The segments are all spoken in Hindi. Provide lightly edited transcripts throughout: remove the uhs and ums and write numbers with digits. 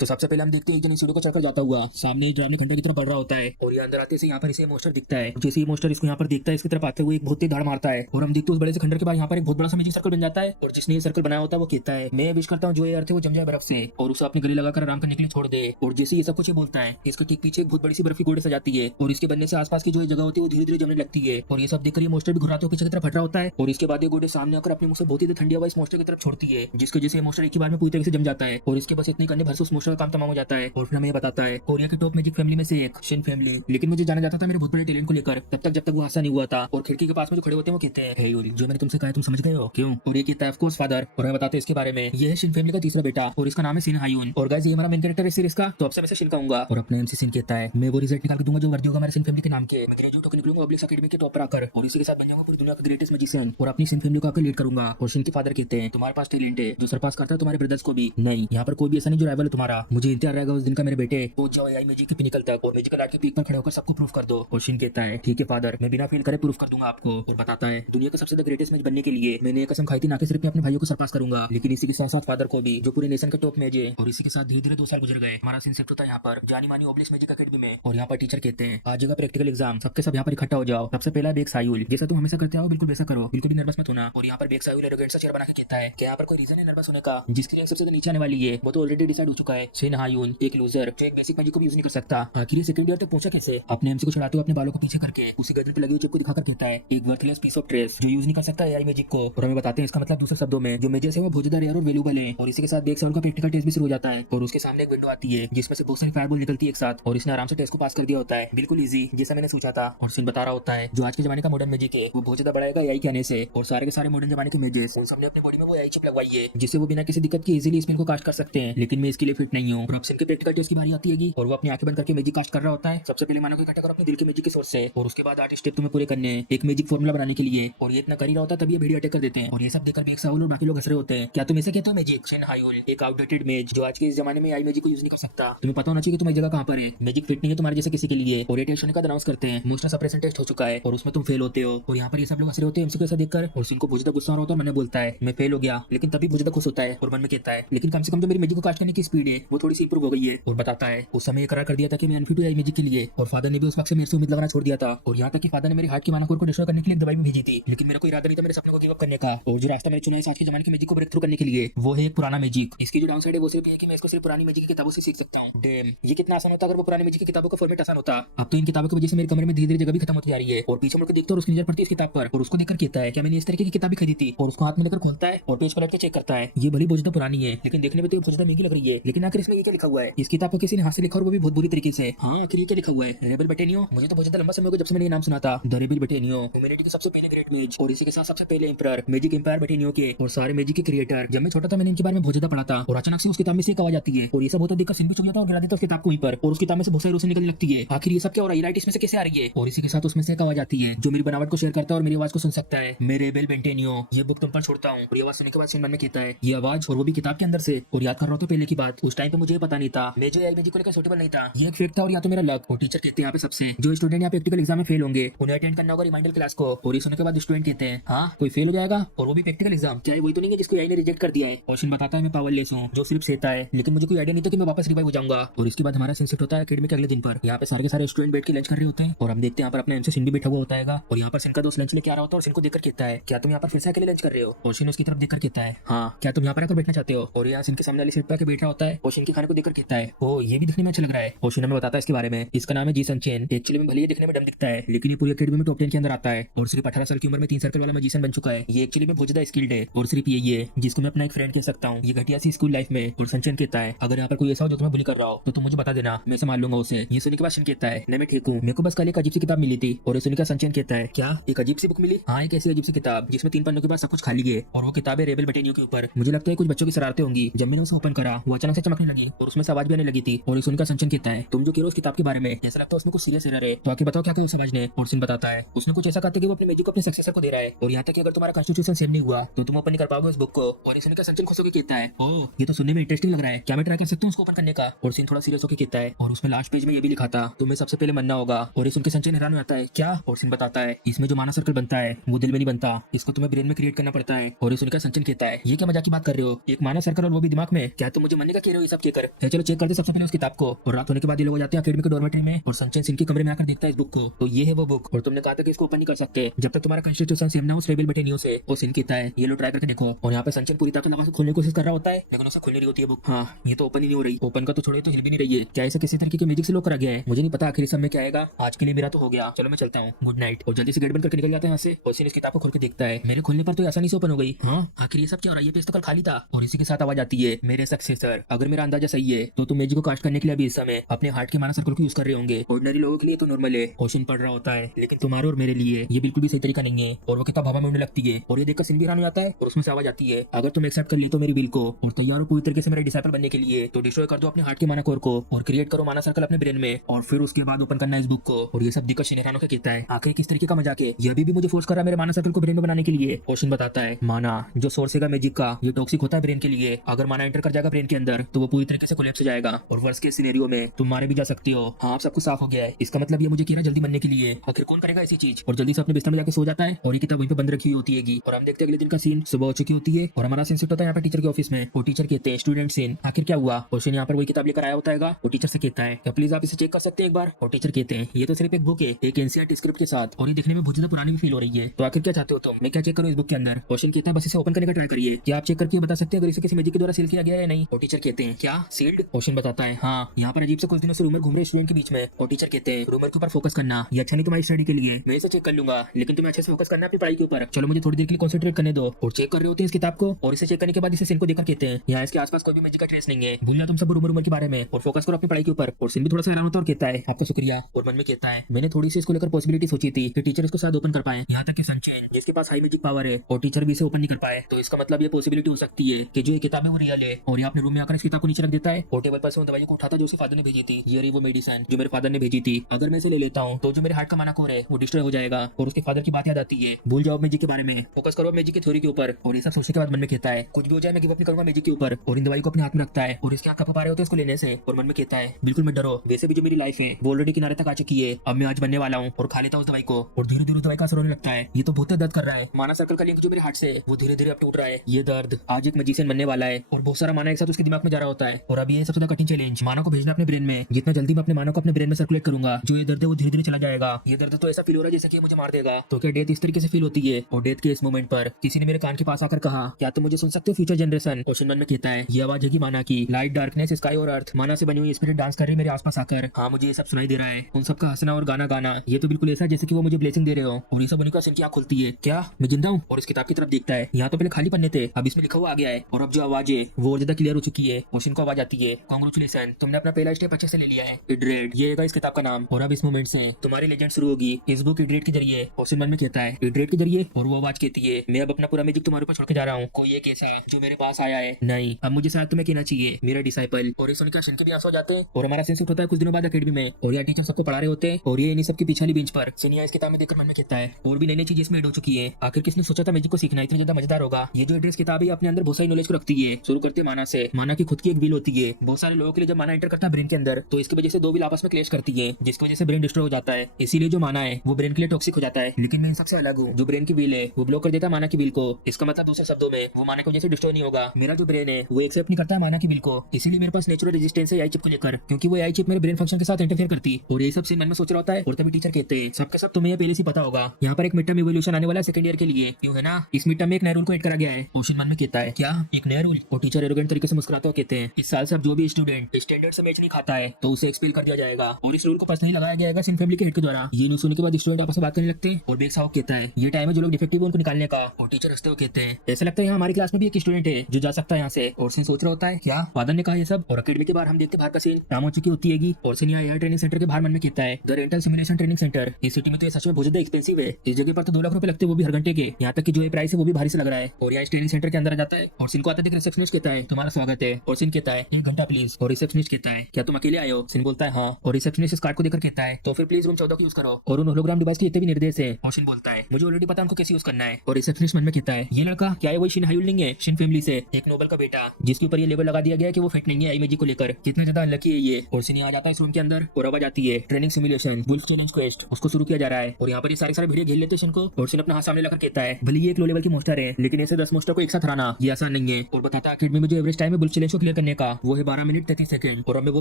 तो सबसे पहले हम देखते हैं एक जन इस सीढ़ी को चढ़कर जाता हुआ सामने डरावने खंडर की तरफ बढ़ रहा होता है और ये अंदर आते से यहाँ पर इसे मोस्टर दिखता है। जैसे ही मोस्टर इसको यहाँ पर देखता है इसकी तरफ आते हुए एक बहुत ही धाड़ मारता है और हम देखते हैं उस बड़े से खंडर के बाद यहाँ पर एक बहुत बड़ा सा मैजिक सर्कल बन जाता है और जिसने ये सर्कल बनाया होता है वो कहता है मैं विश करता हूँ जो ये अर्थ है वो जम जाए बर्फ से और उसे अपने गले लगाकर आराम करने के लिए छोड़ दे। और जैसे ये सब कुछ बोलता है इसके ठीक पीछे एक बहुत बड़ी सी बर्फ की गोले सजाती है और इसके बनने से आसपास की जो जगह होती है वो धीरे धीरे जमने लगती है और ये सब देखकर ये मोस्टर भी घुराते पीछे की तरफ हट रहा होता है और इसके बाद ये गोले सामने आकर अपने मुंह से बहुत ही ठंडी हवा इस मोस्टर की तरफ छोड़ती है जिसके जैसे मोस्टर एक ही बार में पूरी तरह से जम जाता है और इसके बस इतने करने भर से उस मोस्टर का काम तमाम हो जाता है। और फिर हमें बताता है कोरिया के टॉप मैजिक फैमिली में से एक शिन फैमिली, लेकिन मुझे जाना जाता था मेरे बहुत बड़े टैलेंट को लेकर तब तक जब तक वो हादसा नहीं हुआ था। और खिड़की के पास में जो खड़े होते हैं वो कहते हैं हे योरी जो मैंने तुमसे कहा तुम समझ गए हो क्यों। और ये कहता है ऑफ कोर्स फादर। और हमें बताते हैं इसके बारे में ये है शिन फैमिली का तीसरा बेटा और इसका नाम है शिन हायून। और गाइस ये हमारा मेन कैरेक्टर है सीरीज का, तो अब से मैं शिन कहूंगा। और अपने एमसी शिन कहता है मैं वो रिजल्ट निकाल के दूंगा जो वर्दी होगा हमारे शिन फैमिली के नाम के। मैं ग्रेजुएट होकर निकलूंगा ऑब्लिक्स एकेडमी के टॉप पर आकर और इसी के साथ बन जाऊंगा पूरी दुनिया का ग्रेटेस्ट मैजिशियन और अपनी शिन फैमिली को आकर लीड करूंगा। और शिन के फादर कहते हैं तुम्हारे पास टैलेंट है जो सरपास करता है तुम्हारे ब्रदर्स को भी। नहीं यहाँ पर कोई भी ऐसा नहीं जो राइवल है तुम्हारा। मुझे इंतजार रहेगा उस दिन का मेरे बेटे पहुंच जाओ एआई मैजिक के पिनिकल तक और मैजिकल आर्ट के पीक पर खड़े होकर सबको प्रूफ कर दो। और शिन कहता है ठीक है फादर मैं बिना फील करे प्रूफ कर दूंगा आपको। और बताता है दुनिया का सबसे ग्रेटेस्ट मैच बनने के लिए मैंने एक कसम खाई थी ना कि सिर्फ मैं अपने भाइयों को सरपास करूंगा लेकिन इसी के साथ साथ फादर को भी जो पूरे नेशन के टॉप मैच है। और इसी के साथ धीरे धीरे 2 साल गुजर गए। हमारा सीन सेट होता है यहाँ पर जानी मानी ओब्लिक्स मैजिक एकेडमी में और यहाँ पर टीचर कहते हैं आज जगह प्रैक्टिकल एग्जाम सबके सब यहाँ पर इकट्ठा हो जाओ। सबसे पहला बेक सायूल जैसा तुम हमेशा करते हो बिल्कुल वैसा करो बिल्कुल भी नर्वस मत होना। और यहाँ पर बेक सायूल एरोगेंट सा चेयर बना के कहता है कि यहाँ पर कोई रीजन है नर्वस होने का। जिसकी रैंक सबसे ज्यादा नीचे आने वाली है वो तो ऑलरेडी डिसाइड हो चुका है। शिन हायून एक लूजर जो एक बेसिक मैजिक को भी यूज नहीं कर सकता। आखिर सेकंड ईयर तक पहुंचा कैसे। अपने एमसी को छुड़ाते हुए अपने बालों को पीछे करके उसी गर्दन पे लगी हुई चिप को दिखाकर कहता है एक वर्थलेस पीस ऑफ ट्रेस जो यूज नहीं कर सकता एआई मैजिक को। और हमें बताते हैं इसका मतलब दूसरे शब्दों में जो मेजर्स है वो बहुत ज्यादा रेयर और वैल्यूएबल है। और इसी के साथ बेक सायूल का प्रैक्टिकल टेस्ट भी शुरू हो जाता है और उसके सामने एक विंडो आती है जिसमें से बहुत सारी फायरबॉल निकलती है एक साथ और इसने आराम से टेस्ट को पास कर दिया होता है बिल्कुल इजी जैसा मैंने सोचा था। और सिन बता रहा होता है जो आज के जमाने का मॉडर्न मैजिक है वो बहुत ज्यादा बढ़ाएगा एआई के आने से और सारे के सारे मॉडर्न जमाने के मैजेस उन सबने अपने बॉडी में वो एआई चिप लगवाई है जिससे वो बिना किसी दिक्कत के इजीली स्पेल को कास्ट कर सकते हैं। लेकिन मैं इसके लिए फिट नहीं हूँ। और अब सिन के प्रैक्टिकल टेस्ट की बारी आती है और वो अपनी आंखें बंद करके मैजिक कास्ट कर रहा होता है। सबसे पहले मानो को इकट्ठा करो अपने दिल के मैजिक के सोर्स से और उसके बाद 8 स्टेप तुम्हें पूरे करने हैं एक मैजिक फॉर्मूला बनाने के लिए। और ये इतना कर ही रहा होता है तभी ये भेड़िया अटैक कर देते हैं और ये सब देखकर बेक सायूल और बाकी लोग हंस रहे होते हैं। क्या तुम ऐसे कहते हो मैजिक। शिन हायून एक आउटडेटेड मैज जो आज के इस जमाने में एआई मैजिक को यूज नहीं कर सकता। तुम्हें पता होना चाहिए कि तुम्हारी जगह कहां पर है। मैजिक फिट नहीं है तुम्हारे जैसे किसी के लिए। और ये टेस्ट होने का अनाउंस करते हैं मोस्टर सप्रेशन टेस्ट हो चुका है और उसमें तुम फेल होते हो। और यहाँ पर ये सब लोग हंस रहे होते हैं एमसी को ऐसा देखकर। और सिन को बहुत ज्यादा गुस्सा आ रहा होता है। मैंने बोलता है मैं फेल हो गया लेकिन तभी बहुत ज्यादा खुश होता है और मन में कहता है लेकिन कम से कम जो मेरी मैजिक को कास्ट करने की स्पीड है वो थोड़ी सी इंप्रूव हो गई है। और बताता है उस समय करार कर दिया था कि मैं अनफिट हूं एआई मैजिक के लिए और फादर ने भी उस वक्त से मेरे से उम्मीद लगाना छोड़ दिया था। और यहाँ तक कि फादर ने मेरी हार्ट की मानकोर को डिस्ट्रॉय करने के लिए दवाई भी भेजी थी लेकिन मेरा कोई इरादा नहीं था मेरे सपनों को गिव अप करने का। और जो रास्ता मैंने चुना है आज के जमाने के मैजिक को ब्रेक थ्रू करने के लिए वो है एक पुराना मैजिक। इसकी जो डाउन साइड है वो सिर्फ ये कि मैं इसको सिर्फ पुरानी मैजिक की किताबों से सीख सकता हूँ। डैम ये कितना आसान होता अगर वो पुरानी मैजिक की किताबों का फॉर्मेट आसान होता। अब तो इन किताबों की वजह से मेरे कमरे में धीरे धीरे जगह भी खत्म होती जा रही है। और पीछे मुड़कर देखता है और उसकी नजर पड़ती है इस किताब पर और उसको देखकर कहता है क्या मैंने इस तरीके की किताब भी खरीदी थी। और उसको हाथ में लेकर खोलता है और पेज पलट के चेक करता है ये भली बहुत ज्यादा पुरानी है लेकिन देखने में तो बहुत ज्यादा महंगी लग रही है। लेकिन आखिर इसमें ये क्या लिखा हुआ है। इस किताब को किसी ने हाथ से लिखा और वो भी बहुत बुरी तरीके से। हाँ आखिर ये क्या लिखा हुआ है रेबल बटेनियो। मुझे तो बहुत ज्यादा लंबा समय हो गया जब से मैंने ये नाम सुना था द रेबल बटेनियो ह्यूमैनिटी के सबसे पहले ग्रेट मैज और इसी के साथ सबसे पहले एम्परर मैजिक एम्पायर बटेनियो के और सारे मैजिक के क्रिएटर। जब मैं छोटा था मैंने इनके बारे में बहुत ज्यादा पढ़ा था और अचानक से उस किताब में से एक आवाज आती है और ये सब होता देखकर सिन भी चुक जाता और गिरा देता उस किताब को वहीं पर और उस किताब में से बहुत सारी रोशनी निकलने लगती है। आखिर ये सब क्या हो रहा है राइट इसमें से कैसे आ रही है। और इसी के साथ उसमें से एक आवाज आती है जो मेरी बनावट को शेयर करता है और मेरी आवाज को सुन सकता है। मेरे बेल बेंटेनियो ये बुक तुम पर छोड़ता हूँ। और ये आवाज सुनने के बाद सिन मन में कहता है ये आवाज और वो भी किताब के अंदर से। और याद कर रहा हूँ पहले की बात उस टाइम पे मुझे पता नहीं था मैं जो एआई मैजिक को लेकर सूटेबल नहीं था। ये एक फेक था और या तो मेरा लक। और टीचर कहते हैं यहाँ पे सबसे जो स्टूडेंट यहाँ पे प्रैक्टिकल एग्जाम में फेल होंगे उन्हें अटेंड करना होगा रिमाइंडर क्लास को। और ये सुनने के बाद स्टूडेंट कहते हैं हाँ कोई फेल हो जाएगा और वो भी प्रैक्टिकल एग्जाम क्या वही तो नहीं है जिसको एआई ने रिजेक्ट कर दिया है। और सिन बताता है मैं पावरलेस हूँ जो सिर्फ सहता है लेकिन मुझे कोई आइडिया नहीं था कि मैं वापस रिवाइव हो जाऊंगा। और इसके बाद हमारा सीन शिफ्ट होता है एकेडमी के अगले दिन पर। यहाँ पे सारे के सारे स्टूडेंट बैठ के लंच कर रहे होते हैं और हम देखते हैं यहाँ पर अपने एमसी सिन भी बैठा हुआ होता है और यहाँ पर सिन का दोस्त लंच लेके आ रहा होता है और सिन को देखकर कहता है क्या तुम यहाँ पर फिर से अकेले लंच कर रहे हो। और सिन उसकी तरफ देखकर कहता है हाँ क्या तुम यहाँ पर आकर बैठना चाहते हो। और यहाँ सिन के सामने वाली सीट पर बैठ रहा होता है और सिन के खाने को देखकर कहता है ओ ये भी दिखने में अच्छा लग रहा है। और सिन हमें बताता है इसके बारे में इसका नाम है जी सन चेन। एक्चुअली में भले ही दिखने में डम दिखता है लेकिन ये पूरी एकेडमी में टॉप 10 के अंदर आता है और सिर्फ 18 साल की उम्र में 3 सर्कल वाला मैजिशियन बन चुका है। ये एक्चुअली में बहुत ज्यादा स्किल्ड है और सिर्फ यही है जिसको मैं अपना एक फ्रेंड कह सकता हूँ। ये घटिया सी स्कूल लाइफ में। और सनचेन कहता है अगर यहाँ पर कोई ऐसा हो जो तुम्हें बुली कर रहा हो तो तुम मुझे बता देना मैं संभाल लूंगा उसे। ये सुनने के बाद शन कहता है नहीं मैं ठीक हूँ मेरे को बस कल एक अजीब सी किताब मिली थी। और ये सुनने का सनचेन कहता है क्या एक अजीब सी बुक मिली। हाँ एक ऐसी अजीब सी किताब जिसमें 3 पन्नों के बाद सब कुछ खाली है और वो किताब है रेबल बटेनियो के ऊपर। मुझे लगता है कुछ बच्चों की शरारतें होंगी। जब मैंने उसे ओपन करा वो अचानक से चमकने लगी और उसमें से आवाज भी आने लगी थी। और सुनने का सनचेन कहता है तुम जो कह रहे हो उस किताब के बारे में ऐसा लगता है उसमें कुछ सीरियस एरर है तो आके बताओ क्या कहा उस आवाज ने। और सिन बताता है उसने कुछ ऐसा कहते कि वो अपने मैजिक को अपने सक्सेसर को दे रहा है और यहाँ तक कि अगर तुम्हारा कॉन्स्टिट्यूशन सेम नहीं हुआ तो तुम ओपन नहीं कर पाओगे उस बुक को। और सुनने का सनचेन खुश होकर कहता है ओह ये तो सुनने में इंटरेस्टिंग लग रहा है क्या मैं ट्राई कर सकता हूँ उसको ओपन करने का। और सिन थोड़ा सीरियस होकर कहता है और उसमें लास्ट पेज में ये भी लिखा था तुम्हें सबसे पहले मरना होगा। और ये सुन के सनचेन हैरान हो जाता है क्या। और सिन बताता है इसमें जो माना सर्कल बनता है वो दिल में नहीं बनता इसको तुम्हें ब्रेन में क्रिएट करना पड़ता है। और ये सुनकर सनचेन कहता है ये क्या मजाक की बात कर रहे हो एक माना सर्कल और वो भी दिमाग में क्या तुम मुझे मरने का कह रहे हो ये सब चेक कर। चलो चेक करते सबसे पहले उस किताब को। और रात होने के बाद ये लोग आ जाते हैं अकेडमी के डॉर्मेटरी में और सनचैन सिंह के कमरे में आकर देखता है इस बुक को। तो ये है वो बुक और तुमने कहा था कि इसको ओपन नहीं कर सकते जब तक तुम्हारा कॉन्स्टिट्यूशन सेम ना हो, स्टेबल बैठे नहीं हो से। वो सिंह कहता है ये लो ट्राई करके देखो। और यहाँ पे सनचैन पूरी तरह से खोलने की कोशिश कर रहा होता है लेकिन उसे खुलने नहीं होती है बुक। हाँ ये तो ओपन ही नहीं हो रही। ओपन का तो छोड़े तो हिल भी नहीं रही है। क्या इसे किसी तरीके के मैजिक से लॉक करा गया है? मुझे नहीं पता आखिरी समय क्या आएगा। आज के लिए मेरा तो हो गया, चलो मैं चलता हूँ, गुड नाइट। और जल्दी से गेट बंद करके निकल जाते हैं यहाँ से। और सिंह इस किताब को खोल के देखता है। मेरे खोलने पर तो आसानी से ओपन हो गई। हाँ आखिर ये सब क्या हो रहा है? ये पेज तो कल खाली था। और इसी के साथ आवाज आती है, मेरे सक्सेसर, अगर मेरा अंदाजा सही है तो तुम मैजिक को कास्ट करने के लिए अभी इस समय अपने हार्ट के माना सर्कल को यूज कर रहे होंगे। ऑर्डिनरी लोगों के लिए तो नॉर्मल है, क्वेश्चन पढ़ रहा होता है, लेकिन तुम्हारे और मेरे लिए ये बिल्कुल भी सही तरीका नहीं है। और वो किताब हवा में उड़ने लगती है और ये देखकर सिंह भी हैरान हो जाता है। और उसमें से आवाज आती है, अगर तुम एक्सेप्ट कर लिए तो मेरी बिल को और तैयार हो पूरी तरीके से मेरे डिसाइपल बनने के लिए तो डिस्ट्रॉय कर दो अपने हार्ट के माना कोर को और क्रिएट करो माना सर्कल अपने ब्रेन में और फिर उसके बाद ओपन करना इस बुक को। और ये सब दिक्कत सिंह हैरान होकर कहता है, आखिर किस तरीके का मजाक है? ये अभी भी मुझे फोर्स कर रहा है मेरे माना सर्कल को ब्रेन में बनाने के लिए। क्वेश्चन बताता है, माना जो सोर्स है मैजिक का ये टॉक्सिक होता है ब्रेन के लिए। अगर माना एंटर कर जाएगा ब्रेन के अंदर तो वो पूरी तरीके से कोलैप्स हो जाएगा और वर्स्ट केस सिनेरियो में तुम मारे भी जा सकती हो। हाँ आप सब कुछ साफ हो गया है। इसका मतलब ये मुझे कह रहा है जल्दी बनने के लिए। आखिर कौन करेगा ऐसी चीज? और जल्दी से अपने बिस्तर में जाके सो जाता है और ये किताब वहीं पे बंद रखी होती है। और हम देखते हैं अगले दिन का सीन। सुबह हो चुकी होती है और हमारा सीन शिफ्ट होता है यहाँ पे टीचर के ऑफिस में। वो टीचर कहते हैं, स्टूडेंट सीन, आखिर क्या हुआ? क्वेश्चन यहाँ पर वही किताब लेकर आया होता है। वो टीचर से कहता है, क्या प्लीज आप इसे चेक कर सकते हैं एक बार? और टीचर कहते हैं, ये तो सिर्फ एक बुक है, एक एनसीईआरटी स्क्रिप्ट के साथ, और ये दिखने में बहुत ज्यादा पुरानी भी फील हो रही है। तो आखिर क्या चाहते हो तुम? मैं क्या चेक करूँ इस बुक के अंदर? क्वेश्चन कहता है, बस इसे ओपन करने का ट्राई करिए। क्या आप चेक करके बता सकते हैं अगर इसे किसी मैजिक के द्वारा सील किया गया है या नहीं? और टीचर कहते हैं, क्या सील्ड? क्वेश्चन बताता है, हाँ यहाँ पर अजीब से कुछ दिनों से रूमर घूम रहे स्टूडेंट के बीच में। और टीचर कहते हैं, रूमर के ऊपर फोकस करना ये अच्छा नहीं तुम्हारी स्टडी के लिए। मैं इसे चेक कर लूंगा लेकिन तुम्हें अच्छे से फोकस करना है अपनी पढ़ाई के ऊपर। चलो मुझे थोड़ी देर के लिए कॉन्सेंट्रेट करने दो। और चेक कर रहे होते हैं इस किताब को और इसे चेक करने के बाद इसे सिन को देखकर कहते हैं, यहाँ इसके आसपास कोई भी मैजिक का ट्रेस नहीं है, भूल जाओ तुम सब रूमर के बारे में और फोकस करो अपनी पढ़ाई के ऊपर। और सिन भी थोड़ा सा हैरान होता है और कहता है, आपका शुक्रिया। और मन में कहता है, मैंने थोड़ी सी इसको लेकर पॉसिबिलिटी सोची थी कि टीचर इसको शायद ओपन कर पाए, यहाँ तक कि सनचैन जिसके पास हाई मैजिक पावर है और टीचर भी इसे ओपन नहीं कर पाए। तो इसका मतलब ये पॉसिबिलिटी हो सकती है कि जो ये किताब है वो रियल है। और ये अपने रूम में आकर इस किताब को नीचे रख देता है और टेबल पर से उन दवाइयों को उठाता जो उसके फादर ने भेजी थी। ये रही वो मेडिसिन जो मेरे फादर ने भेजी थी। अगर मैं इसे ले लेता हूँ तो जो मेरे हार्ट का माना कोर है वो डिस्ट्रॉय हो जाएगा। और उसके फादर की बात याद आती है, भूल जाओ मैजिक के बारे में, फोकस करो मैजिक की थ्योरी के ऊपर। और ये सब सोचने के बाद मन में कहता है, कुछ भी हो जाए मैं गिव अप नहीं करूंगा मैजिक के ऊपर। और इन दवाई को अपने हाथ में रखता है और इसके आंख कप आ रहे होते हैं इसको लेने से। और मन में कहता है, बिल्कुल मत डरो, वैसे भी जो मेरी लाइफ है वो ऑलरेडी किनारे तक आ चुकी है, अब मैं आज बनने वाला हूँ। और खा लेता हूँ उस दवाई को और धीरे धीरे दवाई का असर होने लगता है। ये तो बहुत दर्द कर रहा है, माना सर्कल का लिंक जो मेरे हार्ट से वो धीरे धीरे अब टूट रहा है। ये दर्द आज एक मैजिशियन बनने वाला है और बहुत सारा माना एक साथ उसके दिमाग में जा रहा होता है। और अभी ये सबसे ज्यादा कठिन चैलेंज, माना को भेजना अपने ब्रेन में। जितना जल्दी मैं अपने माना को अपने ब्रेन में सर्कुलेट करूंगा जो ये दर्द है वो धीरे धीरे चला जाएगा। ये दर्द तो ऐसा फील हो रहा है जैसे कि मुझे मार देगा। तो क्या डेथ इस तरीके से फील होती है? और डेथ के इस मोमेंट पर किसी ने मेरे कान के पास आकर कहा, क्या तुम मुझे सुन सकते हो फ्यूचर जनरेशन? क्वेश्चन मन में कहता है, ये आवाज है की माना की, लाइट डार्कनेस स्काई और अर्थ, माना से बनी हुई स्पिरिट डांस कर रही है मेरे आसपास आकर। हाँ मुझे ये सब सुनाई दे रहा है, उन सबका हंसना और गाना गाना, ये तो बिल्कुल ऐसा है जैसे कि वो मुझे ब्लेसिंग दे रहे हो। और ये सब उनका क्या खुलती है, क्या मैं जिंदा हूँ? और इस किताब की तरफ देखता है, यहाँ तो पहले खाली पन्ने थे, अब इसमें लिखा हुआ आ गया है। और अब जो आवाज है वो और ज्यादा क्लियर हो चुकी है। क्वेश्चन को आवाज आती है, कांग्रेचुलेशन, तुमने अपना पहला स्टेप अच्छे से ले लिया है, इड्रेड, ये है इस किताब का नाम। और अब इस मोमेंट से तुम्हारी लेजेंड शुरू होगी इस बुक इड्रेड के जरिए। क्वेश्चन मन में कहता है, इड्रेड के जरिए? और वो आवाज कहती है, मैं अब अपना पूरा मैजिक तुम्हारे ऊपर छोड़ के जा रहा हूँ, कोई एक ऐसा जो मेरे पास आया है नहीं, अब मुझे शायद तुम्हें कहना चाहिए मेरा डिसाइपल। और इस सुनकर सिन के भी आंसू आ जाते हैं। और हमारा सीन शिफ्ट होता है कुछ दिनों बाद अकेडमी में और यह टीचर सबको पढ़ा रहे होते हैं और ये इन्हीं सबकी पिछली बेंच पर सिनिया इस किताब में देखकर मन में कहता है, और भी नई नई चीजें इसमें ऐड हो चुकी है। आखिर किसने सोचा था मैजिक को सीखना इतनी ज्यादा मजेदार होगा? ये जो एड्रेस किताब है अपने अंदर बहुत सारी नॉलेज को रखती है। शुरू करते माना से, माना की खुद की एक विल होती है। बहुत सारे लोगों के लिए जब माना एंटर करता है ब्रेन के अंदर तो इसकी वजह से दो विल आपस में क्लैश करती है जिसकी वजह से ब्रेन डिस्ट्रॉय हो जाता है। इसीलिए जो माना है वो ब्रेन के लिए टॉक्सिक हो जाता है। लेकिन मैं इन सबसे अलग हूँ, जो ब्रेन की विल है वो ब्लॉक कर देता है माना की विल को। इसका मतलब दूसरे शब्दों में वो माना की वजह से डिस्ट्रॉय नहीं होगा। मेरा जो ब्रेन है वो एक्सेप्ट नहीं करता है माना की विल को, इसीलिए मेरे पास नेचुरल रेजिस्टेंस है आई चिप को लेकर, क्योंकि वो आई चिप मेरे ब्रेन फंक्शन के साथ इंटरफेयर करती। और ये सब सीन मन में सोच रहा होता है और तभी टीचर कहते हैं, सबके सब तुम्हें पहले से पता होगा यहाँ पर एक मिड टर्म इवोल्यूशन आने वाला है सेकंड ईयर के लिए, क्यों है ना? इस मिड टर्म में एक नया रूल को ऐड करा गया है। क्वेश्चन मन में कहता है, क्या एक नया रूल? और टीचर एरोगेंट तरीके से मुस्कुराते हुए कहते हैं, इस साल से अब जो भी स्टूडेंट स्टैंडर्ड से मैच नहीं खाता है तो उसे एक्सपेल कर दिया जाएगा और इस रूल को पर्सनली लगाया जाएगा सिन फैमिली के हेड के द्वारा। ये न्यूज़ सुनने के बाद स्टूडेंट आपस में बात करने लगते हैं और बेग साहब कहता है, ये टाइम है जो लोग डिफेक्टिव है उनको निकालने का। और टीचर हंसते हुए कहते हैं, ऐसा लगता है यहाँ हमारी क्लास में भी एक स्टूडेंट है जो जा सकता है यहाँ से। और सिन सोच रहा होता है, क्या फादर ने कहा ये सब? और अकेडमी के बाहर हम देखते बाहर का सीन शाम हो चुकी होती है और सिन यहाँ एआई ट्रेनिंग सेंटर के बाहर मन में कहता है, the rental simulation training centre. इस सिटी में तो ये सच में बहुत ज्यादा एक्सपेंसिव है, इस जगह पर तो 2 लाख रुपए लगते हैं वो भी हर घंटे के, यहाँ तक कि जो ये प्राइस है वो भी भारी से लग रहा है। और यहाँ ट्रेनिंग सेंटर के अंदर आ जाता है और सिन को आता है रिसेप्शनिस्ट कहता है, तुम्हारा स्वागत है। और सिन कहता है, 1 घंटा प्लीज। और रिसेप्शनिस्ट कहता है, क्या तुम अकेले आए हो? सिन बोलता है हाँ। और रिसेप्शनिस्ट इस कार्ड को देखकर कहता है, तो फिर प्लीज रूम 14 को यूज करो और उन होलोग्राम डिवाइस के जितने भी निर्देश है। और सिन बोलता है, मुझे ऑलरेडी पता उनको कैसे यूज करना है। और रिसेप्शनिस्ट मन में कहता है, ये लड़का क्या है? वही शिन हायुल नहीं है शिन फैमिली से एक नोबल का बेटा जिसके ऊपर ये लेबल लगा दिया गया कि वो फिट नहीं है आई मैजिक को लेकर, कितना ज्यादा अनलकी है ये। और सिन आ जाता है इस रूम के अंदर और आवाज आती है, training simulation wolf challenge quest, उसको शुरू किया जा रहा है। और यहाँ पर ये सारे वीडियो घेर लेते हैं सिन को और सिन अपना हाथ सामने लाकर कहता है, भले ये एक लो लेवल की मोस्टर है लेकिन ऐसे 10 मोस्टर को एक साथ हराना ये आसान नहीं है। और बताता है अकेडमी में जो एवरेज टाइम है वुल्फ चैलेंज को क्लियर करने का वो है 12 मिनट 33 सेकंड। और अब मैं वो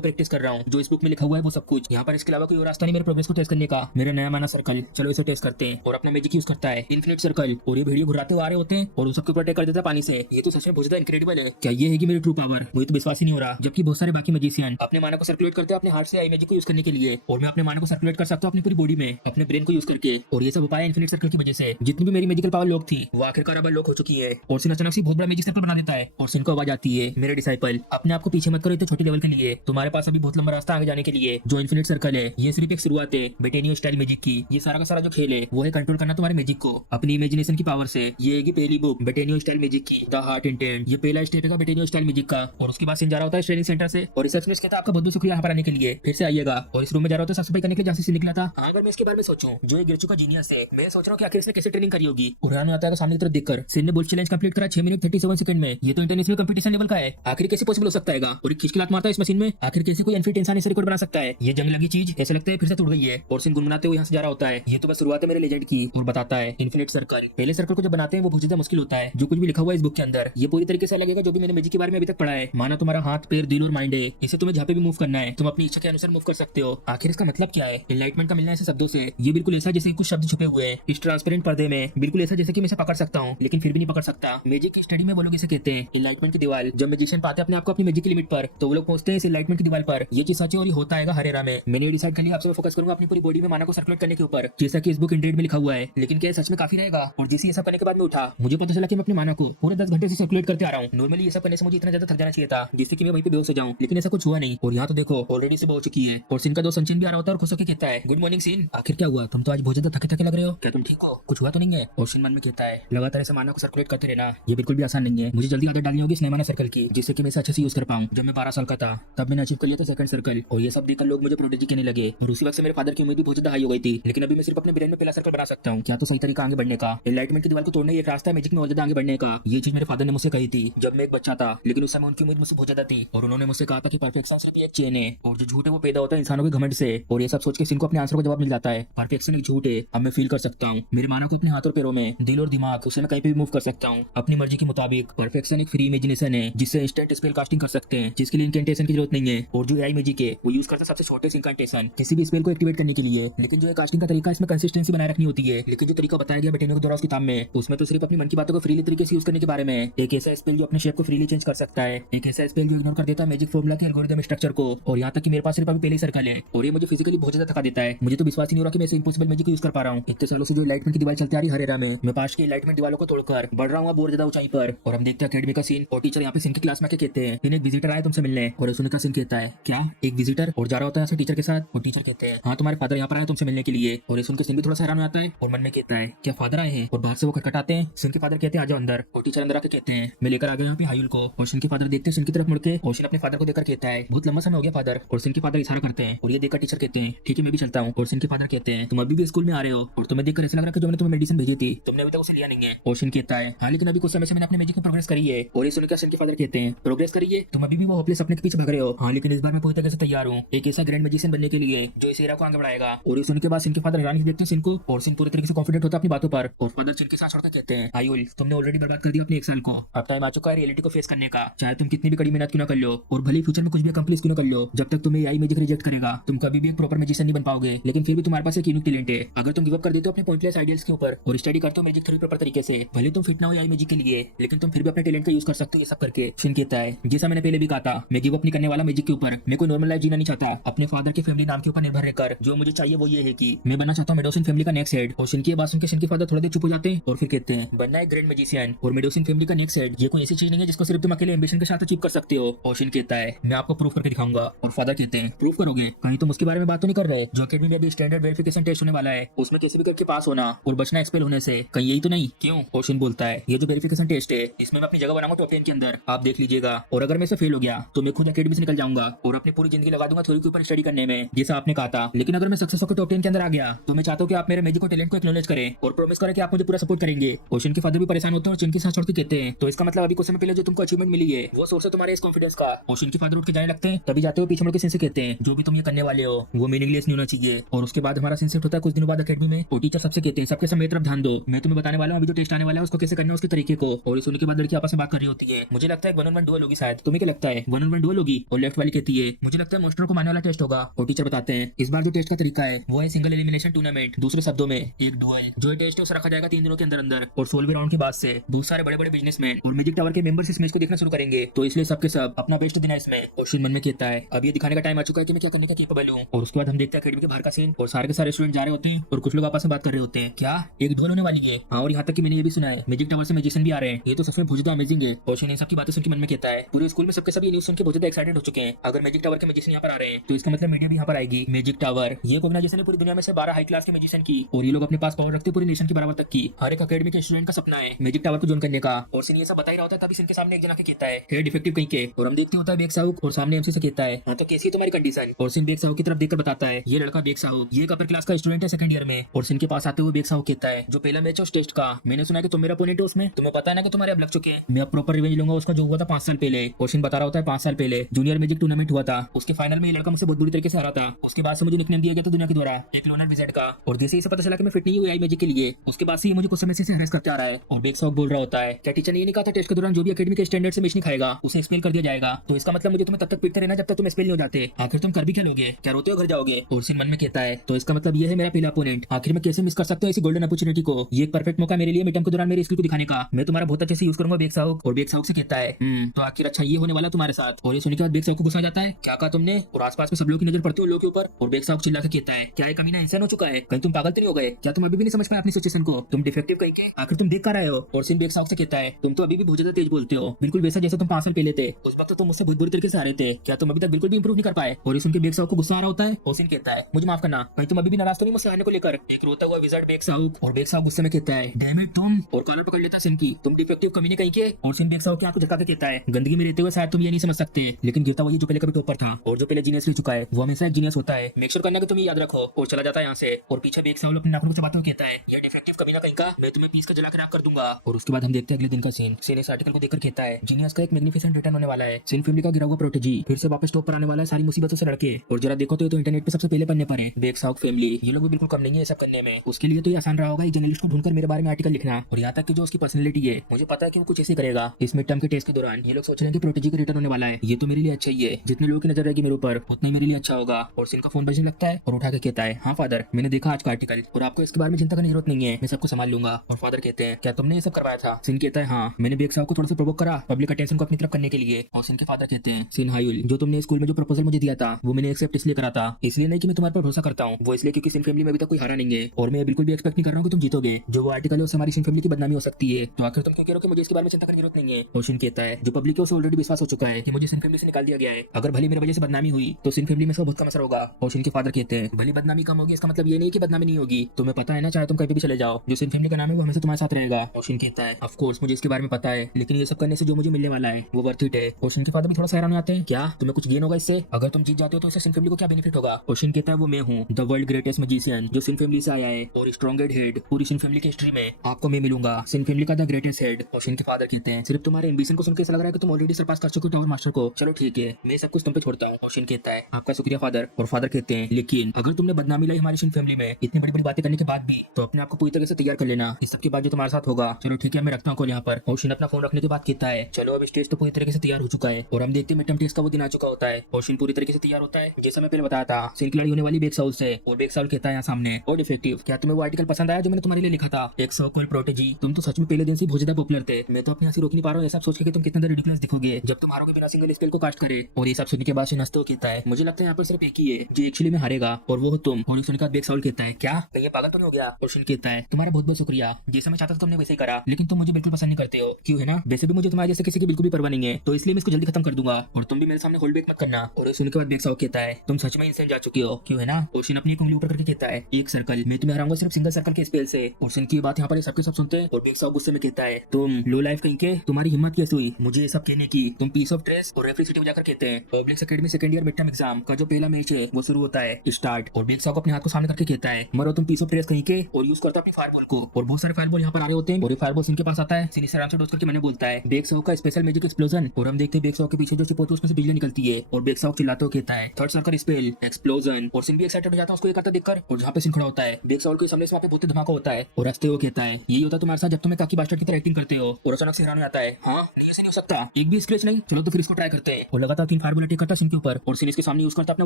प्रैक्टिस कर रहा हूँ जो इस बुक में लिखा हुआ है वो सब कुछ। यहाँ पर इसके अलावा कोई और रास्ता नहीं मेरे प्रोग्रेस को टेस्ट करने का। मेरा नया माना सर्कल, चलो इसे टेस्ट करते हैं। और अपना मैजिक यूज करता है इन्फिनिट सर्कल, और ये भेड़िए घुराते हुए आ रहे होते हैं और उन सबके ऊपर अटैक कर देता है पानी से। ये तो सच में बहुत ज्यादा इनक्रेडिबल है। क्या ये है कि मेरी ट्रू पावर? मुझे तो विश्वास ही नहीं हो रहा। जबकि बहुत सारे बाकी मैजिशियन अपने माना को सर्कुलेट करते हैं अपने हार्ट से आई मैजिक को यूज करने के लिए, और मैं अपने माना को सर्कुलेट कर सकता हूँ अपनी पूरी बॉडी में अपने ब्रेन को यूज करके। और ये सब उपाय इन्फिनिट सर्कल की वजह से जितनी भी मेरी मैजिकल पावर लॉक थी वो आखिरकार अब लॉक हो चुकी है। और सिन अचानक से बहुत बड़ा मैजिक सर्कल बना देता है और सिन को आवाज आती है, मेरे डिसाइपल अपने आप को पीछे मत करो इतने छोटे लेवल के लिए, तुम्हारे पास अभी बहुत लंबा रास्ता आगे जाने के लिए। जो इन्फिनिट सर्कल है ये सिर्फ एक शुरुआत है बेटेनियो स्टाइल मैजिक की। ये सारा का सारा जो खेल है वो है कंट्रोल करना तुम्हारे मैजिक को अपनी इमेजिनेशन की पावर से। ये है पहली बुक बेटेनियो स्टाइल मैजिक की, द हार्ट इंटेंट। ये पहला स्टेप है बेटेनियो स्टाइल मैजिक का। और उसके बाद सिन जा रहा होता है ट्रेनिंग सेंटर से और रिसर्च में कहता है आपका बहुत बहुत शुक्रिया यहाँ पर आने के लिए, फिर से आइएगा। और इस रूम में जा रहा होता है साफ सफाई करने के लिए जहाँ से निकला था। अगर मैं इसके बारे में सोचूं जो ये गिर चुका जीनियस है, मैं सोच रहा हूँ कि आखिर इसने कैसे ट्रेनिंग करी होगी। उड़ान आता है सामने की तरफ देखकर सिन ने बुल चैलेंज कंप्लीट करा 6 मिनट 37 सेकंड में। ये तो इंटरनेशनल कंपटीशन लेवल का है, आखिर कैसे पॉसिबल हो सकता है। और एक खिचखिलात मारता है इस मशीन में, आखिर कैसे कोई अनफिट इंसान इसे रिकॉर्ड बना सकता है। ये जंग लगी चीज ऐसे लगता है फिर से टूट गई है। और सिन गुनगुनाते हुए यहाँ से जा रहा होता है। ये तो बस शुरुआत है मेरे लेजेंड की। और बताता है इन्फिनिट सर्कल, पहले सर्कल को जब बनाते हैं वो बहुत ज्यादा मुश्किल होता है। जो कुछ भी लिखा हुआ है इस बुक के अंदर ये पूरी तरीके से लगेगा जो भी मैंने मैजिक के बारे में अभी तक पढ़ा है। माना तुम्हारा हाथ पैर दिल और माइंड है, इसे तुम्हें जहाँ पे भी मूव करना है तुम अपनी इच्छा के अनुसार मूव कर सकते हो। आखिर इसका मतलब क्या है? एनलाइटमेंट का मिलना ऐसे शब्दों से ये बिल्कुल ऐसा जैसे कुछ शब्द छुपे हुए हैं इस ट्रांसपेरेंट पर्दे में, बिल्कुल ऐसा जैसे कि मैं इसे पकड़ सकता हूँ लेकिन फिर भी नहीं पकड़ सकता। मैजिक की स्टडी में वो लोग इसे कहते हैं एनलाइटमेंट की दीवार। जब मैजिशियन पाते हैं अपने आप को अपनी मैजिक की लिमिट पर तो वो लोग पहुंचते हैं इस एनलाइटमेंट की दीवार पर। ये चीज सच है और ये होता है हरेरा में। मैंने डिसाइड कर लिया आपसे मैं फोकस करूंगा अपनी पूरी बॉडी में माना को सर्कुलेट करने के ऊपर जैसा कि इस बुक इंडेड में लिखा हुआ है। लेकिन क्या सच में काफी रहेगा? और जिसे ये सब करने के बाद में उठा मुझे पता चला कि मैं अपने माना को पूरे 10 घंटे से सर्कुलेट करते आ रहा हूँ। नॉर्मली ये सब करने से मुझे इतना ज्यादा थक जाना चाहिए था जिससे कि मैं वहीं पे बेहोश हो जाऊं, लेकिन ऐसा कुछ हुआ नहीं। और यहाँ तो देखो ऑलरेडी सुबह हो चुकी है और सिन का दोस्त संचिन भी आ रहा होता है और खुश होकर कहता है गुड मॉर्निंग सिन, आखिर क्या हुआ? तुम तो आज बहुत ज्यादा थके थके लग रहे हो, क्या तुम ठीक हो? कुछ हुआ तो नहीं है? और सिन मन में कहता है लगातार ऐसे माना को सर्कुलेट करते रहना ये बिल्कुल भी आसान नहीं है, मुझे जल्दी आदत डालनी होगी इस नए माना सर्कल की जिससे कि मैं इसे अच्छे से यूज कर पाऊं। जब मैं 12 साल का था तब मैंने अचीव कर लिया था सेकंड सर्कल और ये सब देखकर लोग मुझे प्रोडिजी कहने लगे। और उसी वक्त से मेरे फादर की उम्मीद भी बहुत ज्यादा हाई हो गई थी। लेकिन अभी मैं सिर्फ अपने ब्रेन में पहला सर्कल बना सकता हूँ। क्या तो सही तरीका आगे बढ़ने का? एनलाइटमेंट की दीवार को तोड़ना एक रास्ता है मैजिक में और ज्यादा आगे बढ़ने का। ये चीज मेरे फादर ने मुझसे कही थी जब मैं एक बच्चा था, लेकिन उस समय उनकी उम्मीद मुझसे बहुत ज्यादा थी और उन्होंने मुझसे कहा था कि परफेक्शन सिर्फ एक चेन है और जो झूठ है वो पैदा होता है इंसानों के घमंड से। और ये सब सोच के सिन को अपने आंसर का जवाब मिल जाता है परफेक्शन एक झूठ है। अब मैं फील कर सकता हूँ मेरे माना को अपने हाथ और पैरों में, दिल और दिमाग उसे मैं कहीं पे भी मूव कर सकता हूँ अपनी मर्जी के मुताबिक। परफेक्शन एक फ्री इमेजिनेशन है जिससे इंस्टेंट स्पेल कास्टिंग कर सकते हैं जिसके लिए इंकेंटेशन की जरूरत नहीं है। और जो एआई मैजिक है वो यूज करता है सबसे शॉर्टेस्ट इंकेंटेशन किसी भी स्पेल को एक्टिवेट करने के लिए। लेकिन जो कास्टिंग का तरीका इसमें कंसिस्टेंसी बनाए रखनी होती है। लेकिन जो तरीका बताया गया बेटेनियो के द्वारा उस किताब में उसमें तो सिर्फ अपनी मन की बातों को फ्रीली तरीके से यूज करने के बारे में। एक ऐसा स्पेल जो अपने शेप को फ्रीली चेंज कर सकता है, एक ऐसा स्पेल जो इग्नोर कर देता है मैजिक फॉर्मूला के एल्गोरिथम स्ट्रक्चर को। और यहाँ तक कि मेरे पास सिर्फ अभी पहले सर्कल है और ये मुझे फिजिकली बहुत ज्यादा थका देता है। मुझे तो विश्वास ही नहीं हो रहा कि मैं इम्पॉसिबल मैजिक यूज कर पा रहा हूँ। इतने सालों से जो एनलाइटमेंट की दीवार चलती आ रही हरेरा में मैं पास की एनलाइटमेंट दीवारों को तोड़कर बढ़ रहा हूँ बहुत ज्यादा ऊंचाई पर। और हम देखते हैं अकेडमी का सीन और टीचर यहाँ पे सिन की क्लास में आके कहते हैं एक विजिटर आया तुमसे मिलने। और सुनने का सिन कहता है क्या एक विजिटर? और जा रहा होता है टीचर के साथ और टीचर कहते हैं हाँ तुम्हारे फादर यहाँ पर आए तुमसे मिलने के लिए। और सुन के सिन भी थोड़ा सा हैरान हो जाता है और मन में कहता है क्या फादर आए हैं? और बाहर से वो खटखटाते हैं। सिन के फादर कहते हैं आ जाओ अंदर। और टीचर अंदर आके कहते हैं मैं लेकर आ गया यहाँ पे हायुल को। और सिन के फादर देखते हैं सिन की तरफ मुड़ के और सिन अपने फादर को देखकर कहता है बहुत लंबा समय हो गया फादर। और सिन के फादर इशारा करते हैं और ये देखकर टीचर कहते हैं ठीक है मैं भी चलता हूँ। और सिन के फादर कहते हैं तुम अभी भी स्कूल में आ रहे हो और तुम्हें देखकर ऐसा लग रहा है कि जो मैंने तुम्हें मेडिसिन भेजी थी तुमने अभी तक उसे लिया नहीं है। और सिन कहता है हाँ लेकिन अभी कुछ समय से मैंने अपने मैजिक में प्रोग्रेस करी है। और ये सुनकर सिन के फादर कहते हैं प्रोग्रेस करी है? तुम अभी भी वो होपलेस सपने के पीछे भाग रहे हो। हाँ लेकिन इस बार मैं पूरी तरह से तैयार हूँ एक ऐसा ग्रैंड मैजिशियन बनने के लिए जो इस एरा को आगे बढ़ाएगा। और ये सुनने के बाद सिन के फादर हैरानी से देखते हैं सिन को और सिन पूरी तरीके से कॉन्फिडेंट होता है अपनी बातों पर। और फादर सिन के साथ छोड़कर कहते हैं आयुल तुमने ऑलरेडी बर्बाद कर दिया अपने 1 साल को, अब टाइम आ चुका है रियलिटी को फेस करने का। चाहे तुम कितनी भी कड़ी मेहनत क्यों ना कर लो और भले फ्यूचर में कुछ भी अकम्प्लिश क्यों ना कर लो, जब तक तुम्हें एआई मैजिक रिजेक्ट करेगा तुम कभी भी एक प्रॉपर मैजिशियन नहीं बन पाओगे। लेकिन फिर भी तुम्हारे पास एक यूनिक टैलेंट है। अगर तुम गिव अप कर देते हो अपने पॉइंटलेस आइडियल्स के ऊपर और स्टडी करते हो मैजिक थ्योरी प्रॉपर तरीके से, भले तुम फिट ना हो एआई मैजिक के लिए लेकिन तुम फिर भी अपने टैलेंट का यूज कर सकते हो ये सब करके। सिन कहता है जैसा मैंने पहले भी कहा था मैं गिव अप नहीं करने वाला मैजिक के ऊपर। मैं कोई नॉर्मल लाइफ जीना नहीं चाहता अपने फादर के फैमिली नाम के ऊपर निर्भर रहकर। जो मुझे चाहिए वो ये है कि मैं बनना चाहता हूँ मेडोसिन फैमिली का नेक्स्ट हेड। और सिन की बात सुनकर सिन के फादर थोड़ा देर चुप हो जाते हैं और फिर कहते हैं बनना एक ग्रैंड मैजिशियन और मेडोसिन फैमिली का नेक्स्ट हेड ये कोई ऐसी चीज नहीं है जिसको सिर्फ तुम अकेले एम्बिशन के साथ अचीव कर सकते हो। और सिन कहता है मैं आपको प्रूफ करके दिखाऊंगा। और फादर कहते हैं प्रूफ करोगे? कहीं तुम उसके बारे में बात तो नहीं कर रहे जो अकेडमी में अभी स्टैंडर्ड वेरिफिकेशन टेस्ट होने वाला है उसमें कैसे भी करके पास होना और बचना एक्सपेल होने से, कहीं यही तो नहीं? क्यों? और सिन बोलता है ये जो वेरिफिकेशन टेस्ट है इसमें मैं अपनी जगह बनाऊंगा टॉप 10 के अंदर, आप देख लीजिएगा। और अगर मैं इसे फेल हो गया तो मैं खुद अकेडमी से निकल जाऊंगा और अपनी पूरी जिंदगी लगा दूंगा थ्योरी के ऊपर स्टडी करने में जैसा आपने कहा था। लेकिन अगर मैं सक्सेस होकर टॉप 10 के अंदर आ गया तो मैं चाहता हूँ कि आप मेरे मैजिक और टैलेंट को एक्नॉलेज करें और प्रॉमिस करें कि आप मुझे पूरा सपोर्ट करेंगे। और सिन के फादर भी परेशान होते हैं और सिन के साथ छोड़ के कहते हैं तो इसका मतलब अभी कुछ समय पहले जो तुमको अचीवमेंट मिली है वो सोर्स है तुम्हारे इस कॉन्फिडेंस का। और सिन के फादर उठ के जाने लगते हैं तभी जाते हुए पीछे मुड़ के सिन से कहते हैं जो भी तुम ये करने वाले हो वो मीनिंगलेस नहीं होना चाहिए। और उसके बाद हमारा सीन शिफ्ट होता है कुछ दिनों बाद अकेडमी में। और टीचर सबसे कहते हैं सबके सब मेरी तरफ ध्यान दो, मैं तुम्हें बताने वाला हूँ अभी जो टेस्ट आने वाला है उसको कैसे करना है उसके तरीके को। और सुनने के बाद लड़की आपस में बात कर रही होती है। मुझे लगता है 1-on-1 डुअल होगी शायद। तुम्हें क्या लगता है 1-on-1 डुअल होगी? और लेफ्ट वाली कहती है मुझे लगता है मॉन्स्टर को मारने वाला टेस्ट होगा। और टीचर बताते हैं इस बार जो टेस्ट का तरीका है वो है सिंगल एलिमिनेशन टूर्नामेंट, दूसरे शब्दों में एक डुअल। जो ये टेस्ट है उसे रखा जाएगा 3 दिनों के अंदर अंदर, और 16वें राउंड के बाद से बहुत सारे बड़े बड़े बिजनेसमैन और मैजिक टावर के मेंबर्स इस मैच को देखना शुरू करेंगे। तो इसलिए सबके सब अपना बेस्ट देना इसमें। और शिन मन में कहता है अब ये दिखाने का टाइम आ चुका है कि मैं क्या करने का केपेबल हूँ। और उसके बाद हम देखते हैं अकेडमी के बाहर का सीन, और सारे के सारे स्टूडेंट जा रहे होते हैं और कुछ लोग आपस में बात कर रहे होते हैं क्या एक डुअल होने वाली है। हाँ, और यहाँ तक कि मैंने ये भी सुना है मैजिक टावर से मैजिशियन भी आ रहे हैं। ये तो सच में बहुत ज्यादा अमेजिंग है। और शिन इन सबकी बातें सुन के मन में कहता है पूरे स्कूल में सबके सब ये न्यूज़ सुन के बहुत ज्यादा एक्साइटेड हो चुके हैं। अगर मैजिक टावर के मैजिशियन यहाँ पर आ रहे हैं तो इसका मतलब मीडिया भी यहाँ पर आएगी। मैजिक टावर ये ऑर्गेनाइजेशन है पूरी दुनिया में से 12 हाई क्लास के मैजिशियन की, और ये लोग अपने पास पावर रखते हैं पूरी नेशन के बराबर तक की। हर एक अकेडमी के स्टूडेंट का सपना है मैजिक टावर को ज्वाइन करने का। और सिन ये सब बता ही रहा होता है तभी सिन के सामने एक जना के कहता है हे डिफेक्टिव कहीं के। और हम देखते होता है बेग साहू, और सामने एमसी से कहता है हाँ तो कैसी है तुम्हारी कंडीशन। और सिन बेग साहू की तरफ देखकर बताता है ये लड़का बेग साहू ये एक अपर क्लास का स्टूडेंट है सेकंड ईयर में। और सिन के पास आते हुए बेग साहू कहता है जो पहला मैच है उस टेस्ट का मैंने सुना है कि तुम मेरा अपोनेंट हो उसमें, तुम्हें पता है ना कि तुम्हारे अब लग चुके हैं। मैं अब प्रॉपर रिवेंज लूंगा उसका जो हुआ था 5 साल पहले। और सिन बता रहा होता है 5 साल पहले जूनियर मैजिक टूर्नामेंट हुआ था, उसके फाइनल में ये लड़का मुझसे बहुत बुरी तरीके से हारा था। उसके बाद से मुझे निकनेम दिया गया था दुनिया के द्वारा एक लोनर विजेट का। और जैसे ही इसे पता चला कि मैं फिट नहीं हुई आई मैजिक के लिए उसके बाद से ये मुझे कुछ समय से हरेस करते आ रहा है। और बेग साहू बोल रहा होता है क्या टीचर ने ये नहीं कहा था टेस्ट के दौरान जो भी अकेडमी के स्टैंडर्ड से मैच नहीं खाएगा उसे एक्सपेल कर दिया जाएगा। तो इसका मतलब मुझे तुम्हें तब तक पीटते रहना जब तक तुम एक्सपेल नहीं हो जाते। आखिर तुम कर भी क्या लोगे, क्या रोते हो घर जाओगे। और सिन मन में कहता है तो इसका मतलब ये है मेरा पहला अपोनेंट, आखिर में कैसे मिस कर सकते हो इसी गोल्डन अपॉर्चुनिटी को। ये एक परफेक्ट मौका मेरे लिए मिड टर्म के दौरान मेरे स्किल को दिखाने का, मैं तुम्हारा बहुत अच्छे से यूज करूंगा बेग साहू। और बेग साहू से कहता है तो आखिर अच्छा ये होने वाला तुम्हारे साथ। और ये सुनने के बाद बेग साहू को गुस्सा आ जाता है क्या कहा तुमने। और आसपास में सब लोग की नजर पड़ती है उन लोगों के ऊपर। और बेग साहू चिल्ला के कहता है क्या ये कमीना इंसान हो चुका है, कहीं तुम पागल तो नहीं हो गए, क्या तुम अभी भी नहीं समझ पाए अपनी सिचुएशन को, तुम डिफेक्टिव कहीं के आखिर तुम देख कर रहे हो। और सिन बेग साहू से कहता है तुम तो अभी भी बहुत ज्यादा तेज बोलते हो, बिल्कुल वैसा जैसे तुम 5 साल पहले थे। उस वक्त तो तुम मुझसे बहुत बुरी तरीके से आ रहे थे, क्या तुम अभी तक बिल्कुल भी इंप्रूव नहीं कर पाए। और इस उनके बेग साहू को गुस्सा आ रहा होता है। और सिन कहता है मुझे माफ करना, कहीं तुम अभी भी नाराज तो नहीं मुझसे हारने को लेकर। एक रोता हुआ विजार्ड बेग साहू। और बेग साहू गुस्से में कहता है डैम इट तुम, और कॉलर पकड़ लेता सिन की, तुम डिफेक्टिव कमीने कहीं के। और सिन बेग साहू की आंख को झटका के कहता है गंदगी में रहते हुए शायद तुम ये नहीं समझ सकते, लेकिन गिरता वही जो पहले कभी टॉपर था और जो पहले जीनियस रह चुका है वो हमेशा एक जीनियस होता है। मेक श्योर करना कि तुम ये याद रखो। और चला जाता है यहाँ से। और पीछे बेग साहू अपनी नाखूनों से बातों कहता है ये डिफेक्टिव कमीना कहीं का, मैं तुम्हें पीस कर जला कर राख कर दूंगा। और उसके बाद हम देखते हैं अगले दिन का सीन। सीन इस आर्टिकल को देखकर कहता है जीनियस का एक मैग्निफिसेंट रिटर्न होने वाला है, सिन फैमिली का गिरा हुआ प्रोटेजी फिर से वापस टॉप पर आने वाला है सारी मुसीबतों से लड़के। और जरा देखो तो इंटरनेट पे सबसे पहले पन्ने पर है बेग साहू फैमिली, ये लोग भी बिल्कुल कम नहीं है सब करने में। उसके लिए तो ये आसान रहा होगा एक जर्नलिस्ट को ढूंढकर मेरे बारे में आर्टिकल लिखना। और यहाँ तक कि जो उसकी पर्सनैलिटी है मुझे पता है कि वो कुछ ऐसे करेगा। इस मिड टर्म के टेस्ट के दौरान ये लोग सोच रहे हैं कि प्रोटेजी का रिटर्न होने वाला है, ये तो मेरे लिए अच्छा ही है, जितने लोगों की नजर रहेगी मेरे ऊपर उतना ही मेरे लिए अच्छा होगा। और सिन का फोन बजने लगता है और उठा के कहता है हाँ फादर मैंने देखा आज का आर्टिकल, और आपको इसके बारे में चिंता करने की जरूरत नहीं है, मैं सबको संभाल लूंगा। और फादर कहते हैं क्या तुमने ये सब करवाया था। सिन कहता है हाँ मैंने बेग साहब को थोड़ा सा प्रोवोक करा पब्लिक अटेंशन को अपनी तरफ करने के लिए। और सिन के फादर कहते हैं सिन हायुल जो तुमने स्कूल में जो प्रपोजल मुझे दिया था वो मैंने एक्सेप्ट इसलिए करा था, इसलिए नहीं कि मैं तुम्हारे पर भरोसा करता हूँ, वो इसलिए क्योंकि सिन फैमिली में अभी तक कोई हारा नहीं है और मैं बिल्कुल भी एक्सपेक्ट नहीं कर रहा हूँ कि तुम जीतोगे। जो वो आर्टिकल है उससे हमारी सिन फैमिली की बदनामी हो सकती है, तो आखिर तुम क्यों कह रहे हो कि मुझे इसके बारे में चिंता करने की जरूरत नहीं है। और सिन कहता है जो पब्लिक है उसे ऑलरेडी विश्वास हो चुका है कि मुझे सिन फैमिली से निकाल दिया गया है, अगर भले मेरी वजह से बदनामी हुई तो सिन फैमिली में सब बहुत कम असर होगा। और सिन के फादर कहते हैं भले बदनामी कम होगी इसका मतलब ये नहीं कि बदनामी नहीं होगी, तुम्हें पता है ना चाहे तुम कहीं भी चले जाओ जो सिन फैमिली का नाम है वो हमेशा तुम्हारे साथ रहेगा। और सिन कहता है ऑफ कोर्स मुझे इसके बारे में पता है, लेकिन ये सब करने से जो मुझे मिलने वाला है वो वर्थ इट है। और सिन के फादर भी थोड़ा सा हैरान हो जाते हैं क्या तुम्हें कुछ गेन होगा इससे, अगर तुम जीत जाते हो तो इससे सिन फैमिली को क्या बेनिफिट होगा। और सिन कहता है वो मैं हूँ द वर्ल्ड ग्रेटेस्ट मैजिशियन जो सिन फैमिली से आया है और स्ट्रॉन्गेस्ट हेड पूरी सिन फैमिली की हिस्ट्री में आपको मैं मिलूंगा, सिन फैमिली का द ग्रेटेस्ट हेड। और सिन के फादर कहते हैं सिर्फ तुम्हारे एम्बिशन को सुनकर ऐसा लग रहा है कि तुम ऑलरेडी सरपास कर चुके हो टावर मास्टर को, चलो ठीक है मैं सब कुछ तुम पे छोड़ता हूँ। और सिन कहता है आपका शुक्रिया फादर। और फादर कहते हैं लेकिन अगर तुमने बदनामी लाई हमारी सिन फैमिली में इतनी बड़ी बड़ी बातें करने के बाद भी तो अपने आप को पूरी तरह से तैयार कर लेना, इस सब के बाद जो तुम्हारे साथ होगा। चलो ठीक है मैं रखता हूँ कॉल यहाँ पर। और सिन अपना फोन रखने के बाद कहता है चलो अब स्टेज तो पूरी तरीके से तैयार हो चुका है और हम देखते हैं मिड टर्म टेस्ट का वो दिन आ चुका होता है। और सिन पूरी तरीके से तैयार होता है जैसा मैं पहले बताया था, सिन की लड़ाई होने वाली बेग साउल से। और बेग साउल कहता है यहाँ सामने और डिफेक्टिव क्या तुम्हें वो आर्टिकल पसंद आया जो मैंने तुम्हारे लिए लिखा था एक सो कॉल्ड प्रोटेजी, तुम तो सच में पहले दिन से बहुत ज्यादा पॉपुलर थे, मैं तो अपनी हंसी रोक नहीं पा रहा हूँ ऐसा सोच के तुम कितना रिडिकुलस दिखोगे जब तुम हारोगे बिना सिंगल स्पेल को कास्ट करे। और ये सब सुनने के बाद सिन हंसते हुए कहता है मुझे लगता है यहाँ पर सिर्फ एक ही है जो एक्चुअली में हारेगा और वो हो तुम। और सुनने के बाद बेग साउल कहता है क्या कहीं ये पागल तो नहीं हो गया। और सिन कहता है तुम्हारा बहुत बहुत शुक्रिया, जैसा मैं चाहता था तुमने वैसे ही करा, लेकिन तुम मुझे बिल्कुल पसंद नहीं करते हो क्यों है ना, वैसे भी मुझे तुम्हारे जैसे किसी की बिल्कुल भी परवाह नहीं है, तो इसलिए मैं इसको जल्दी खत्म कर दूंगा और तुम भी मेरे सामने होल्ड बैक मत करना। और सुनने के बाद बेग साउल कहता है तुम सच में इंसान जा चुके हो क्यों है ना। और सिन अपनी एक उंगली ऊपर करके कहता है एक सर्कल मैं तुम्हें हराऊंगा सिर्फ सिंगल सर्कल के स्पेल से। और सिन की बात यहाँ पर सबके सब सुनते हैं और बेग साउल गुस्से में कहता है तुम लो लाइफ कहीं के, तुम्हारी हिम्मत कैसे हुई मुझे ये सब कहने की, तुम पीस ऑफ ड्रेस और रेफरी सिटी में जाकर कहते हैं public academy second year mid term exam का जो पहला मैच है वो शुरू होता है स्टार्ट। और बेग साउल अपने हाथ को सामने करके कहता है मरो तुम पीस ऑफ ड्रेस कहीं के, और यूज करता अपनी फायरबॉल को। और बहुत सारे फायरबॉल यहाँ पर आ रहे होते हैं और ये फायरबॉल सिन के पास आता है, सिन इसे आराम से डॉज करके मैंने बोलता है बेग साउल का स्पेशल मैजिक एक्सप्लोजन। और हम देखते हैं बेग साउल के पीछे जो चिप होती है उसमें से बिजली निकलती है और बेग साउल चिल्लाते हुए कहता है थर्ड सर्कल स्पेल एक्सप्लोजन। और सिन भी एक्साइटेड हो जाता है उसको ये करता देखकर। और जहाँ पे सिन खड़ा होता है बेग साउल के सामने से वहाँ पे बहुत धमाका होता है और हंसते हुए कहता है यही होता है तुम्हारे साथ जब तुम्हें काकी बास्टर्ड की तरह एक्टिंग करते हो। और अचानक से हैरान हो जाता है हाँ नहीं ऐसे नहीं हो सकता, एक भी भी स्क्रैच नहीं, चलो तो फिर इसको ट्राई करते हैं। और लगातार 3 फायरबॉल अटैक करता है सिन के ऊपर और सिन इसके सामने यूज करता है अपना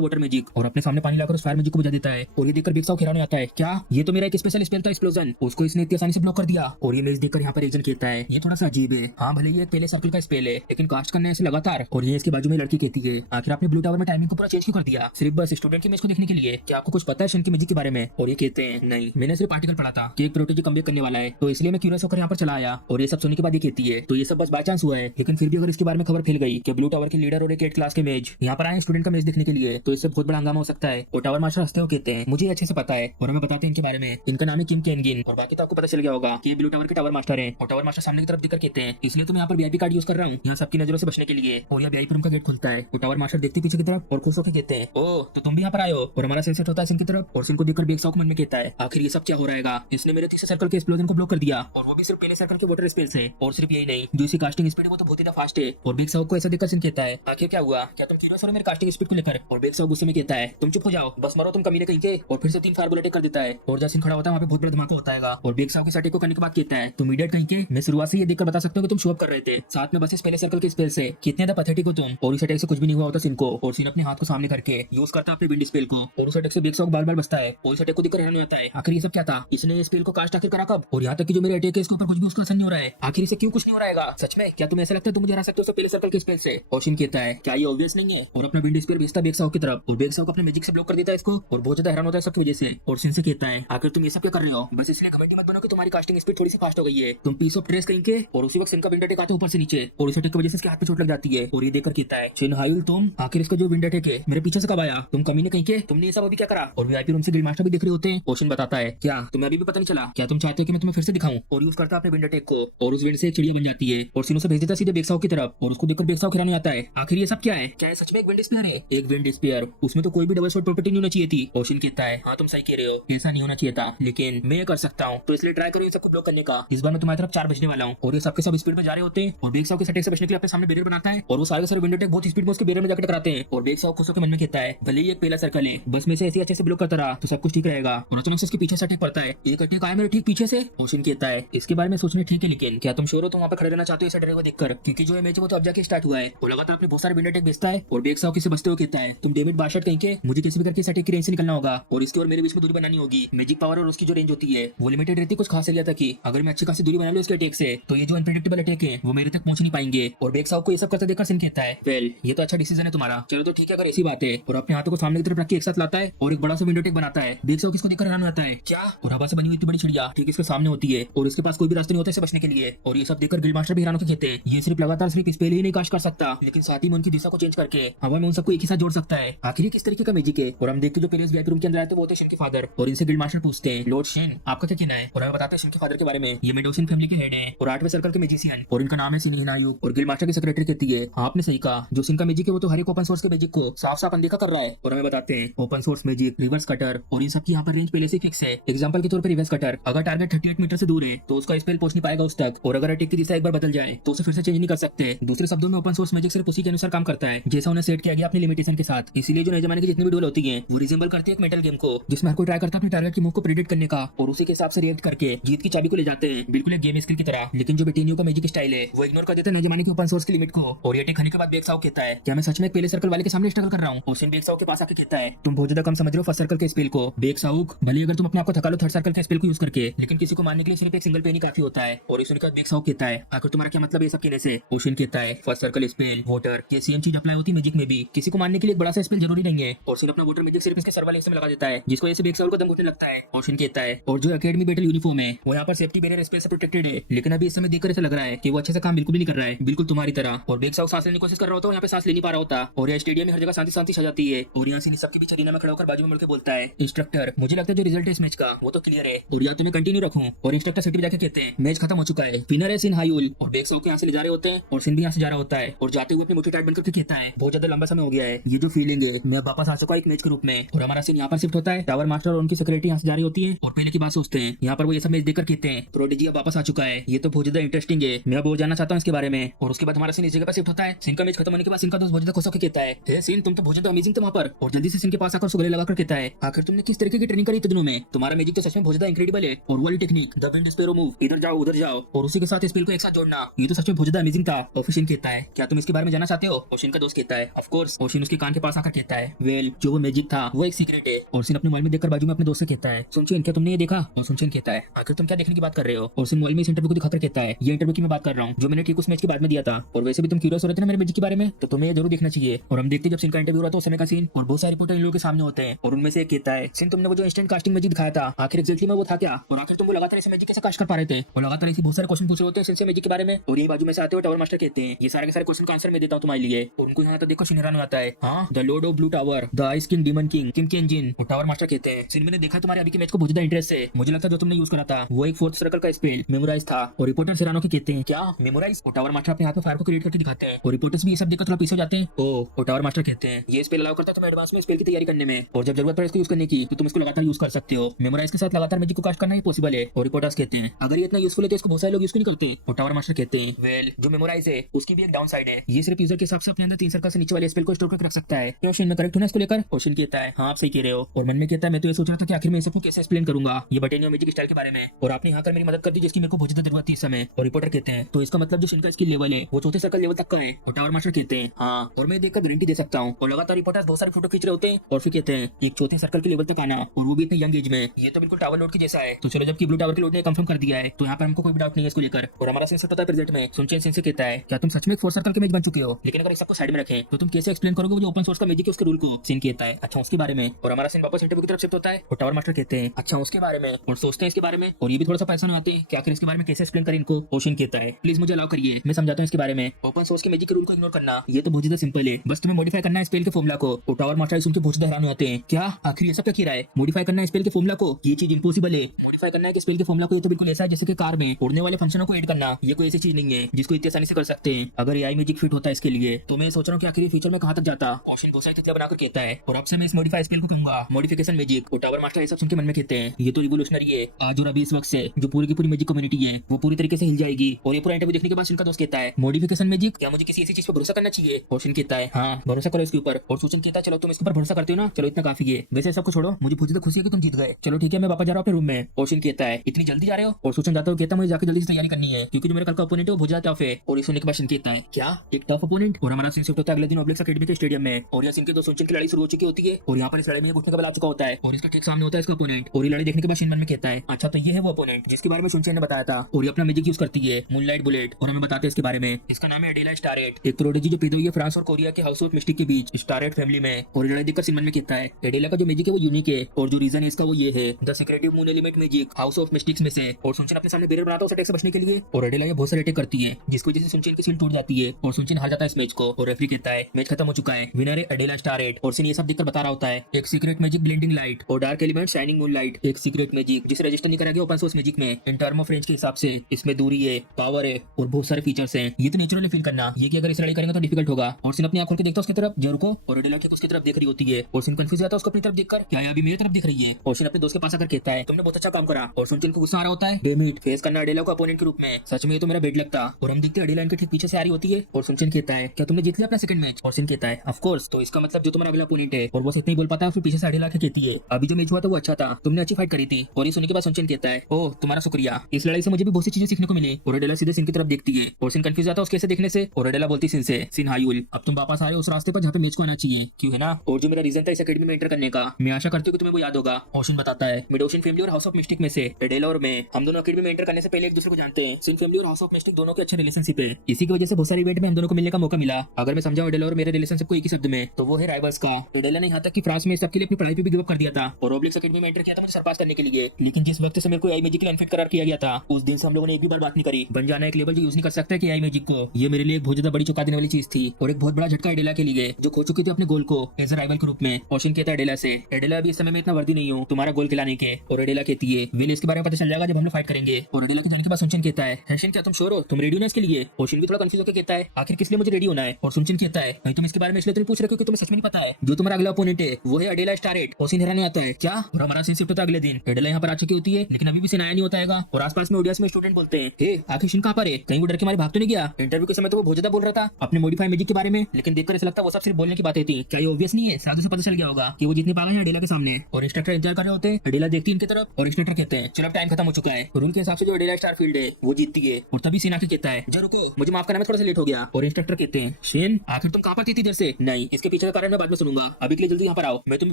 वाटर मैजिक और अपने सामने पानी लाकर उस फायर मैजिक को बुझा देता है। और ये देखकर बिग साउक हैरान आता है, क्या ये तो मेरा एक स्पेशल स्पेल था एक्सप्लोजन, उसको इसने इतनी आसानी से ब्लॉक कर दिया। और ये इमेज देखकर यहाँ पर एक जन कहता है ये थोड़ा सा अजीब है। हाँ भले ये पहले सर्कल का स्पेल है लेकिन कास्ट करने से लगातार। और ये इसके बाजू में लड़की कहती है आखिर आपने ब्लू टावर में टाइमिंग को पूरा चेंज क्यों कर दिया, सिर्फ बस स्टूडेंट की इमेज को देखने के लिए? क्या आपको कुछ पता है शन की मैजिक के बारे में? और ये कहते हैं नहीं, मैंने सिर्फ आर्टिकल पढ़ा था कि एक प्रोटेजी कमबैक करने वाला है, तो इसलिए मैं क्यूरियस होकर यहाँ पर चला आया। और ये सब सुनने के बाद ये कहती है तो ये सब बस बाय चांस हुआ है, लेकिन फिर भी अगर इसके बारे में खबर फैल गई कि ब्लू टावर के लीडर और एक 8 क्लास के मेज यहाँ पर आए स्टूडेंट का मैच देखने के लिए, तो इससे बहुत बड़ा हंगामा हो सकता है। और टावर मास्टर हंसते हुए कहते हैं मुझे अच्छे से पता है और हमें बताते हैं इनके बारे में, इनका नाम है किम केनगिन। और बाकी तो आपको पता चल गया होगा कि ये ब्लू टावर के टावर मास्टर हैं। और टावर मास्टर सामने की तरफ दिखकर कहते हैं इसलिए तो मैं यहाँ पर वीआईपी कार्ड यूज कर रहा हूँ यहाँ सबकी नजरों से बचने के लिए। और यह वीआईपी रूम का गेट खुलता है। और टावर मास्टर देखते पीछे की तरफ और खुश होकर कहते हैं ओ तो तुम भी यहाँ पर आए हो। और हमारा सेट होता है सिन की तरफ और सिन को देखकर बिग साउक मन में कहता है आखिर ये सब क्या हो रहेगा, इसने मेरे तीसरे सर्कल के एक्सप्लोजन को ब्लॉक कर दिया और वो भी सिर्फ पहले सर्कल के वाटर स्पेल से। और सिर्फ यही नहीं, जो इसकी कास्टिंग स्पीड है वो तो बहुत ही फास्ट है। और बिग साउक को ऐसा देखकर सिन कहता है आखिर क्या हुआ, क्या तुम क्यूरियस हो मेरे कास्टिंग स्पीड को लेकर? और बिग साउक गुस्से में कहता है तुम चुप हो जाओ, बस मरो तुम कमीने कहीं के। और फिर से 3 फायरबॉल अटैक कर देता है। और जब सिन खड़ा होता है वहाँ पे बहुत बड़ा धमाका होता है। और बिग साउक के अटैक को करने के बाद कहता है तुम इडियट कहीं के, मैं शुरुआत से ये देखकर बता सकता हूँ कि तुम शो अप कर रहे थे साथ में बस इस पहले सर्कल के स्पेल से, कितने ज्यादा पैथेटिक हो तुम। और इस अटैक से कुछ भी नहीं हुआ होता सिन को। और सिन अपने हाथ को सामने करके यूज करता है अपने विंड स्पेल को और उस अटैक से बिग साउक बार-बार बचता है। और इस अटैक को देखकर हैरान हो जाता है आखिर ये सब क्या था, इसने स्पेल को कास्ट आखिर करा कब? और यहाँ तक कि जो मेरे अटैक है इसके ऊपर कुछ भी उसका असर नहीं हो रहा है, आखिर इसे क्यों कुछ नहीं हो रहेगा? सच में क्या तुम्हें ऐसा लगता है तुम मुझे हरा सकते हो पहले सर्कल के स्पेल से? और सिन कहता है क्या ये ऑब्वियस नहीं है? और अपना विंड स्पेल भेजता है बिग साउक की तरफ और बिग साउक अपने मैजिक से ब्लॉक कर देता है इसको और बहुत ज्यादा हैरान होता है सबकी वजह से। और सिन से कहता है आखिर तुम ये सब क्या कर रहे हो, बस इसलिए घमंडी मत बनो कि तुम्हारी कास्टिंग स्पीड थोड़ी सी फास्ट हो गई है, तुम पीस ऑफ ट्रेस कहीं के। और उसी वक्त सिन का विंड अटैक आता है ऊपर से नीचे और इस अटैक की वजह से इसके हाथ पे चोट लग जाती है। और ये देखकर कहता है शिन हायुल तुम आखिर इसका जो विंड अटैक है मेरे पीछे से कब आया, तुम कमीने कहीं के, तुमने ये सब अभी क्या करा? और वीआईपी रूम से गिल्ड मास्टर भी देख रहे होते हैं। और शिन बताता है क्या तुम्हें अभी भी पता नहीं चला, क्या तुम चाहते हो कि मैं तुम्हें फिर से दिखाऊं? और यूज करता है अपने विंड अटैक को और उस विंड से एक चिड़िया बन जाती है और सिन उसे भेज देता है सीधे बिग साउक की तरफ। और उसको देखकर बिग साउक हैरान हो जाता है आखिर ये सब क्या है, क्या सच में एक विंड स्पेयर है? एक विंड स्पेयर, उसमें तो कोई भी डबल शॉट प्रॉपर्टी नहीं होना चाहिए थी। और शिन कहता है हाँ तुम सही कह रहे हो, ऐसा नहीं होना चाहिए था, लेकिन मैं कर सकता हूँ, तो इसलिए ट्राई करो ये सबको ब्लॉक करने का। इस बार मैं तुम्हारी तरफ 4 बजने वाला हूँ। और ये सबके सब स्पीड में जा रहे होते हैं और बिग साउक के अटैक से बचने के लिए अपने सामने बैरियर बनाता है और वो सारे विंड अटैक बहुत स्पीड में उसके बैरियर में जाकर टकराते हैं। और बिग साउक खुश होकर मन में कहता है भले ही एक पहला सर्कल है, बस मैं से ऐसे अच्छे से ब्लॉक करता रहा तो सब कुछ ठीक रहेगा। और अचानक से इसके पीछे से अटैक पड़ता है, एक अटैक आया मेरे ठीक पीछे से। और शिन कहता है इसके बारे में सोचने ठीक है, लेकिन क्या तुम श्योर हो तुम वहाँ पे खड़े रहना चाहते हो ऐसा डरे हुए देखकर, क्योंकि जो मैच है वो तो अब जाके स्टार्ट हुआ है। और लगातार अपने बहुत सारे विंड अटैक भेजता है और बिग साउक इसे बचते हुए कहता है तुम डेविड बाशर्ट कहीं के, मुझे किसी भी करके इस अटैक की रेंज से निकलना होगा और इसके और मेरे बीच में दूरी बनानी होगी। मैजिक पावर और उसकी जो रेंज होती है वो लिमिटेड रहती है कुछ खास एरिया तक की, अगर मैं अच्छी खासी दूरी बना लूं इसके अटैक से तो ये जो अनप्रेडिक्टेबल अटैक है वो मेरे तक पहुंच नहीं पाएंगे। और बिग साउक को ये सब करते देखकर सिन कहता है वेल ये तो अच्छा डिसीजन है तुम्हारा, चलो तो ठीक है अगर ऐसी बात है। और अपने हाथों को सामने की तरफ रख के एक साथ लाता है और एक बड़ा सा विंडो टेक बनाता है। बिग साउक इसको देखकर हैरान होता है क्या, और हवा से बनी हुई इतनी बड़ी चिड़िया ठीक इसके सामने होती है और इसके पास कोई भी रास्ता नहीं होता इसे बचने के लिए। और ये सब देखकर गिल्ड मास्टर भी हैरान होकर कहते हैं ये सिर्फ लगातार सिर्फ स्पेल ही नहीं कास्ट कर सकता, लेकिन साथ ही में उनकी दिशा को चेंज करके हवा में उन सबको एक ही साथ जोड़ सकता है। आखिर किस तरीके का मैजिक है? और हम देखते जो प्लेयर्स वीआईपी रूम के अंदर आते वो होते हैं शिन के फादर। और इनसे गिल्ड मास्टर पूछते हैं लॉर्ड शिन आपका क्या कहना है? और हमें बताते हैं शिन के फादर के बारे में, ये मेडोसिन फैमिली के हेड हैं और 8वें सर्कल के मैजिशियन और इनका नाम है सिन हिनायुक। और गिल्ड मास्टर की सेक्रेटरी कहती है आपने सही कहा, जो सिन का मैजिक है वो तो हर एक ओपन सोर्स के मैजिक को साफ साफ अनदेखा कर रहा है। और हमें बताते हैं open source magic, reverse cutter और इन सब की यहाँ पर रेंज पहले से फिक्स है। एग्जांपल के तौर पर रिवर्स कटर अगर टारगेट 38 मीटर से दूर है तो उसका स्पेल पहुंच नहीं पाएगा उस तक, और अगर अटैक की दिशा एक बार बदल जाए तो उसे फिर से चेंज नहीं कर सकते। दूसरे शब्दों में ओपन सोर्स मैजिक सिर्फ उसी के अनुसार काम करता है जैसा उन्हें सेट किया गया अपनी लिमिटेशन के साथ। इसीलिए जो नए जमाने की जितनी भी डुएल होती है वो रिजेंबल करती है एक मेटल गेम को, जिसमें हर कोई ट्राई करता है अपने टारगेट की मूव को प्रेडिक्ट करने का और उसी के हिसाब से रिएक्ट करके जीत की चाबी को ले जाते हैं, बिल्कुल एक गेम स्किल की तरह। लेकिन जो बेटेनियो का मैजिक स्टाइल है वो इग्नोर कर देता है नए जमाने की ओपन सोर्स की लिमिट को। और ये अटैक होने के बाद बिग साउक कहता है क्या मैं सच में एक पहले सर्कल वाले के सामने स्ट्रगल कर रहा हूँ? और सिन बिग साउक के पास आके कहता है तुम बहुत ज्यादा कम समझ रहे हो फर्स्ट सर्कल के स्पेल को। बिग साउक भले अगर तुम अपने आप को थका लो थर्ड सर्कल के स्पेल को यूज करके, लेकिन किसी को मारने के लिए सिर्फ एक सिंगल पेन ही काफी होता है। और इस सुनकर बिग साउक कहता है आखिर तुम्हारा क्या मतलब है सब कहने से? ओशन कहता है फर्स्ट सर्कल स्पेल वाटर ये सेम चीज अप्लाई होती है मैजिक में भी, किसी को मारने के लिए एक बड़ा सा स्पेल जरूरी नहीं है। और सिन अपना वाटर मैजिक सिर्फ इसके सर वाले हिस्से में लगा देता है जिसको ऐसे बिग साउक को दम घुटने लगता है। ओशन कहता है और जो एकेडमी बैटल यूनिफॉर्म है वो यहाँ पर सेफ्टी बैरियर स्पेल से प्रोटेक्टेड है, लेकिन अभी इस समय देखकर ऐसा लग रहा है कि वो अच्छे से काम बिल्कुल भी नहीं कर रहा है, बिल्कुल तुम्हारी तरह। और बिग साउक सांस लेने की कोशिश कर रहा होता है, यहाँ पे सांस ले नहीं पा रहा होता और यह स्टेडियम में हर जगह शांति शांति छा जाती है। और यहाँ से सबके बीच अरीना में खड़ा होकर बाजू में मुड़कर बोलता है इंस्ट्रक्टर मुझे लगता है जो रिजल्ट है इस मैच का वो तो क्लियर है और या तो मैं कंटिन्यू रखूं। और इंस्ट्रक्टर सिटी में जाकर कहते हैं मैच खत्म हो चुका है, विनर है सिन हायुल। और बिग साउक यहाँ से ले जा रहे होते हैं और सिन भी यहाँ से जा रहा होता है और जाते हुए अपनी मोटी टाइट बनकर कहता है बहुत ज्यादा लंबा समय हो गया है, ये जो फीलिंग है मैं अब वापस आ चुका एक मैच के रूप में। और हमारा सीन यहाँ पर शिफ्ट होता है, टावर मास्टर और उनकी सेक्रेटरी यहाँ से जा रही होती है और पहले की बात सोचते हैं। यहाँ पर वो ये सब मैच देखकर कहते हैं प्रोडिजी अब वापस आ चुका है, ये तो बहुत ज्यादा इंटरेस्टिंग है, मैं अब और जानना चाहता हूँ इसके बारे में। और उसके बाद हमारा सीन इस जगह पर शिफ्ट होता है। सिन का मैच खत्म होने के बाद सिन का दोस्त बहुत ज्यादा खुश होकर कहता है सीन तुम तो बहुत ज्यादा अमेजिंग थे वहाँ पर। और जल्दी से सिन के पास आकर उसको गले लगाकर कहता है आखिर तुमने किस तरीके की ट्रेनिंग करी इतने दिनों में, तुम्हारा मैजिक तो सच में बहुत ज्यादा इंक्रेडिबल है। और वाली technique the wind sparrow move, इधर जाओ उधर जाओ और उसी के साथ स्पेल को एक साथ जोड़ना, ये तो सच में बहुत ज्यादा अमेजिंग था। और फिर शिन कहता है क्या तुम इसके बारे में जानना चाहते हो? और शिन का दोस्त कहता है ऑफ कोर्स। और शिन उसके कान के पास आकर कहता है वेल जो वो मैजिक था वो एक सीक्रेट है। और शिन अपने मोबाइल में देखकर बाजू में अपने दोस्त से कहता है सुनचिन क्या तुमने ये देखा? और सुनचिन कहता है आखिर तुम क्या देखने की बात कर रहे हो? और शिन मोबाइल में इस इंटरव्यू को दिखाकर कहता है ये इंटरव्यू की मैं बात कर रहा हूँ जो मैंने ठीक उस मैच के बाद में दिया था। और वैसे भी तुम क्यूरियस हो रहे थे ना मेरे मैजिक के बारे में, तो तुम्हें ये जरूर देखना चाहिए। और हम देखते हैं जब शिन का इंटरव्यू रहा था उस समय का सीन, और बहुत सारे रिपोर्टर इन लोगों के सामने होते हैं और उनमें से एक कहता है शिन तुमने वो जो इंस्टेंट कास्टिंग मैजिक दिखाया था आखिर एग्जैक्टली में वो था क्या? और आखिर तुम वो लगातार ऐसे मैजिक कैसे कास्ट कर पा रहे थे? और लगातार ऐसे बहुत सारे क्वेश्चन पूछ रहे होते हैं शिन से मैजिक के बारे में। और ये बाजू में से आते हुए टावर मास्टर कहते हैं ये सारे के सारे क्वेश्चन का आंसर मैं देता हूँ तुम्हारे लिए। और उनको यहाँ तक देखो शिन हैरान हो जाता है हाँ the lord of blue tower, the ice king, demon king, Kim की इंजन। और टावर मास्टर कहते हैं शिन मैंने देखा तुम्हारे अभी के मैच को बहुत ज्यादा इंटरेस्ट है, मुझे लगता है जो तुमने यूज करा था वो एक फोर्थ सर्कल का स्पेल मेमोराइज था। और रिपोर्टर हैरान के कहते हैं क्या मेमोराइज? और टावर मास्टर अपने हाथ में फायर को क्रिएट करके दिखाते हैं और रिपोर्टर्स भी ये सब देखकर थोड़ा पीछे हो जाते हैं। और टावर मास्टर कहते हैं ये स्पेल अलाउ करता है तुम्हें एडवांस में स्पेल की तैयारी करने में, और जब जरूरत पड़े इसको यूज करने की तो तुम इसको लगातार यूज कर सकते हो। मेमोराइज के साथ लगातार मैजिक को कास्ट करना ही पॉसिबल है। और रिपोर्टर्स कहते हैं अगर ये इतना यूजफुल है तो इसको बहुत सारे लोग यूज क्यों नहीं करते? और टावर मास्टर कहते हैं वेल जो मेमोराइज है उसकी भी एक डाउन साइड है, ये सिर्फ यूजर के हिसाब से अपने अंदर 3 सर्कल से नीचे वाले स्पेल को स्टोर करके रख सकता है। क्या शिन में करेक्ट हूं ना इसको लेकर? और शिन कहता है हाँ आप सही कह रहे हो। और मन में कहता है मैं तो ये सोच रहा था कि आखिर मैं सबको कैसे एक्सप्लेन करूंगा ये बटेनियो मैजिक स्टाइल के बारे में, और आपने यहाँ कर मेरी मदद कर दी जिसकी मेरे को बहुत ज्यादा जरूरत थी इस समय। और रिपोर्टर कहते हैं तो इसका मतलब जो शिन का स्किल लेवल है वो चौथे सर्कल लेवल तक का है? और टावर मास्टर कहते हैं हाँ, और मैं देखकर गारंटी दे सकता हूँ। और लगातार रिपोर्टर्स बहुत सारे फोटो खींच रहे होते हैं और फिर कहते हैं एक चौथे सर्कल के लेवल तक आना और वो भी इतने यंग एज में, ये तो बिल्कुल टावर लोड की जैसा है। तो चलो जबकि ब्लू टावर के लोड ने कंफर्म कर दिया है तो यहाँ पर हमको कोई भी डाउट नहीं है इसको लेकर। और हमारा सेंस होता है प्रेजेंट में। सुनचेन सिन से कहता है क्या तुम सच में एक फोर सर्कल के मैच बन चुके हो? लेकिन अगर इस सबको साइड में रखें तो तुम कैसे एक्सप्लेन करोगे वो जो ओपन सोर्स का मैजिक है उसके रूल को? सिन कहता है अच्छा उसके बारे में। और हमारा सिन वापस इंटरव्यू की तरफ शिफ्ट होता है और टावर मास्टर कहते हैं अच्छा उसके बारे में, और सोचते हैं इसके बारे में। और ये भी थोड़ा सा परेशान हो जाते हैं कि आखिर इसके बारे में कैसे एक्सप्लेन करें इनको। ओशन कहता है प्लीज मुझे अलाउ करिए मैं समझाता हूँ इसके बारे में। ओपन सोर्स के मैजिक के रूल को इग्नोर करना ये तो बहुत ज्यादा सिंपल है, बस तुम्हें मॉडिफाई करना है स्पेल के फॉर्मूला को। और टावर मास्टर सुन के बहुत ज्यादा हैरान होते हैं क्या आखिर ये सब क्या किया रहा है? मॉडिफाई करना है स्पेल के फॉर्मूला को, ये चीज इंपॉसिबल है। मॉडिफाई करना है कि स्पेल के फॉर्मूला को ये तो बिल्कुल ऐसा है जैसे कि कार में उड़ने वाले फंक्शनों को ऐड करना, ये कोई ऐसी चीज नहीं है जिसको इतनी आसानी से कर सकते हैं। अगर एआई मैजिक फिट होता है इसके लिए तो मैं सोच रहा हूँ कि आखिर फ्यूचर में कहां तक जाता। ओशन बहुत सारी तितलियां बनाकर कहता है और अब से मैं इस मॉडिफाई स्पेल को कहूंगा मॉडिफिकेशन मैजिक। और टावर मास्टर ये सब सुन के मन में कहते हैं ये तो रिवोल्यूशनरी है, आज और अभी इस वक्त से जो पूरी की पूरी मैजिक कम्युनिटी है वो पूरी तरीके से हिल जाएगी। और ये पूरा इंटरव्यू देखने के बाद शिन का दोस्त कहता है मॉडिफिकेशन मैजिक, क्या मुझे किसी ऐसी चीज पर भरोसा करना चाहिए? और शिन कहता है हाँ भरोसा करो इसके ऊपर। और सूचन कहता है चलो तुम इसके ऊपर भरोसा करते हो ना, चलो इतना काफी है, वैसे सबको छोड़ो मुझे बहुत ज्यादा खुशी है कि तुम जीत गए, चलो ठीक है मैं वापस जा रहा हूँ अपने रूम में। और शिन कहता है इतनी जल्दी जा रहे हो? और सूचन जाता है कहता है मुझे जाकर जल्दी से तैयारी करनी है क्योंकि जो मेरा कल का ओपोनेंट है वो बहुत ज्यादा टफ है। और ये सुनने के बाद शिन कहता है क्या एक टफ ओपोनेंट? और हमारा सीन शिफ्ट होता है अगले दिन ऑब्लिक्स अकेडमी के स्टेडियम में, और यहाँ इनके दो सुनचन की लड़ाई शुरू हो चुकी होती है। और यहाँ पर इस लड़ाई में घुटने का बल आ चुका होता है और इसका ठीक सामने होता है इसका ओपोनेंट। और ये लड़ाई देखने के बाद शिन मन में कहता है अच्छा तो ये है वो ओपोनेंट जिसके बारे में सुनचन ने बताया था। और ये अपना मैजिक यूज करती है मूनलाइट बुलेट, और हमें बताते हैं इसके बारे में। इसका नाम है एडेला स्टारेट, एक प्रोडिजी जो पैदा हुई है फ्रांस और कोरिया के हाउस ऑफ मिस्टिक के बीच स्टारेट फैमिली में। और ये लड़ाई देखकर शिन मन में कहता है एडेला का जो मैजिक है वो यूनिक है, और जो रीजन है इसका वो ये है the secretive moon element magic house of mystics में से। और सुनचन अपने सामने बैरियर बनाता है उस अटैक से बचने के लिए, और एडेला ये बहुत सारे अटैक करती है जिसकी वजह से सुनचन की सील टूट जाती है और सुनचन हार जाता है इस मैच को। और रेफरी कहता है मैच खत्म हो चुका है, विनर है एडेला स्टारेट। और सिन ये सब देखकर बता रहा होता है एक सीक्रेट मैजिक ब्लेंडिंग लाइट और डार्क एलिमेंट शाइनिंग मूनलाइट, एक सीक्रेट मैजिक जिसे रजिस्टर नहीं करा गया ओपन सोर्स मैजिक में इन टर्म ऑफ रेंज के हिसाब से। इसमें दूरी है, पावर है और बहुत सारे फीचर्स हैं। ये तो नेचुरली फील करना, ये कि अगर इस लड़ाई करेंगे तो डिफिकल्ट होगा। और सिन अपनी आंखों के देखता है उसकी तरफ जो रुको, और एडेला ठीक उसकी तरफ देख रही होती है और सिन कंफ्यूज जाता है उसको अपनी तरफ देखकर क्या ये अभी मेरी तरफ दिख रही है। और सिन अपने दोस्त के पास आकर कहता है तुमने बहुत अच्छा काम करा। और सुनचन को गुस्सा आ रहा होता है डेमिट फेस करना एडेला को अपोनेंट के रूप में, सच में ये तो मेरा बेड लगता। और हम देखते हैं एडेला इनके ठीक पीछे से आ रही होती है और सुनचन कहता है क्या तुमने जीत लिया अपना सेकंड मैच? और सिन कहता है ऑफ कोर्स, तो इसका मतलब जो तुम्हारा अगला अपोनेंट है। और वो इतना ही बोल पाता है फिर पीछे से एडेला के कहती है अभी जो मैच हुआ था वो अच्छा था, तुमने अच्छी फाइट करी थी। और ये सुनने के बाद सुनचन कहता है ओह तुम्हारा शुक्रिया, इस लड़ाई से मुझे भी बहुत सी चीजें सीखने को मिली। और एडेला सीधे सिन की तरफ देखती है और सिन कंफ्यूज आता है उसके ऐसे देखने से। और एडेला बोलती सिन से सिन हायुल अब तुम वापस आ रहे हो उस रास्ते पर जहाँ पे मैच को आना चाहिए, क्यों है ना? और जो मेरा रीजन था इस एकेडमी में एंटर करने का, मैं आशा करती हूँ कि तुम्हें वो याद होगा। ओशन बताता है मिडोशिन फैमिली और हाउस ऑफ मिस्टिक में से एडेला और मैं हम दोनों एकेडमी में एंटर करने से पहले एक दूसरे को जानते हैं। सिन फैमिली और हाउस ऑफ मिस्टिक दोनों के अच्छे रिलेशनशिप है, इसी की वजह से बहुत सारे इवेंट में हम दोनों को मिलने का मौका मिला। अगर मैं समझाऊं एडेला और मेरे रिलेशनशिप को एक ही शब्द में तो वो है राइवल्स का। एडेला ने यहाँ तक कि फ्रांस में सबके लिए अपनी पढ़ाई पे भी गिव अप कर दिया था और ऑब्लिक्स एकेडमी में एंटर किया था मुझे सरपास करने के लिए। लेकिन जिस वक्त से मेरे को एआई मैजिक के लिए अनफिट करार किया गया था उस दिन से हम लोगों ने एक भी बार बात नहीं करी। बन जाना एक लेवल जो यूज नहीं कर सकता कि एआई मैजिक को, ये मेरे लिए एक बहुत ज्यादा बड़ी चौंका देने वाली चीज थी और एक बहुत बड़ा झटका एडेला के लिए जो खो चुकी थी अपने गोल को एज अ राइवल के रूप में। ओशन कहता है एडेला से एडेला अभी इस समय में इतना वर्दी नहीं हूँ तुम्हारा गोल खिलाने के। और एडेला कहती है वेल इसके बारे में पता चल जाएगा जब हम लोग फाइट करेंगे। और एडेला के जाने के बाद सुनचन कहता है हर्षन क्या तुम श्योर हो तुम रेडी हो ना इसके लिए? ओशन भी थोड़ा कंफ्यूज होकर कहता है आखिर किस लिए मुझे रेडी होना है? और सुनचन कहता है नहीं तुम इसके बारे में इसलिए तो नहीं पूछ रहे क्योंकि तुम्हें सच में नहीं पता है जो तुम्हारा अगला ओपोनेंट है वो है एडेला स्टारेट। ओशन हैरान आता है क्या? और हमारा सीन शिफ्ट होता है अगले दिन, एडेला यहाँ पर आ चुकी होती है लेकिन अभी भी सीन आया नहीं होता है। और आसपास में ऑडियंस में स्टूडेंट बोलते हैं हे आखिर शिन कहाँ पर है? कहीं वो डर के मारे भाग तो नहीं गया? इंटरव्यू के समय तो वो बहुत ज्यादा बोल रहा था अपने मॉडिफाई मैजिक के बारे में, लेकिन देखकर ऐसा लगता है वो सब सिर्फ बोलने की बातें थी। क्या ये ऑब्वियस नहीं है? साथ से पता चल गया होगा कि वो जीतने पाएगा है एडेला के सामने। और इंस्ट्रक्टर इंतजार कर रहे होते हैं, एडेला देखती है इनकी तरफ और इंस्ट्रक्टर कहते हैं चलो टाइम खत्म हो चुका है। रूल के हिसाब से जो एडेला स्टार फील्ड है वो जीतती है। और तभी सीन आके कहता है जो रुको मुझे माफ करना, मैं थोड़ा सा लेट हो गया। और इंस्ट्रक्टर कहते हैं शेन आखिर तुम कहाँ पर थी इतनी देर से? नहीं, इसके पीछे का कारण मैं बाद में सुनूंगा, अभी के लिए जल्दी यहाँ पर आओ। मैं तुम्हें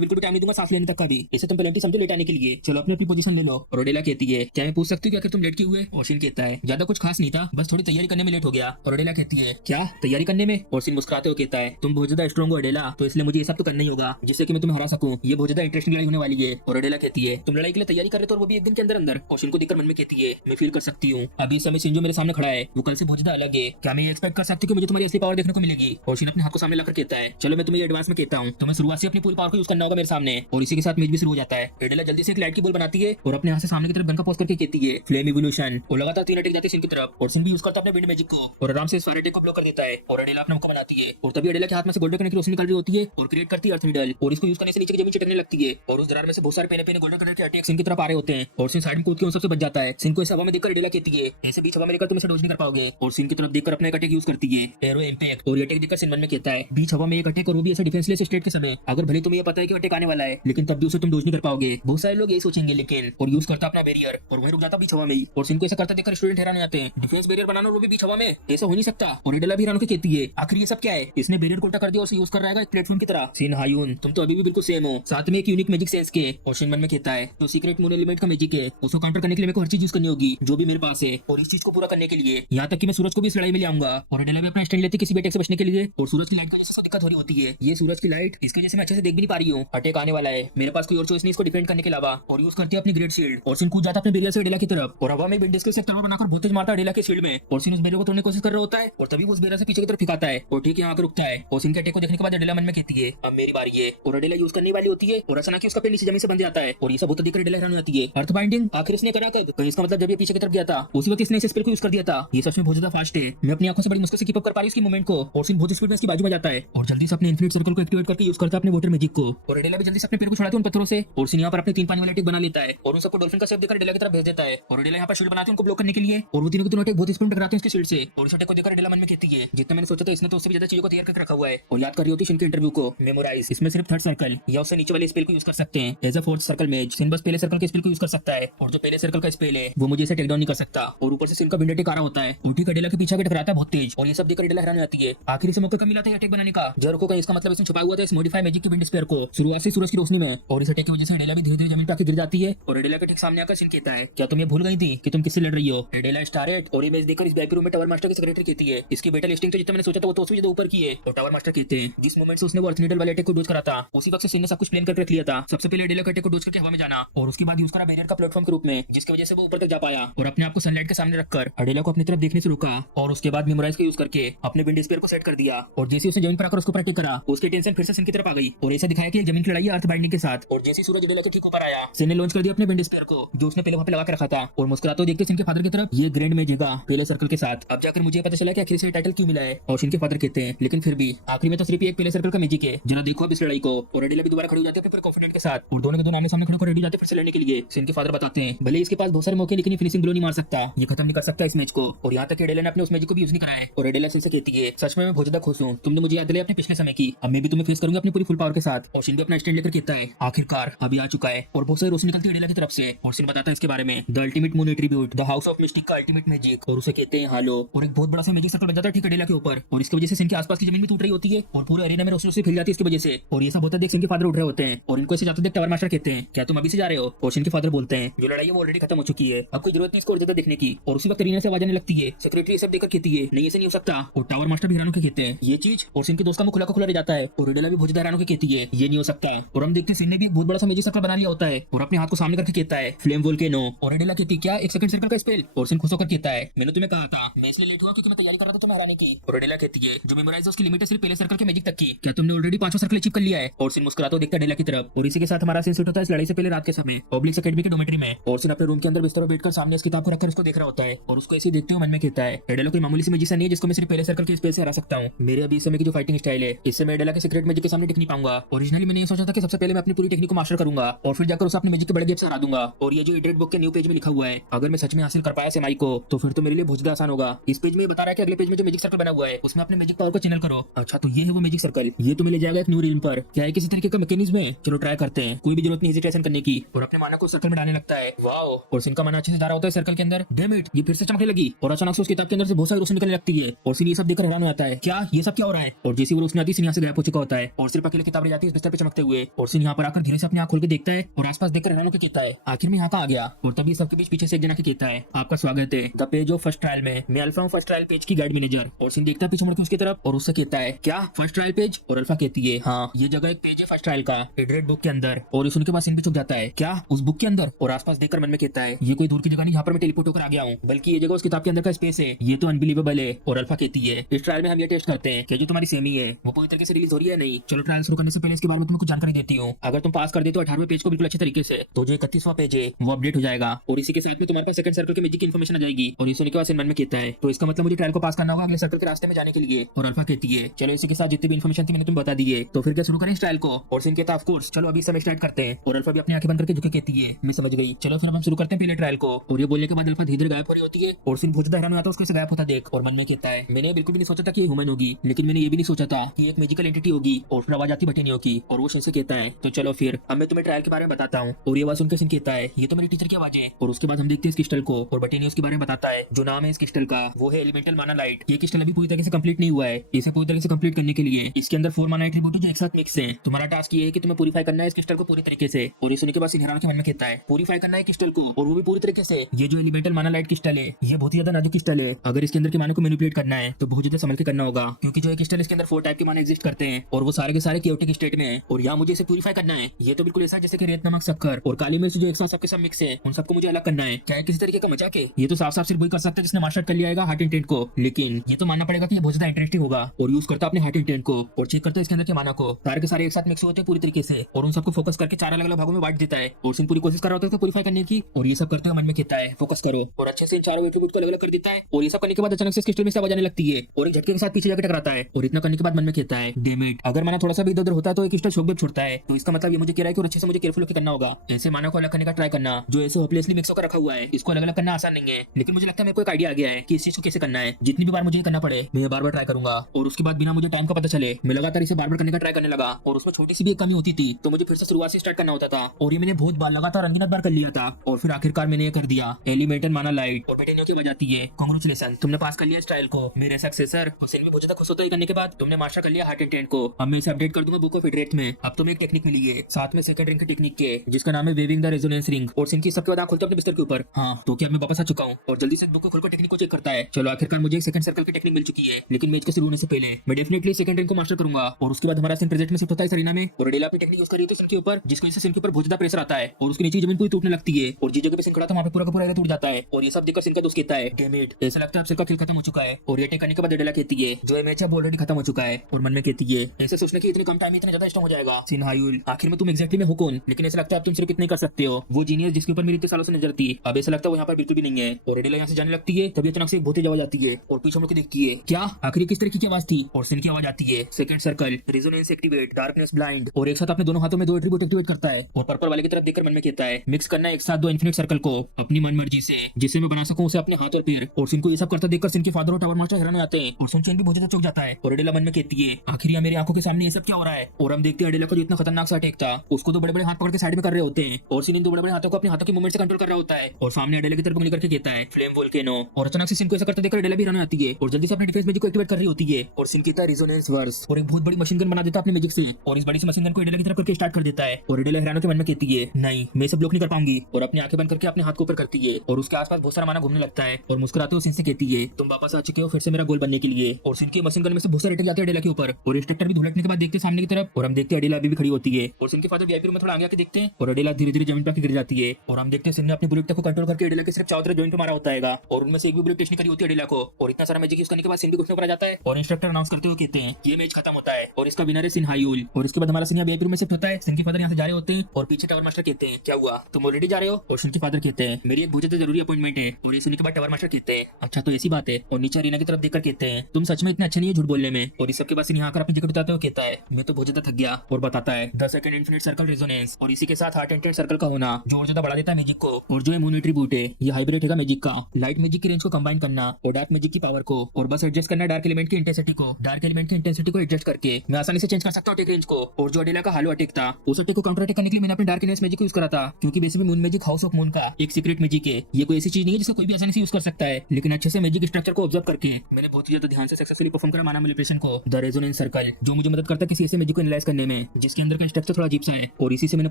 बिल्कुल भी टाइम नहीं दूंगा सांस लेने तक का भी। इसे तुम पेनल्टी समझो लेट आने के लिए। चलो अपनी अपनी पोजीशन ले लो। और ओडेला कहती है क्या मैं पूछ सकती हूँ कि आखिर तुम लेट क्यों हुए? ओशिन कहता है ज्यादा कुछ खास नहीं था, बस थोड़ी तैयारी करने में लेट हो गया। और ओडेला कहती है क्या तैयारी करने में? ओशिन मुस्कुराते हुए कहता है तुम बहुत ज्यादा स्ट्रॉन्ग हो ओडेला, तो इसलिए मुझे ये सब तो करना ही होगा जिससे कि मैं तुम्हें हरा सकूं। ये बहुत ज्यादा इंटरेस्टिंग लड़ाई होने वाली है। और ओडेला कहती है तुम लड़ाई के लिए तैयारी कर रहे हो और वो भी एक दिन के अंदर अंदर। ओशिन को देखकर मन में कहती है मैं फील कर सकती हूँ, अभी इस समय शिंजो मेरे सामने खड़ा है, वो कल से बहुत ज्यादा अलग है। क्या मैं ये एक्सपेक्ट कर सकती हूँ कि मुझे तुम्हारी असली पावर देखने को मिलेगी? ओशिन अपने हाथ को सामने लाकर कहता है चलो मैं तुम्हें एडवांस में कहता हूँ, तुम्हें शुरुआत से अपनी पूरी पावर को यूज करना होगा मेरे सामने। और इसी के साथ मैच भी शुरू हो जाता है। ओडेला जल्दी से एक लाइट की बॉल बनाती है और अपने हाथ से सामने की तरफ गन का पोस्ट करके कहती है फ्लेम इवोल्यूशन। वो लगातार 3 अटैक जाते हैं सिन की तरफ और सिन भी यूज करता है अपने विंड मैजिक को और आराम से इस फायर अटैक को ब्लॉक कर देता है। और ओडेला अपना मौका बनाती है और तभी ओडेला के हाथ में से गोल्डन कलर की रोशनी निकल रही होती है और क्रिएट करती है अर्थ नीडल। और इसको यूज करने से नीचे की जमीन चिटकने लगती है और उस दरार में से बहुत सारे पेने गोल्डन कलर के अटैक सिन की तरफ आ रहे होते हैं। और सिन साइड में कूद के उन सबसे बच जाता है। सिन को इस हवा में देखकर ओडेला कहती है ऐसे बीच हवा में लेकर तुम इसे डॉज नहीं कर पाओगे। और सिन की तरफ देखकर अपना एक अटैक यूज करती है एरो इंपैक्ट। और ये अटैक देखकर सिन मन में कहता है बीच हवा में एक अटैक और वो भी ऐसे डिफेंसलेस स्टेट के समय, अगर भले तुम्हें ये पता है कि अटैक आने वाला है लेकिन तब भी उसे तुम डॉज नहीं कर पाओगे। बहुत सारे लोग यही सोचेंगे लेकिन। और यूज करता अपना बैरियर और वही रुक जाता बीच हवा में ही। और सिन को ऐसा करता देखकर स्टूडेंट हैरान हो जाते हैं, डिफेंस बैरियर बनाना और वो भी बीच हवा में, ऐसा हो नहीं सकता। और ओडेला भी हैरान होकर कहती है आखिर ये सब क्या है? इसने बैरियर को उल्टा कर दिया और उसे यूज कर रहा है एक प्लेटफॉर्म की तरह। सिन हायून तुम तो अभी भी बिल्कुल सेम हो, साथ में एक यूनिक मैजिक सेंस के। और सिन मन में कहता है जो सीक्रेट मून एलिमेंट का मैजिक है उसको काउंटर करने के लिए मेरे को हर चीज यूज करनी होगी जो भी मेरे पास है। और इस चीज को पूरा करने के लिए यहाँ तक कि मैं सूरज को भी इस लड़ाई में ले आऊंगा। और ओडेला भी अपना स्टैंड लेती है किसी भी अटैक से बचने के लिए। और सूरज की लाइट की वजह से दिक्कत हो रही होती है, ये सूरज की लाइट इसकी वजह से मैं अच्छे से देख भी नहीं पा रही हूँ, अटैक आने वाला है, मेरे पास कोई और चॉइस नहीं इसको डिफेंड करने के अलावा। और यूज करती है अपनी ग्रेट शील्ड और सिन कूद जाता है अपने बैरियर से ओडेला की तरफ और हवा में विंड डिस्क से तलवार बनाकर बहुत तेज मारता है ओडेला के शील्ड में। और सिन उस बैरियर को तोड़ने की कोशिश कर रहा होता है और तभी वो उस बैरियर से पीछे की तरफ फिकाता है और ठीक यहाँ आकर रुकता है। और सिन के अटैक को देखने के बाद ओडेला मन में कहती है अब मेरी बारी है। और ओडेला यूज करने वाली होती है और अचानक उसका पेड़ नीचे जमीन से बंध जाता है और ये सब होता देखकर ओडेला हैरान हो जाती है। अर्थ बाइंडिंग आखिर इसने करा कब? कहीं इसका मतलब जब ये पीछे की तरफ गया था उसी वक्त इसने इस स्पेल को यूज कर दिया था। ये सच में बहुत ज्यादा फास्ट है, मैं अपनी आंखों से बड़ी मुश्किल से कीप अप कर पा रही हूं इसकी मूवमेंट को। और सिन बहुत स्पीड में इसकी बाजू में जाता है और जल्दी से अपने इन्फिनिट सर्कल को एक्टिवेट करके यूज करता है अपने वाटर मैजिक को। और ओडेला भी जल्दी से अपने पैर को छुड़ाते हैं उन पत्थरों से और सिन यहाँ पर अपने 3 पानी वाले अटैक बना लेता है और उन सबको डॉल्फिन का शेप देकर ओडेला की तरफ भेज देता है। और ओडेला यहाँ पर शील्ड बनाते हैं उनको ब्लॉक करने के लिए और वो तीनों के तीनों अटैक बहुत स्पीड में टकराते हैं इसकी शील्ड से। और इस अटैक को देखकर ओडेला मन में कहती है जितना मैंने सोचा था इसने तो उससे भी ज्यादा चीजों को तैयार करके रखा हुआ है। और याद कर रही होती सिन के इंटरव्यू को मेमोराइज, इसमें सिर्फ थर्ड सर्कल या उससे नीचे वाले स्पेल को यूज कर सकते हैं एज अ फोर्थ सर्कल मेज। सिन बस पहले सर्कल के स्पेल को यूज कर सकता है और जो पहले सर्कल का स्पेल है वो मुझे इसे टेक डाउन नहीं कर सकता। और ऊपर से सिन का विंड अटैक आ रहा होता है और ठीक ओडेला के पीछे के टकराता है बहुत तेज। और ये सब देखकर ओडेला हैरान हो जाती है, आखिर से मौका कब मिला था अटैक बनाने का? जरूर को कहीं इसका मतलब इसने छुपा हुआ था इस मॉडिफाई मैजिक के विंड स्पेयर को शुरुआत से सूरज की रोशनी में। और इस अटैक की वजह से ओडेला भी धीरे धीरे जमीन पर आके गिर जाती है। और ओडेला के ठीक सामने आकर सिन कहता है क्या तुम ये भूल गई थी कि तुम किससे लड़ रही हो? ओडेला स्टारेट और इमेज देखकर इस वीआईपी रूम में टावर मास्टर की सेक्रेटरी कहती है इसकी बेटा लिस्टिंग तो जितना मैंने सोचा था वो तो उससे ज्यादा ऊपर की है। और टावर मास्टर कहते हैं जिस मोमेंट से उसने वो अर्थ नीडल वाले अटैक को डोज करा था उसी वक्त से सिन ने सब कुछ प्लान करके रख लिया था। सबसे पहले ओडेला के अटैक को डोज करके हवा में जाना और उसके बाद यूज करा बैरियर का प्लेटफॉर्म के रूप में जिसकी वजह से वो ऊपर तक जा पाया और अपने आप को सनलाइट के सामने रखकर ओडेला को अपनी तरफ देखने से रोका। और उसके बाद मेमोराइज का यूज करके अपने विंड स्पेयर को सेट कर दिया और जैसे उसने जमीन पर आकर उसको अटैक करा उसकी टेंशन फिर से सिन की तरफ आ गई और ऐसा दिखाया कि जमीन की लड़ाई अर्थ बाइंडिंग के साथ। और जैसे सूरज ओडेला के ठीक ऊपर आया सिन ने लॉन्च कर दिया अपने विंड स्पेयर को जो उसने पहले वहां पे लगा के रखा था और मुस्कुराते हुए देखते सिन के फादर की तरफ ये ग्रैंड मेजेगा पहले सर्कल के साथ। अब जाकर मुझे पता चला कि आखिर से टाइटल क्यों मिला है। और सिन के फादर कहते हैं लेकिन फिर भी आखिर में तो सिर्फ एक पहले सर्कल का मैजिक है, जरा देखो अब इस लड़ाई को। और ओडेला भी दोबारा खड़ी हो जाती है पूरे कॉन्फिडेंट के साथ और दोनों के दोनों आमने सामने खड़े होकर रेडी जाते हैं फिर से लड़ने के लिए। सिन के फादर बताते हैं भले इसके पास बहुत सारे मौके लेकिन फिनिशिंग ब्लो नहीं मार सकता, ये खत्म नहीं कर सकता इस मैच को। और यहाँ तक ओडेला ने अपने उस मैजिक को भी यूज नहीं करा है। और ओडेला सिन से कहती है सच में मैं बहुत ज्यादा खुश हूँ, तुमने मुझे याद दिलाया अपने पिछले समय की, अब मैं भी तुम्हें फेस करूंगा अपनी पूरी फुल पावर के साथ। और सिन भी अपना स्टैंड लेकर कहता है आखिरकार अभी आ चुका है। और बहुत सारी रोशनी निकलती है ओडेला की तरफ से और सिन बताता है इसके बारे में the ultimate moon attribute the house of mistake का अल्टीमेट मैजिक और उसे कहते हैं हालो। और एक बहुत बड़ा सा मैजिक सर्कल बन जाता है ठीक ओडेला के ऊपर और इसकी वजह से सिन के आसपास की जमीन भी टूट रही होती है और पूरे एरिया में रोशनी से फैल जाती है इसकी वजह से। और ये सब होता देख सिन के फादर उठ रहे होते हैं और इनको ऐसे जाते देख टावर मास्टर कहते हैं क्या तुम अभी से जा रहे हो? और सिन के फादर बोलते हैं जो लड़ाई है वो ऑलरेडी खत्म हो चुकी है, अब कोई जरूरत नहीं इसको और ज्यादा देखने की। और उसी वक्त रीना से आवाज आने लगती है, सेक्रेटरी सब देखकर कहती है नहीं ऐसे नहीं हो सकता। और टावर मास्टर भी हैरान होकर कहते हैं ये चीज। और सिन के दोस्त का मुंह खुला का खुला रह जाता है और ओडेला भी बहुत हैरान होकर कहती है ये नहीं हो सकता। और हम देखते हैं सिन ने भी एक बहुत बड़ा सा मैजिक सर्कल बना लिया होता है और अपने हाथ को सामने करके कहता है फ्लेम वोल्केनो। और ओडेला कहती क्या एक सेकंड सर्कल का स्पेल? और सिन खुश होकर कहता है मैंने तुम्हें कहा था मैं इसलिए लेट हुआ क्योंकि मैं तैयारी कर रहा था तुम्हें हराने की। और ओडेला कहती है जो मेमोराइज है उसकी लिमिट है सिर्फ पहले सर्कल के मैजिक तक की, क्या तुमने ऑलरेडी 5वां सर्कल अचीव कर लिया है? और सिन मुस्कुराता हुआ देखता है ओडेला की तरफ। और इसी के साथ हमारा सीन सेट होता है इस लड़ाई से पहले रात के समय ऑब्लिक्स एकेडमी के डोमेट्री में। और सिन अपने रूम के अंदर बिस्तर पर बैठकर सामने इस किताब को रखकर इसको देख रहा होता है और उसको ऐसे देखते हुए मन में कहता है ओडेला कोई मामूली सी मैजिशियन नहीं है जिसको मैं सिर्फ पहले सर्कल के स्पेल से हरा सकता हूं। मेरे अभी इस समय की जो फाइटिंग स्टाइल है इससे मैं ओडेला के सीक्रेट मैजिक के सामने टिक नहीं पाऊंगा। ओरिजिनली मैंने ये सोचा था कि सबसे पहले मैं अपनी पूरी टेक्निक को मास्टर करूंगा और फिर जाकर उसे अपने मैजिक के बड़े गेप से हरा दूंगा। और ये जो इटरेट बुक के न्यू पेज में लिखा हुआ है अगर मैं सच में हासिल कर पाया सेमाई को तो फिर तो मेरे लिए बहुत ज्यादा आसान होगा। इस पेज में बता रहा है कि अगले पेज में जो मैजिक सर्कल बना हुआ है उसमें अपने मैजिक पावर को चैनल करो। अच्छा तो ये है वो मैजिक सर्कल, ये तुम्हें ले जाएगा एक न्यू रील पर। क्या है किसी तरीके का मैकेनिज्म है? चलो ट्राई करते हैं, कोई भी जरूरत नहीं हेजिटेशन करने की। और अपने माना को सर्कल में डालने लगता है वाओ। और सिन का मन अच्छे से जा रहा होता है सर्कल के अंदर। डैम इट, ये फिर से चमकने लगी और अचानक से उस किताब के अंदर से बहुत सारी रोशनी निकलने लगती है और सिन ये सब देखकर हैरान हो जाता है, क्या ये सब क्या हो रहा है। और जैसे वो रोशनी आती है सिन यहाँ से गायब हो चुका होता है और सिर्फ अकेले किताब रह जाती है बिस्तर पे चमकते हुए। और सिन यहाँ पर आकर धीरे से अपनी आँख खोल के देखता है और आसपास देखकर हैरान होकर कहता है, आखिर में यहाँ का आ गया। और तभी सबके बीच पीछे से एक जना के कहता है, आपका स्वागत है the page of first trial में, मैं अल्फा हूँ फर्स्ट ट्रायल पेज की गाइड मैनेजर। और सिन देखता है पीछे मुड़ के उसकी तरफ और उससे कहता है, क्या फर्स्ट ट्रायल पेज। और अल्फा कहती है, हाँ ये जगह एक पेज है फर्स्ट ट्रायल का एड्रेड बुक के अंदर। और ये सुनने के बाद सिन भी चुप जाता है, क्या उस बुक के अंदर। और आसपास देखकर मन में कहता है, ये कोई दूर की जगह नहीं जहाँ पर मैं टेलीपोर्ट होकर आ गया हूँ, बल्कि ये जगह उस किताब के अंदर का स्पेस है, ये तो अनबिलीवेबल है। और अल्फा कहती है, इस ट्रायल में हम ये टेस्ट करते हैं कि जो तुम्हारी सेमी है वो पूरी तरीके से रिलीज हो रही है नहीं। चलो ट्रायल शुरू करने से पहले इसके बारे में तुम्हें कुछ जानकारी देती हूँ। अगर तुम पास कर दे तो 18वें पेज को बिल्कुल अच्छे तरीके से, तो जो 31वां पेज है वो अपडेट हो जाएगा और इसी के साथ में तुम्हारे पास सेकंड सर्कल के मैजिक की इन्फॉर्मेशन आ जाएगी। और ये सुनने के बाद मन में कहता है, तो इसका मतलब मुझे ट्रायल को पास करना होगा अगले सर्कल के रास्ते में जाने के लिए। और अल्फा कहती है, चलो इसी के साथ जितनी भी इन्फॉर्मेशन थी मैंने तुम्हें बता दी है, तो फिर क्या शुरू करें इस ट्रायल को। और सिन कहता है, ऑफ कोर्स चलो अभी समय स्टार्ट करते हैं। और अल्फा भी अपनी आंखें बंद करके झुके कहती है, मैं समझ गई, चलो फिर हम शुरू करते हैं पहले ट्रायल को। और ये बोलने के बाद अल्फा धीरे गायब हो रही होती है और सिन बहुत ज्यादा हैरान होता है उसके गायब होता देख। और मन में कहता है, मैंने बिल्कुल भी नहीं सोचा था कि ये ह्यूमन होगी, लेकिन मैंने ये भी नहीं सोचा था कि एक मैजिकल एंटिटी होगी। और फिर आवाज आती बटेनियो की और वो सिन से कहता है, तो चलो फिर अब मैं तुम्हें ट्रायल के बारे में बताता हूँ। और ये आवाज सुनकर सिन कहता है, ये तो मेरी टीचर की आवाज है। और उसके बाद हम देखते हैं इस क्रिस्टल को और बटेनियो के बारे में बताता है। जो नाम है इस क्रिस्टल का वो है एलिमेंटल माना लाइट। ये क्रिस्टल अभी पूरी तरह से कंप्लीट नहीं हुआ है, इसे पूरी तरह से कंप्लीट करने के लिए इसके अंदर 4 माना एट्रीब्यूट जो एक साथ मिक्स है। तुम्हारा टास्क ये है कि तुम्हें प्यूरीफाई करना है इस क्रिस्टल को पूरी तरीके से। और ये सुनने के बाद सिन हैरान के मन में कहता है, प्यूरीफाई करना है क्रिस्टल को और वो भी पूरी तरीके से। ये जो एलिमेंटल माना लाइट क्रिस्टल है ये बहुत ही ज्यादा नाजुक क्रिस्टल है, अगर इसके अंदर के मानों को मैनिपुलेट करना है तो बहुत ज्यादा संभल के करना होगा, क्योंकि जो क्रिस्टल इसके अंदर 4 टाइप के माने एग्जिस्ट करते हैं और वो सारे के सारे केओटिक स्टेट में है। और यहाँ मुझे इसे प्यूरीफाई करना है। ये तो बिल्कुल ऐसा जैसे कि रेत, नमक, शक्कर और काली मिर्च जो एक साथ सबके सब मिक्स है, उन सबको मुझे अलग करना है। क्या है किसी तरीके का मजाक है? ये तो साफ साफ सिर्फ वही कर सकता है जिसने मास्टर कर लिया है हार्ट इंटेंट को। लेकिन ये तो मानना पड़ेगा कि ये बहुत ज्यादा इंटरेस्टिंग होगा। और यूज करता अपने हार्ट इंटेंट को और चेक करता है इसके अंदर के माना को, सारे के सारे एक साथ मिक्स होते हैं पूरी तरीके से और उन सबको फोकस करके 4 अलग अलग भागों में बांट देता है। और सिन पूरी कोशिश कर रहा होता है इसको प्यूरीफाई करने की। और ये सब करते हुए मन में कहता है, फोकस करो। और अच्छे से इन चारों एट्रीब्यूट को अलग अलग कर देता है। और ये सब करने के बाद अचानक से क्रिस्टल में से आवाज आने लगती है और एक झटके के साथ पीछे जाकर टकराता है। और इतना करने के बाद मन में कहता है, डैम इट, अगर माना थोड़ा सा भी इधर होता है तो एक क्रिस्टल शॉक वेव छोड़ता है। तो इसका मतलब ये मुझे कह रहा है कि और अच्छे से मुझे केयरफुल होकर करना होगा। ऐसे माना को अलग करने का ट्राई करना जो ऐसे होपलेसली मिक्स होकर रखा हुआ है, इसको अलग अलग करना आसान नहीं है। लेकिन मुझे लगता है मेरे को एक आइडिया आ गया है कि इस चीज को कैसे करना है। जितनी भी बार मुझे करना पड़े मैं बार बार ट्राई करूंगा और उसके बाद बिना मुझे टाइम का पता चले मैं लगातार इसे बार बार करने का ट्राई करने लगा। और उसमें छोटी सी भी एक कमी होती थी तो मुझे फिर से शुरुआत से स्टार्ट करना होता था। और ये मैंने बहुत बार लगातार अनगिनत बार कर लिया था और फिर आखिरकार मैंने ये कर दिया। एलिमेंटल माना लाइट और बेटेनियो की वजह आती है, कांग्रेचुलेशन तुमने पास कर लिया इस ट्रायल को, मेरे सक्सेसर। हुसैन भी बहुत ज्यादा खुश होता है करने के बाद, तुमने मास्टर कर लिया हार्ट इंटेंट को। अब मैं इसे अपडेट कर दूंगा बुक ऑफ इटरेट में। अब तुम्हें एक टेक्निक मिली है साथ में सेकंड रिंग की टेक्निक के, जिसका नाम है वेविंग द रेजोनेंस रिंग। और सिन की सबके बाद आंख खोलते अपने बिस्तर के ऊपर। हाँ तो क्या मैं वापस आ चुका हूँ और जल्दी से बुक को खोलकर टेक्निक को चेक करता है। चलो आखिरकार मुझे एक सेकंड सर्कल की टेक्निक मिल चुकी है, लेकिन मैच के शुरू होने से पहले मैं डेफिनेटली सेकंड रिंग को मास्टर करूंगा। और उसके बाद हमारा सिन प्रेजेंट में शिफ्ट होता है सरीना में और डेला अपनी टेक्निक यूज कर रही है सिन के ऊपर, जिसकी वजह से सिन के ऊपर बहुत ज्यादा प्रेशर आता है और उसकी नीचे जमीन पूरी टूटने लगती है। और जिस जगह पे सिन खड़ा था वहां पे पूरा का पूरा एरिया टूट जाता है। और ये सब देखकर सिन का दोस्त कहता है, डैम इट, ऐसा लगता है अब सिन का खेल खत्म हो चुका है। और ये टेक करने के बाद डेला कहती है, जो मैच है ऑलरेडी खत्म हो चुका है। और मन में कहती है, ऐसे सोचने की इतनी कम टाइम में इतना ज्यादा स्ट्रांग हो जाएगा। सिन हायुल, आखिर में तुम एक्जैक्टली में हो कौन? लेकिन ऐसा लगता है अब तुम सिर्फ कितने कर सकते हो। वो जीनियस जिसके ऊपर मेरी इतने सालों से नजर थी, अब ऐसा लगता है वो यहाँ पर बिल्कुल भी नहीं है। और डेला यहाँ से जाने लगती है तभी अचानक से एक बहुत तेज आवाज आती है और पीछे मुड़ के देखती है, क्या आखिर किस तरीके की आवाज थी? और सिन की आवाज आती है, second circle, resonance activate, darkness blind. और एक साथ अपने दोनों हाथों में 2 एट्रीब्यूट एक्टिवेट करता है और पर्पल वाले की तरफ देखकर मन में कहता है, मिक्स करना है एक साथ 2 इन्फिनिट सर्कल को अपनी मन मर्जी से, जिसे मैं बना सकूं उसे अपने हाथ और पैर। और सिन को ये सब करता देखकर सिन के फादर और टावर मास्टर हैरान हो जाते हैं और सुनचैन भी बहुत ज्यादा चौंक जाता है। और अडेला मन में कहती है, आखिर ये मेरी आंखों के सामने ये सब क्या हो रहा है? और हम देखते हैं अडेला को जो इतना खतरनाक सा अटैक था उसको तो बड़े बड़े हाथ पकड़ के साइड में कर रहे होते हैं और सिन इन 2 बड़े बड़े हाथों को अपने हाथों के मूवमेंट से कंट्रोल कर रहा होता है। और सामने अडेला की तरफ उंगली करके कहता है, फ्लेम वोल्केनो। और अचानक से सिन को ऐसा करते देखकर अडेला भी हैरान हो जाती है और जल्दी से अपने डिफेंस मैजिक को एक्टिवेट कर रही होती है। और सिन कहता है, रेजोनेंस वर्स, और एक बहुत बड़ी मशीन गन बना देता है अपने मैजिक से और इस बड़ी सी मशीन गन को अडेला की तरफ करके स्टार्ट कर देता है। और अडेला हैरान के मन में कहती है, नहीं मैं सब ब्लॉक नहीं कर पाऊंगी। और अपनी आंखें बंद करके अपने हाथ को ऊपर करती है और उसके आसपास बहुत सारा माना घूमने लगता है। और मुस्कुराते हुए सिन से कहती है, तुम वापस आ चुके हो फिर से मेरा गोल बनने के लिए। और सिन की मशीन गन में से बहुत सारे अटैक जाते हैं अडेला के ऊपर और इंस्ट्रक्टर भी धुलटने के बाद देखते सामने की तरफ और हम देखते हैं अडेला अभी भी खड़ी होती है। और सिन के फादर वीआईपी रूम में थोड़ा आगे आके देखते हैं और अडेला धीरे धीरे जमीन पर गिर जाती है। और हम देखते हैं सिन ने अपनी बुलेट को कंट्रोल करके अडेला के सिर्फ चारों तरफ जमीन पे मारा होता है और उनमें से एक भी बुलेट टेस्ट नहीं करी होती है अडेला को। और इतना सारा मैजिक यूज करने के बाद सिन भी घुटने पर आ जाता है और इंस्ट्रक्टर अनाउंस करते हुए कहते हैं, ये मैच खत्म होता है और इसका विनर है सिन हायुल। और इसके बाद हमारा सिन वीआईपी रूम में शिफ्ट होता है। सिन के फादर यहाँ से जा रहे होते हैं और पीछे टावर मास्टर कहते हैं, क्या हुआ तुम ऑलरेडी जा रहे हो? और सिन के फादर कहते हैं, मेरी एक बहुत ज्यादा जरूरी अपॉइंटमेंट है। और ये सुनने के बाद टावर मास्टर कहते हैं, अच्छा तो ऐसी बात है। और नीचे अरीना की तरफ देखकर कहते हैं, तुम सच में इतने अच्छे नहीं है झूठ बोलने में। और इस सब के बाद सिन यहाँ आकर अपनी जगह बताते हुए कहता है, मैं तो बहुत ज्यादा थक गया। और बताता है 10 सेकंड इन्फिनिट सर्कल रेजोनेंस और इसी के साथ हार्ट एंड सर्कल का होना जो और ज्यादा बढ़ा देता है मैजिक को। और जो इम्यून एट्रीब्यूट है ये हाइब्रिड है मैजिक का, लाइट मैजिक की रेंज को कंबाइन करना और डार्क मैजिक की पावर को और बस एडजस्ट करना डार्क एलिमेंट की इंटेंसिटी को। डार्क एलिमेंट की इंटेंसिटी को एडजस्ट करके मैं आसानी से चेंज कर सकता हूँ अटैक रेंज को। और जो अडेला का हालो अटैक था उस अटैक को काउंटर अटैक करने के लिए मैंने अपने डार्क एलिमेंट मैजिक को यूज करा था, क्योंकि basically moon magic house of moon का एक सीक्रेट मैजिक है। ये कोई ऐसी चीज नहीं है जिसे कोई भी आसानी से यूज कर सकता है, लेकिन अच्छे से मैजिक स्ट्रक्चर को ऑब्जर्व करके मैंने बहुत ही ज्यादा ध्यान से सक्सेसफुली परफॉर्म करा माना मैनिपुलेशन को, द रेजोनेंस सर्कल, जो मुझे मदद करता है किसी ऐसे मैजिक को एनालाइज करने में जिसके अंदर का स्ट्रक्चर थोड़ा अजीब सा है। और इसी से मैंने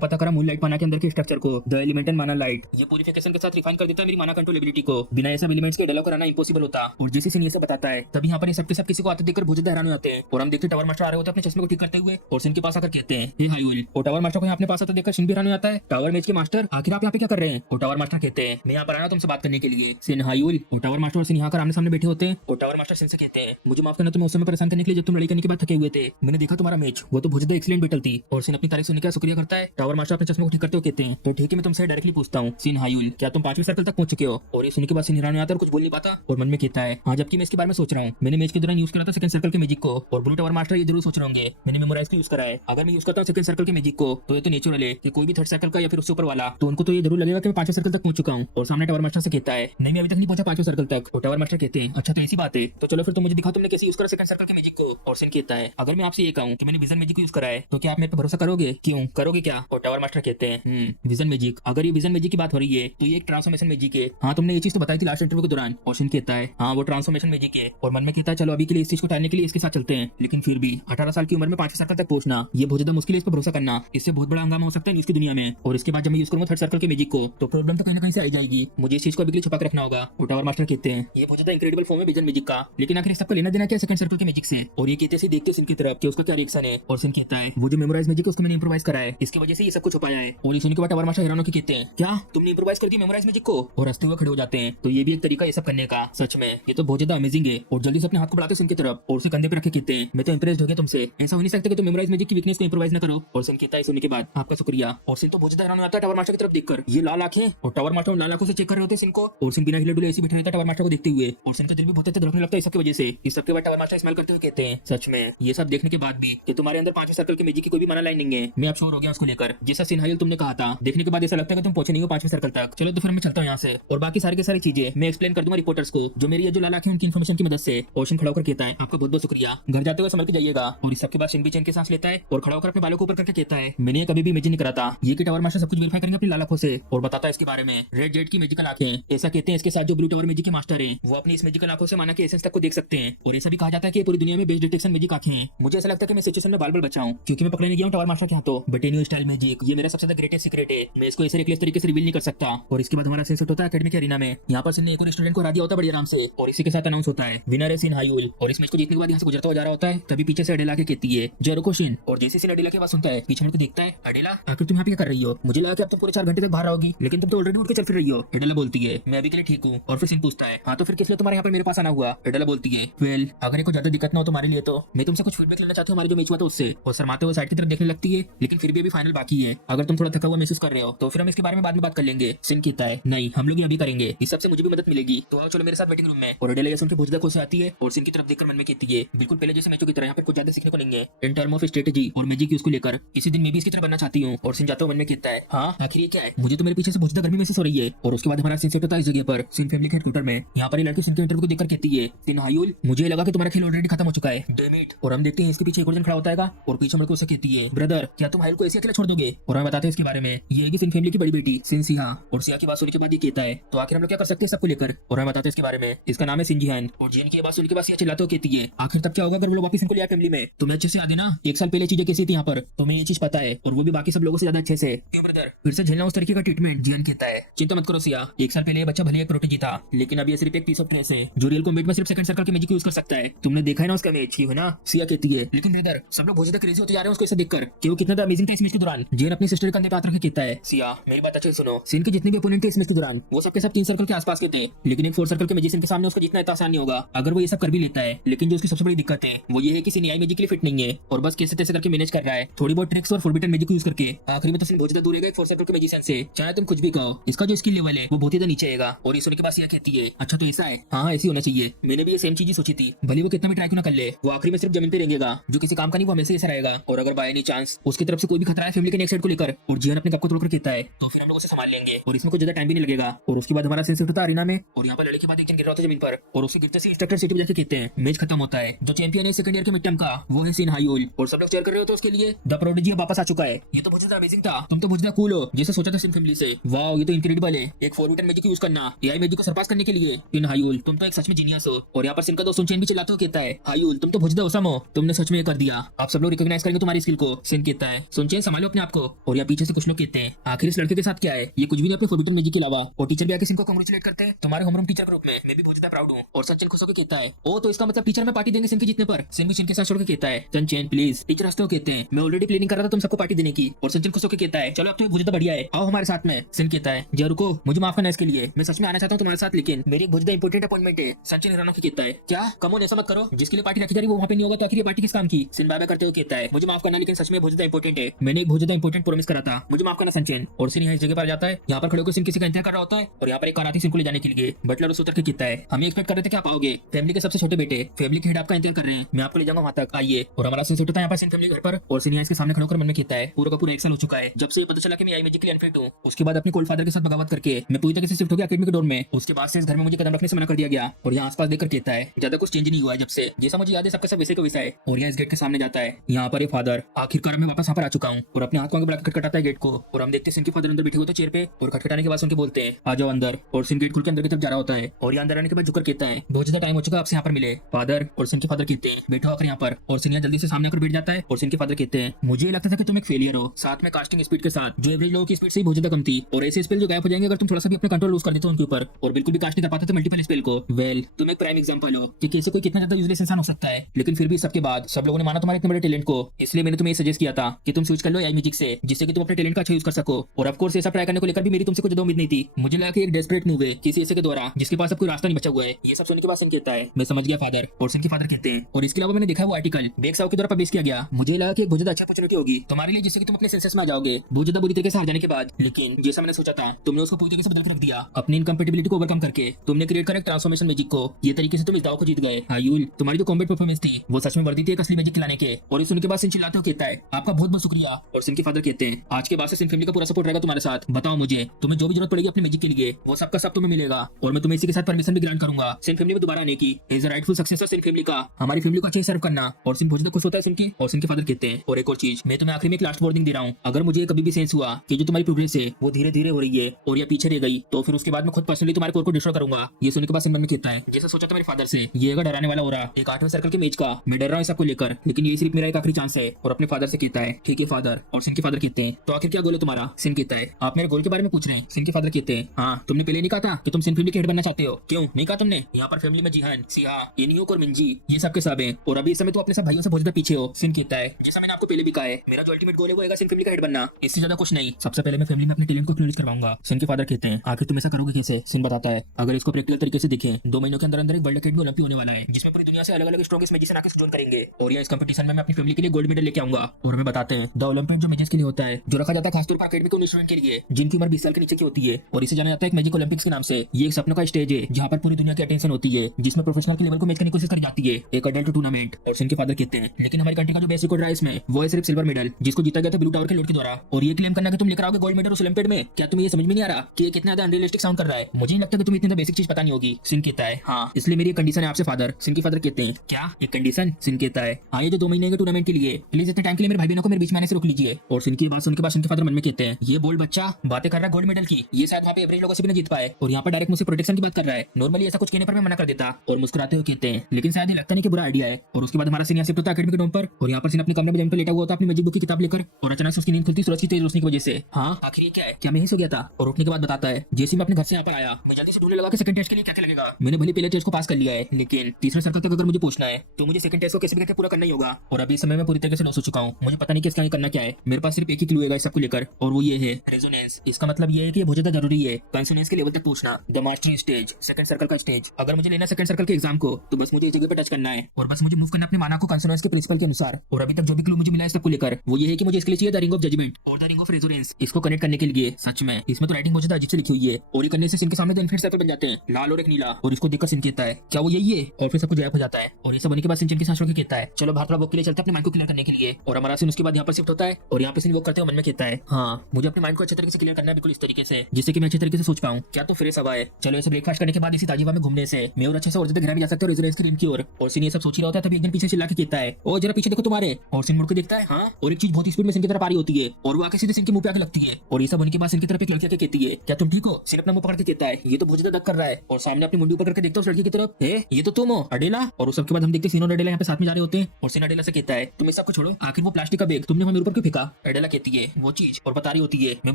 पता करा मूनलाइट माना के अंदर के स्ट्रक्चर को, द एलिमेंट एंड माना लाइट। ये प्यूरिफिकेशन के साथ रिफाइन कर देता है मेरी माना कंट्रोल एबिलिटी को। बिना ऐसा एलिमेंट्स के डेवलप कराना इंपॉसिबल होता। और जिस सीन ये सब बताता है तभी यहाँ पर ये सब किसी को आते देखकर बहुत ज्यादा हैरान हो जाते हैं। और हम देखते टावर मास्टर आ रहे होते हैं अपने चश्मे को ठीक करते हुए और सिन के पास आकर कहते हैं, हे हायुल। और टावर मास्टर को यहाँ अपने पास आता देखकर सिन भी हैरान हो जाता है। टावर मेज के मास्टर, आखिर आप यहाँ पे क्या कर रहे हैं? और टावर मास्टर कहते हैं, मैं यहाँ पर आया तुमसे बात करने के लिए। सिन, हायुल। और टावर मास्टर और सिन यहाँ कर आमने सामने बैठे होते हैं। और टावर मास्टर सिन से कहते हैं, मुझे माफ करना तुम्हें उस समय परेशान करने के लिए जब तुम लड़ाई करने के बाद थके हुए थे। मैंने देखा तुम्हारा मैच, वो तो बहुत ज्यादा एक्सीलेंट बैटल थी। और सिन अपनी तारीफ सुनने का शुक्रिया करता है। टावर मास्टर अपने चश्मे को ठीक करते हुए कहते हैं, तो ठीक है मैं तुमसे डायरेक्टली पूछता हूँ, सिन हायुल, क्या तुम 5वीं सर्कल तक पहुंच चुके हो? और ये सुनने के बाद सिन हैरान हो जाता है और कुछ बोल नहीं पाता और मन में कहता है, हाँ जबकि मैं इसके बारे में सोच रहा हूँ। मैंने मैच के दौरान यूज करा था सेकंड सर्कल के मैजिक को। और ब्लू टावर मास्टर ये जरूर सोच रहे होंगे मैंने मेमोराइज को यूज करा है। अगर मैं यूज करता हूँ सेकंड सर्कल के मैजिक को तो ये तो नेचुरल है कि कोई भी थर्ड सर्कल का या फिर उससे ऊपर वाला, तो उनको तो ये जरूर लगेगा कि मैं 5वें सर्कल तक पहुंच चुका हूँ। और सामने टावर मास्टर से कहता है, नहीं मैं अभी तक नहीं पहुंचा 5वें सर्कल तक। और टावर मास्टर कहते हैं, अच्छा तो ऐसी बात है, तो चलो फिर तुम मुझे दिखाओ तुमने कैसे यूज करा सेकंड सर्कल के मैजिक को। और सिन कहता है, अगर मैं आपसे ये कहूं कि मैंने विजन मैजिक यूज करा है तो क्या आप मेरे पे भरोसा करोगे? क्यों करोगे क्या? और टावर मास्टर कहते हैं, विजन मैजिक, अगर ये विजन मैजिक की बात हो रही है तो ये एक ट्रांसफॉर्मेशन मैजिक है। हाँ तुमने ये चीज तो बताई थी लास्ट इंटरव्यू के दौरान। और सिन कहता है, हाँ वो ट्रांसफॉर्मेशन मैजिक है। और मन में कहता है, चलो अभी के लिए इस चीज को टालने के लिए इसके साथ चलते हैं। लेकिन फिर भी 18 साल की उम्र में 5वें सर्कल तक पहुंचना ये बहुत ज्यादा मुश्किल है। इस पर भरोसा करना, इससे बहुत बड़ा हंगामा हो सकता है न्यूज़ की दुनिया में। और इसके बाद जब मैं यूज करूंगा थर्ड सर्कल के मैजिक को तो प्रॉब्लम तो कहीं ना कहीं से आ जाएगी। मुझे इस चीज को अभी के लिए छुपा के रखना होगा। और टावर मास्टर कहते हैं, ये बहुत ज्यादा इंक्रेडिबल फॉर्म है विजन मैजिक का, लेकिन आखिर सबका लेना देना क्या सेकंड सर्कल के मैजिक से? और ये कहते से देखते सिन की तरफ कि उसका क्या रिएक्शन है। और सिन कहता है, वो जो मेमोराइज मैजिक है उसको मैंने इंप्रोवाइज करा है, इसकी वजह से ये सब कुछ छुपाया है। और सुनने के बाद टावर मास्टर हैरान होकर कहते हैं, क्या तुमने इंप्रोवाइज कर दी मेमोराइज मैजिक को? और हंसते हुए खड़े हो जाते हैं। तो ये भी एक तरीका ये सब करने का, सच में ये तो बहुत ज्यादा अमेजिंग है। और जल्दी से अपने हाथ को बढ़ाते सिन की तरफ और उसे कंधे पे रखे कहते हैं, मैं तो इंप्रेस्ड हो गया तुमसे, ऐसा हो नहीं सकता कि तुम मेमोराइज मैजिक की वीकनेस को इंप्रोवाइज न करो। और सिन कहता है सुनने के बाद, आपका शुक्रिया। और सिन तो बहुत ज्यादा हैरान हो जाता है टावर मास्टर की तरफ देखकर, ये लाल आंखें। और टावर मास्टर लाल आंखों से चेक कर रहे होते हैं सिन को। और सिन बिना हिले डुले ऐसे बैठे रहता है टावर मास्टर को देखते हुए। और सिन का दिल भी बहुत तेज धड़कने लगता है इस सबकी वजह से। इस सबके बाद टावर मास्टर स्माइल करते हुए कहते हैं, सच में ये सब देखने के बाद भी कि तुम्हारे अंदर 5वें सर्कल के मैजिक की कोई भी माना लाइन नहीं है, मैं अब श्योर हो गया उसको लेकर। जैसा सिन हायुल तुमने कहा था, देखने के बाद ऐसा लगता है कि तुम पहुंचे नहीं हो 5वें सर्कल तक। चलो तो फिर मैं चलता हूं यहाँ से, और बाकी सारी की सारी चीजें मैं एक्सप्लेन कर दूंगा रिपोर्टर्स को, जो मेरी ये जो लाल आंखें उनकी इन्फॉर्मेशन की मदद से। और सिन खड़ा होकर कहता है, आपका बहुत बहुत शुक्रिया, घर जाते हुए संभल के जाइएगा। और इस सबके बाद सिन भी चैन के सांस लेता है और खड़ा होकर अपने बालों को ऊपर करके कहता है, मैंने कभी भी इमेजिन नहीं करा था ये कि टावर मास्टर सब कुछ वेरीफाई करेंगे अपनी लाल आंखों से। और बताता है इसके बारे में, रेड जेड की मैजिकल आंखें, ऐसा कहते हैं इसके साथ जो ब्लू टावर मैजिक के मास्टर है वो अपनी इस मैजिकल आंखों से माना के एसेंस तक को देख सकते हैं। और ऐसा भी कहा जाता है कि पूरी दुनिया में बेस्ट डिटेक्शन मैजिक आंखें हैं। मुझे ऐसा लगता है कि मैं सिचुएशन में बाल बचाऊं क्योंकि मैं पकड़ने गया हूं टावर मास्टर के हाथों। बटेनियो स्टाइल मैजिक ये मेरा सबसे ज्यादा ग्रेटेस्ट सीक्रेट है, मैं इसको ऐसे रिक्लेस तरीके से रिवील नहीं कर सकता। और इसके बाद हमारा सीन सेट होता है एकेडमी के अरीना में। यहाँ पर सिन ने एक और स्टूडेंट को हरा दिया होता है बड़ी आराम से। और इसी के साथ अनाउंस होता है विनर है सिन हायुल। और इस मैच को जीतने के बाद यहाँ से गुजरता हुआ जा रहा होता है, तभी पीछे से अडेला के कहती है, जेरोको सिन। और जैसे सिन अडेला की बात सुनता है पीछे मुड़ के देखता है, अडेला आखिर तुम यहाँ पे क्या कर रही हो? मुझे लगा कि अब तुम पूरे 4 घंटे तक बाहर रहोगी, लेकिन तुम तो ऑलरेडी उठ के चल फिर रही हो। अडेला बोलती है, मैं अभी के लिए ठीक हूँ। और फिर सिन पूछता है, हाँ तो फिर किस लिए तुम्हारे यहाँ पर मेरे पास आना हुआ? अडेला बोलती है, वेल अगर कोई ज्यादा दिक्कत ना हो तुम्हारे लिए तो मैं तुमसे कुछ फीडबैक लेना चाहती हूँ हमारे जो मैच हुआ था उससे। और शर्माते हुए साइड की तरफ देखने लगती है, लेकिन फिर भी अभी फाइनल बाकी है, अगर तुम थोड़ा थका हुआ महसूस कर रहे हो तो फिर हम इसके बारे में बाद में बात कर लेंगे। सिन कहता है, नहीं हम लोग ये अभी करेंगे, इस सबसे मुझे भी मदद मिलेगी, तो आओ चलो मेरे साथ वेटिंग रूम में। और अडेला ये सुन के बहुत ज्यादा खुश आती है और सिन की तरफ देखकर मन में कहती है, बिल्कुल पहले जैसे मैचों की तरह यहाँ पर कुछ ज्यादा सीखने को नहीं है इन टर्म ऑफ स्ट्रेटेजी और मैजिक यूज को लेकर। किसी दिन मैं भी इसकी तरह बनना चाहती हूँ। और सिन जाते हुए मन में कहता है, हाँ आखिर ये क्या है? मुझे तो मेरे पीछे से बहुत ज्यादा गर्मी महसूस हो रही है। और उसके बाद हमारा सीन सेट होता है इस जगह पर, सिन फैमिली के हेडक्वार्टर में। यहाँ पर लड़की सिन के इंटरव्यू को देखकर कहती है, सिन हायुल मुझे लगा कि तुम्हारा खेल ऑलरेडी खत्म हो चुका है, डैम इट। और हम देखते हैं इसके पीछे एक और जन खड़ा होता है और पीछे मुड़कर उसे कहती है, ब्रदर क्या तुम हायुल को ऐसे अकेला छोड़ दोगे? और हमें बताते हैं इसके बारे में, ये है सिन फैमिली की बड़ी बेटी सिन सिहा। और सिया की बात सुनने के बाद ये कहता है, तो आखिर हम लोग क्या कर सकते हैं सबको लेकर? और हमें बताते हैं इसके बारे में, इसका नाम है सिन जिहान। और जिन की बात सुनने के बाद सिया चिल्लाते हुए कहती है, आखिर तब क्या होगा अगर वो लोग वापस इनको लिया फैमिली में? तुम्हें अच्छे से याद है ना 1 साल पहले चीजें कैसी थी यहाँ पर, तुम्हें ये चीज पता है, और वो भी बाकी सब लोगों से ज्यादा अच्छे से। क्यों ब्रदर फिर से झेलना उस तरीके का ट्रीटमेंट? जिहान कहता है, चिंता मत करो सिया, 1 साल पहले ये बच्चा भले एक प्रोटेजी था, लेकिन अब ये सिर्फ एक पीस ऑफ ट्रेस है जो रियल कॉम्बैट में सिर्फ सेकंड सर्कल के मैजिक यूज कर सकता है। तुमने देखा है ना उसका मैच, है ना? सिया कहती है, लेकिन ब्रदर सब लोग बहुत ज्यादा क्रेजी होते जा रहे हैं उसको ऐसे देखकर कि वो कितना अमेजिंग था इस मैच के दौरान। जिहान अपनी सिस्टर के कंधे पे हाथ रख के कहता है, सिया मेरी बात अच्छे से सुनो, सिन के जितने भी ओपोनेंट थे इस मैच के दौरान वो सबके सब 3 सर्कल के आसपास के थे, लेकिन एक 4 सर्कल के मैजिशियन के सामने उसका जीतना इतना आसान नहीं होगा अगर वो ये सब कर भी लेता है। लेकिन जो उसकी सबसे बड़ी दिक्कत है वो ये है कि सिन एआई मैजिक के लिए फिट नहीं है और बस कैसे तैसे करके मैनेज कर रहा है, थोड़ी बहुत ट्रिक्स और फॉरबिडन मैजिक यूज करके। आखिर में तो सिन बहुत ज्यादा दूर है एक 4 सर्कल के मैजिशियन से, चाहे तुम कुछ भी कहो, इसका जो स्किल लेवल है वो बहुत ही नीचे आएगा। और ये सुनने के बाद सिया कहती है, अच्छा तो ऐसा है? हाँ ऐसी होना चाहिए, मैंने भी ये सेम चीज सोची थी, भले वो कितना भी ट्राई क्यों ना कर ले, वो आखिर में सिर्फ जमीन पे रहेगा, जो किसी काम का नहीं वो हमेशा ऐसा रहेगा। और अगर बाय एनी चांस उसकी तरफ से कोई भी खतरा है फैमिली के नेक्स्ट साइड को लेकर और जिहान अपने कप को तोड़कर कहता है, तो फिर हम लोग उसे संभाल लेंगे और इसमें कोई ज्यादा टाइम भी नहीं लगेगा। और उसके बाद हमारा सीन सेट होता है अरीना में। और यहाँ पर लड़के के बाद एक जन गिर रहा होता है जमीन पर और उसके गिरते से इंस्ट्रक्टर सिटी जाके कहते हैं, मैच खत्म होता है, जो चैंपियन है सेकंड ईयर के मिड टर्म का वो है सिन हायुल। और सब लोग चेयर कर रहे हो तो उसके लिए द प्रोडिजी वापस आ चुका है। ये तो बहुत ज्यादा अमेजिंग था, तुम तो बहुत ज्यादा कूल हो जैसे सोचा था सिन फैमिली से। वाओ ये तो इनक्रेडिबल है, एक फॉरबिडन मैजिक यूज करना एआई मैजिक को सरपास करने के लिए। सिन हायुल तुम तो एक सच में जीनियस हो। और यहाँ पर सिन का दोस्त सुनचेन भी चिल्लाते हो कहता है हायुल तुम तो भुजदा ओसम हो, तुमने सच में ये कर दिया, आप सब लोग रिकॉग्नाइज करेंगे तुम्हारी स्किल को। सिन कहता है सुनचेन संभालो अपने आप को। और यहाँ पीछे से कुछ लोग कहते हैं आखिर इस लड़के के साथ क्या है, ये कुछ भी नहीं अपने फोर्बिडन मैजिक के अलावा। और टीचर भी आके सिन को कांग्रेचुलेट करते हैं तुम्हारे होमरूम टीचर ग्रुप में मैं भी बहुत ज्यादा प्राउड हूँ। और सनचेन खुश होकर कहता है ओ तो इसका मतलब टीचर में पार्टी देंगे सिन के जीतने पर। सिन भी सिन के साथ छोड़ के कहता है सनचेन प्लीज। टीचर हंसते हो कहते हैं मैं ऑलरेडी प्लानिंग कर रहा था तुम सबको पार्टी देने की। और सनचेन खुश होकर कहता है चलो अब तो भुजदा बढ़िया है, आओ हमारे साथ में। सिन कहता है जय रुको, मुझे माफ करना इसके लिए, मैं सच में आना चाहता हूँ तुम्हारे साथ, लेकिन मेरी एक भुजदा इंपॉर्टेंट अपॉइंटमेंट है। सनचेन हैरान होकर कहता है क्या, कम ऑन ऐसा मत करो, जिसके लिए पार्टी रखी जा रही है वो वहाँ पे नहीं होगा तो आखिर ये पार्टी किस काम की। सिन बाय बाय करते हुए कहता है मुझे माफ करना लेकिन सच में भुजदा इंपॉर्टेंट है, मैंने एक भुजदा इंपॉर्टेंट प्रॉमिस करा था, मुझे माफ करना सनचेन। और सिन यहाँ इस जगह पर जाता है, यहाँ पर खड़े होकर सिन किसी का इंतजार कर रहा होता है। और यहाँ पर एक कार आती है सिन को ले जाने के लिए। बटलर उस उतर के कहता है हम एक्सपेक्ट कर रहे थे क्या पाओगे, फैमिली के सबसे छोटे बेटे, फैमिली के हेड आपका इंतजार कर रहे हैं, मैं आपको ले जाऊंगा वहाँ तक, आइए। और हमारा सिन होता है यहाँ पर सिन फैमिली घर पर। और सिन यहाँ इसके सामने खड़े होकर मन में कहता है पूरा का पूरा 1 साल हो चुका है जब से ये पता चला कि मैं आई मैजिक के लिए अनफिट हूँ। उसके बाद अपने कोल्ड फादर के साथ बगावत करके मैं पूरी तरह से शिफ्ट हो गया एकेडमी के डोर में। उसके बाद से इस घर में मुझे कदम रखने से मना कर दिया गया। और यहाँ आसपास देखकर कहता है ज्यादा कुछ चेंज नहीं हुआ है जब से, जैसा मुझे याद है सबका सब वैसे का वैसा है। और यहाँ इस गेट के सामने जाता है, यहाँ पर ये फादर आखिरकार मैं वापस यहाँ पर आ चुका हूँ। और अपने हाथ को आगे बढ़ाकर खटखटाता है गेट को। और हम देखते हैं सिन के फादर अंदर बैठे होते चेयर पे। और खटखटाने के बाद उनके बोलते हैं आ जाओ अंदर। और सिन गेट खुल के अंदर की तरफ जा रहा होता है। और यहाँ अंदर आने के बाद झुकर कहता है बहुत ज्यादा टाइम हो चुका आपसे यहाँ पर मिले फादर। और सिन के फादर कहते हैं बैठो आकर यहाँ पर। और सिन जल्दी से सामने आकर बैठ जाता है। और सिन के फादर कहते हैं मुझे लगता था कि तुम एक फेलियर हो, साथ में कास्टिंग स्पीड के साथ जो एवरेज लोगों की स्पीड से बहुत ज्यादा कम थी। और ऐसे स्पेल जो गायब हो जाएंगे अगर तुम थोड़ा सा भी अपने कंट्रोल लूज कर देते हो उनके ऊपर, और बिल्कुल भी कास्ट नहीं कर पाते थे मल्टीपल स्पेल को। वेल तुम एक प्राइम एग्जांपल हो कि कैसे कोई कितना ज्यादा यूजलेस इंसान हो सकता है। लेकिन फिर भी सबके बाद सब लोगों ने माना तुम्हारे इतने बड़े टैलेंट को, इसलिए मैंने तुम्हें सजेस्ट किया था कि तुम स्विच कर लो एआई मैजिक से, जिससे कि तुम अपने टैलेंट का अच्छा यूज कर सको। और ऑफ कोर्स ऐसा ट्राई करने को लेकर भी मेरी तुमसे कुछ ज्यादा उम्मीद नहीं थी। मुझे लगा कि एक डेस्परेट मूव है किसी ऐसे के द्वारा जिसके पास अब कोई रास्ता नहीं बचा हुआ है। ये सब सुनने के बाद सिन कहता है मैं समझ गया फादर। और सिन के फादर कहते हैं और इसके अलावा मैंने देखा वो आर्टिकल बेक्साओ के द्वारा पब्लिश किया गया, मुझे लगा कि एक बहुत ज्यादा अच्छा अपॉर्चुनिटी होगी तुम्हारे लिए जिससे कि तुम अपने सेंसेस में आ जाओगे बहुत ज्यादा बुरी तरीके से हार जाने के बाद। लेकिन जैसा मैंने सोचा था तुमने उसको पूरी तरीके से बदल के रख दिया। अपनी इनकम्पेटिबिलिटी को ओवरकम करके तुमने क्रिएट करा एक ट्रांसफॉर्मेशन मैजिक को, ये तरीके से तुम इस दाव को जीत गए। हायुल तुम्हारी जो कॉम्बैट परफॉर्मेंस थी वो सच में वर्दी थी एक असली मैजिक खिलाने के। और इस सुनने के बाद सिन चिल्लाते हो कहता है आपका बहुत बहुत शुक्रिया। और सिन के फादर कहते हैं आज के बाद से सिन फैमिली का पूरा सपोर्ट रहेगा तुम्हारे साथ, बताओ मुझे तुम्हें जो भी जरूरत पड़ेगी अपने मैजिक के लिए वो सबका सब तुम्हें मिलेगा। और मैं तुम्हें इसी के साथ परमिशन भी ग्रांट करूंगा सिन फैमिली में दोबारा आने की, एज अ राइटफुल सक्सेसर सिन फैमिली का, हमारी फैमिली को अच्छे से सर्व करना। और सिन बहुत ज्यादा खुश होता है सुन के। और सिन के फादर कहते हैं और एक और चीज मैं तुम्हें आखिरी में एक लास्ट वार्निंग दे रहा हूँ, अगर मुझे कभी भी सेंस हुआ कि जो तुम्हारी प्रोग्रेस है वो धीरे धीरे हो रही है और या पीछे रह गई तो फिर उसके बाद मैं खुद पर्सनली तुम्हारे कोर को डिस्ट्रॉय करूंगा। ये सुनने के बाद सिन मन में कहता है जैसा सोचा था मेरे फादर से ये अगर डराने वाला हो रहा एक 8वें सर्कल के मैच का, मैं डर रहा हूँ सबको लेकर, लेकिन ये सिर्फ मेरा एक आखिरी चांस है। और अपने फादर से कहता है ठीक है फादर। और सिन के फादर कहते हैं तो आखिर क्या गोल है तुम्हारा। सिन कहता है आप मेरे गोल के बारे में पूछ रहे हैं। सिन के फादर कहते हैं हाँ तुमने पहले नहीं कहा था कि तुम सिन फैमिली के हेड बनना चाहते हो, क्यों नहीं कहा तुमने। यहाँ पर फैमिली में जिहान, सिहा, एनियोक और मिंजी ये सबके सब हैं और अभी इस समय तो अपने सब भाइयों से बहुत ज्यादा पीछे हो। सिन कहता है जैसा मैंने आपको पहले भी कहा है मेरा जो अल्टीमेट गोल है वो है सिन फैमिली का हेड बनना, इससे ज्यादा कुछ नहीं। सबसे पहले मैं फैमिली में अपने टैलेंट को एक्नॉलेज करवाऊंगा। सिन के फादर कहते हैं आखिर तुम ऐसा करोगे कैसे। सिन बताता है अगर इसको प्रैक्टिकल तरीके से देखें 2 महीनों के अंदर अंदर एक वर्ल्ड अकेडमी ओलंपिक होने वाला है जिसमें पूरी दुनिया से अलग अलग स्ट्रॉन्गेस्ट मैजिशियन आके ज्वाइन करेंगे। और ये इस कंपटीशन में मैं अपनी फैमिली के लिए गोल्ड मेडल लेके आऊंगा। और हमें बताते हैं द ओलंपिक जो मैजिक के लिए होता है जो रखा जाता है खासतौर पर अकेडमी के स्टूडेंट के लिए जिनकी उम्र 20 साल के नीचे की होती है। और इसे जाना जाता है एक मैजिक ओलंपिक्स के नाम से। ये एक सपनों का स्टेज है जहाँ पर पूरी दुनिया की अटेंशन होती है, जिसमें प्रोफेशनल के लेवल को मैच करने की कोशिश करी जाती है, एक अडल्ट टूर्नामेंट। और सिन के फादर कहते हैं लेकिन हमारी कंट्री का जो बेस्ट रिकॉर्ड रहा है इसमें वो है सिर्फ सिल्वर मेडल जिसको जीता गया था ब्लू टावर के लोड के द्वारा। और ये क्लेम करना कि तुम लेकर आओगे गोल्ड मेडल उस ओलंपिक में, क्या तुम्हें ये समझ में नहीं आ रहा कि ये कितना ज्यादा अनरियलिस्टिक साउंड कर रहा है। मुझे नहीं लगता कि तुम्हें इतनी बेसिक चीज पता नहीं होगी। सिन कहता है हाँ इसलिए मेरी कंडीशन है आपसे फादर। सिन के फादर कहते हैं क्या एक कंडीशन। सिन कहता है हाँ ये जो 2 महीने के टूर्नामेंट के लिए प्लीज इतने टाइम के लिए मेरे भाई बहनों को मेरे बीच में आने से रोक लीजिए। और सिन की बात सुनने के बाद सिन के फादर मन में कहते हैं ये बोल्ड बच्चा बातें कर रहा है गोल्ड मेडल की, ये शायद वहाँ पे एवरेज लोगों से भी नहीं जीत पाए और यहाँ पर डायरेक्ट मुझसे प्रोटेक्शन की बात कर रहा है। नॉर्मली ऐसा कुछ कहने पर मैं मना कर देता। और मुस्कुराते हुए कहते हैं लेकिन शायद ये लगता नहीं कि बुरा आइडिया है। और उसके बाद हमारा सिन यहाँ शिफ्ट होता है अकेडमी के डोम पर। और यहाँ पर सिन अपने कमरे में जमीन पर लेटा हुआ होता है अपनी मैजिक बुक की किताब लेकर। और अचानक से उसकी नींद खुलती सूरज की तेज रोशनी की वजह से। हाँ आखिर ये क्या है, क्या मैं ही सो गया था। और उठने के बाद बताता है जैसे मैं अपने घर से यहाँ पर आया मैं जल्दी से ढूंढने लगा कि सेकंड टेस्ट के लिए क्या क्या लगेगा। मैंने भले पहले टेस्ट को पास कर लिया है लेकिन तीसरे सर्कल तक अगर मुझे पहुंचना है तो मुझे सेकंड टेस्ट को कैसे भी करके पूरा करना ही होगा। और अभी इस समय मैं पूरी तरीके से लॉस हो चुका हूँ, मुझे पता नहीं कि इसका आगे करना क्या है। मेरे पास सिर्फ एक ही क्लू है इस सबको लेकर और वो ये है रेजोनेंस। इसका मतलब ये है कि ये बहुत ज्यादा जरूरी है कंसोनेंस के लेवल तक पहुंचना, the mastery stage, second circle का स्टेज। अगर मुझे लेना सेकंड सर्कल के एग्जाम को तो बस मुझे इस जगह पे टच करना है और बस मुझे मूव करना अपने माना को कंसोनेंस के प्रिंसिपल के अनुसार। और अभी तक जो भी क्लू मुझे मिला है सबको लेकर वो ये है कि मुझे इसके लिए चाहिए द रिंग ऑफ जजमेंट और द रिंग ऑफ रेजोनेंस। इसको कनेक्ट करने के लिए सच में इसमें तो राइटिंग मुझे अजीब से लिखी हुई है और ये करने से सिन के सामने तो इन्फिनिट सर्कल बन जाते हैं, लाल और एक नीला। और इसको देखकर सिन कहता है क्या वो यही है। और फिर सब कुछ गायब हो जाता है। और ये सब होने के बाद सिन के सांसों के कहता है चलो भारत वॉक के लिए चलते अपने माइंड को क्लियर करने के लिए। और हमारा सिन उसके बाद यहाँ पर शिफ्ट होता है और यहाँ पे सिन वॉक करते हुए मन में कहता है हाँ मुझे अपने माइंड को अच्छे तरीके से क्लियर करना है बिल्कुल इस तरीके से जिससे कि मैं अच्छे तरीके से सोच पाऊँ। क्या तो फ्रेश हवा है। चलो ऐसे ब्रेकफास्ट करने के बाद इसी ताजी हवा में घूमने से मैं और अच्छे से और ज्यादा गहरा भी जा सकते हो रेजोनेंस की रिम की ओर। और सिन ये सब सोच ही रहा होता है तभी एक दिन पीछे चिल्ला के कहता है ओ जरा पीछे देखो तुम्हारे। और सिन मुड़ के देखता है हाँ और एक चीज बहुत स्पीड में सिन की तरफ आ रही होती है और वो आके सीधे सिन के मुंह पे आके लगती है। और ये सब होने के बाद सिन की तरफ एक लड़की कहती है क्या तुम ठीक हो। सिन अपना मुंह पकड़ के कहता है ये तो बहुत ज्यादा दर्द कर रहा है। और सामने अपनी मुंडी ऊपर करके देखता है उस लड़की की तरफ, हे ये तो तुम हो अडेला। और उस सबके बाद हम देखते हैं सीन और अडेला यहाँ पे साथ में जा रहे होते हैं और सीन अडेला से कहता है तुम इस सबको छोड़ो, आखिर वो प्लास्टिक का बैग तुमने मेरे ऊपर क्यों फेंका। अडेला कहती है वो चीज और बता रही होती है मैं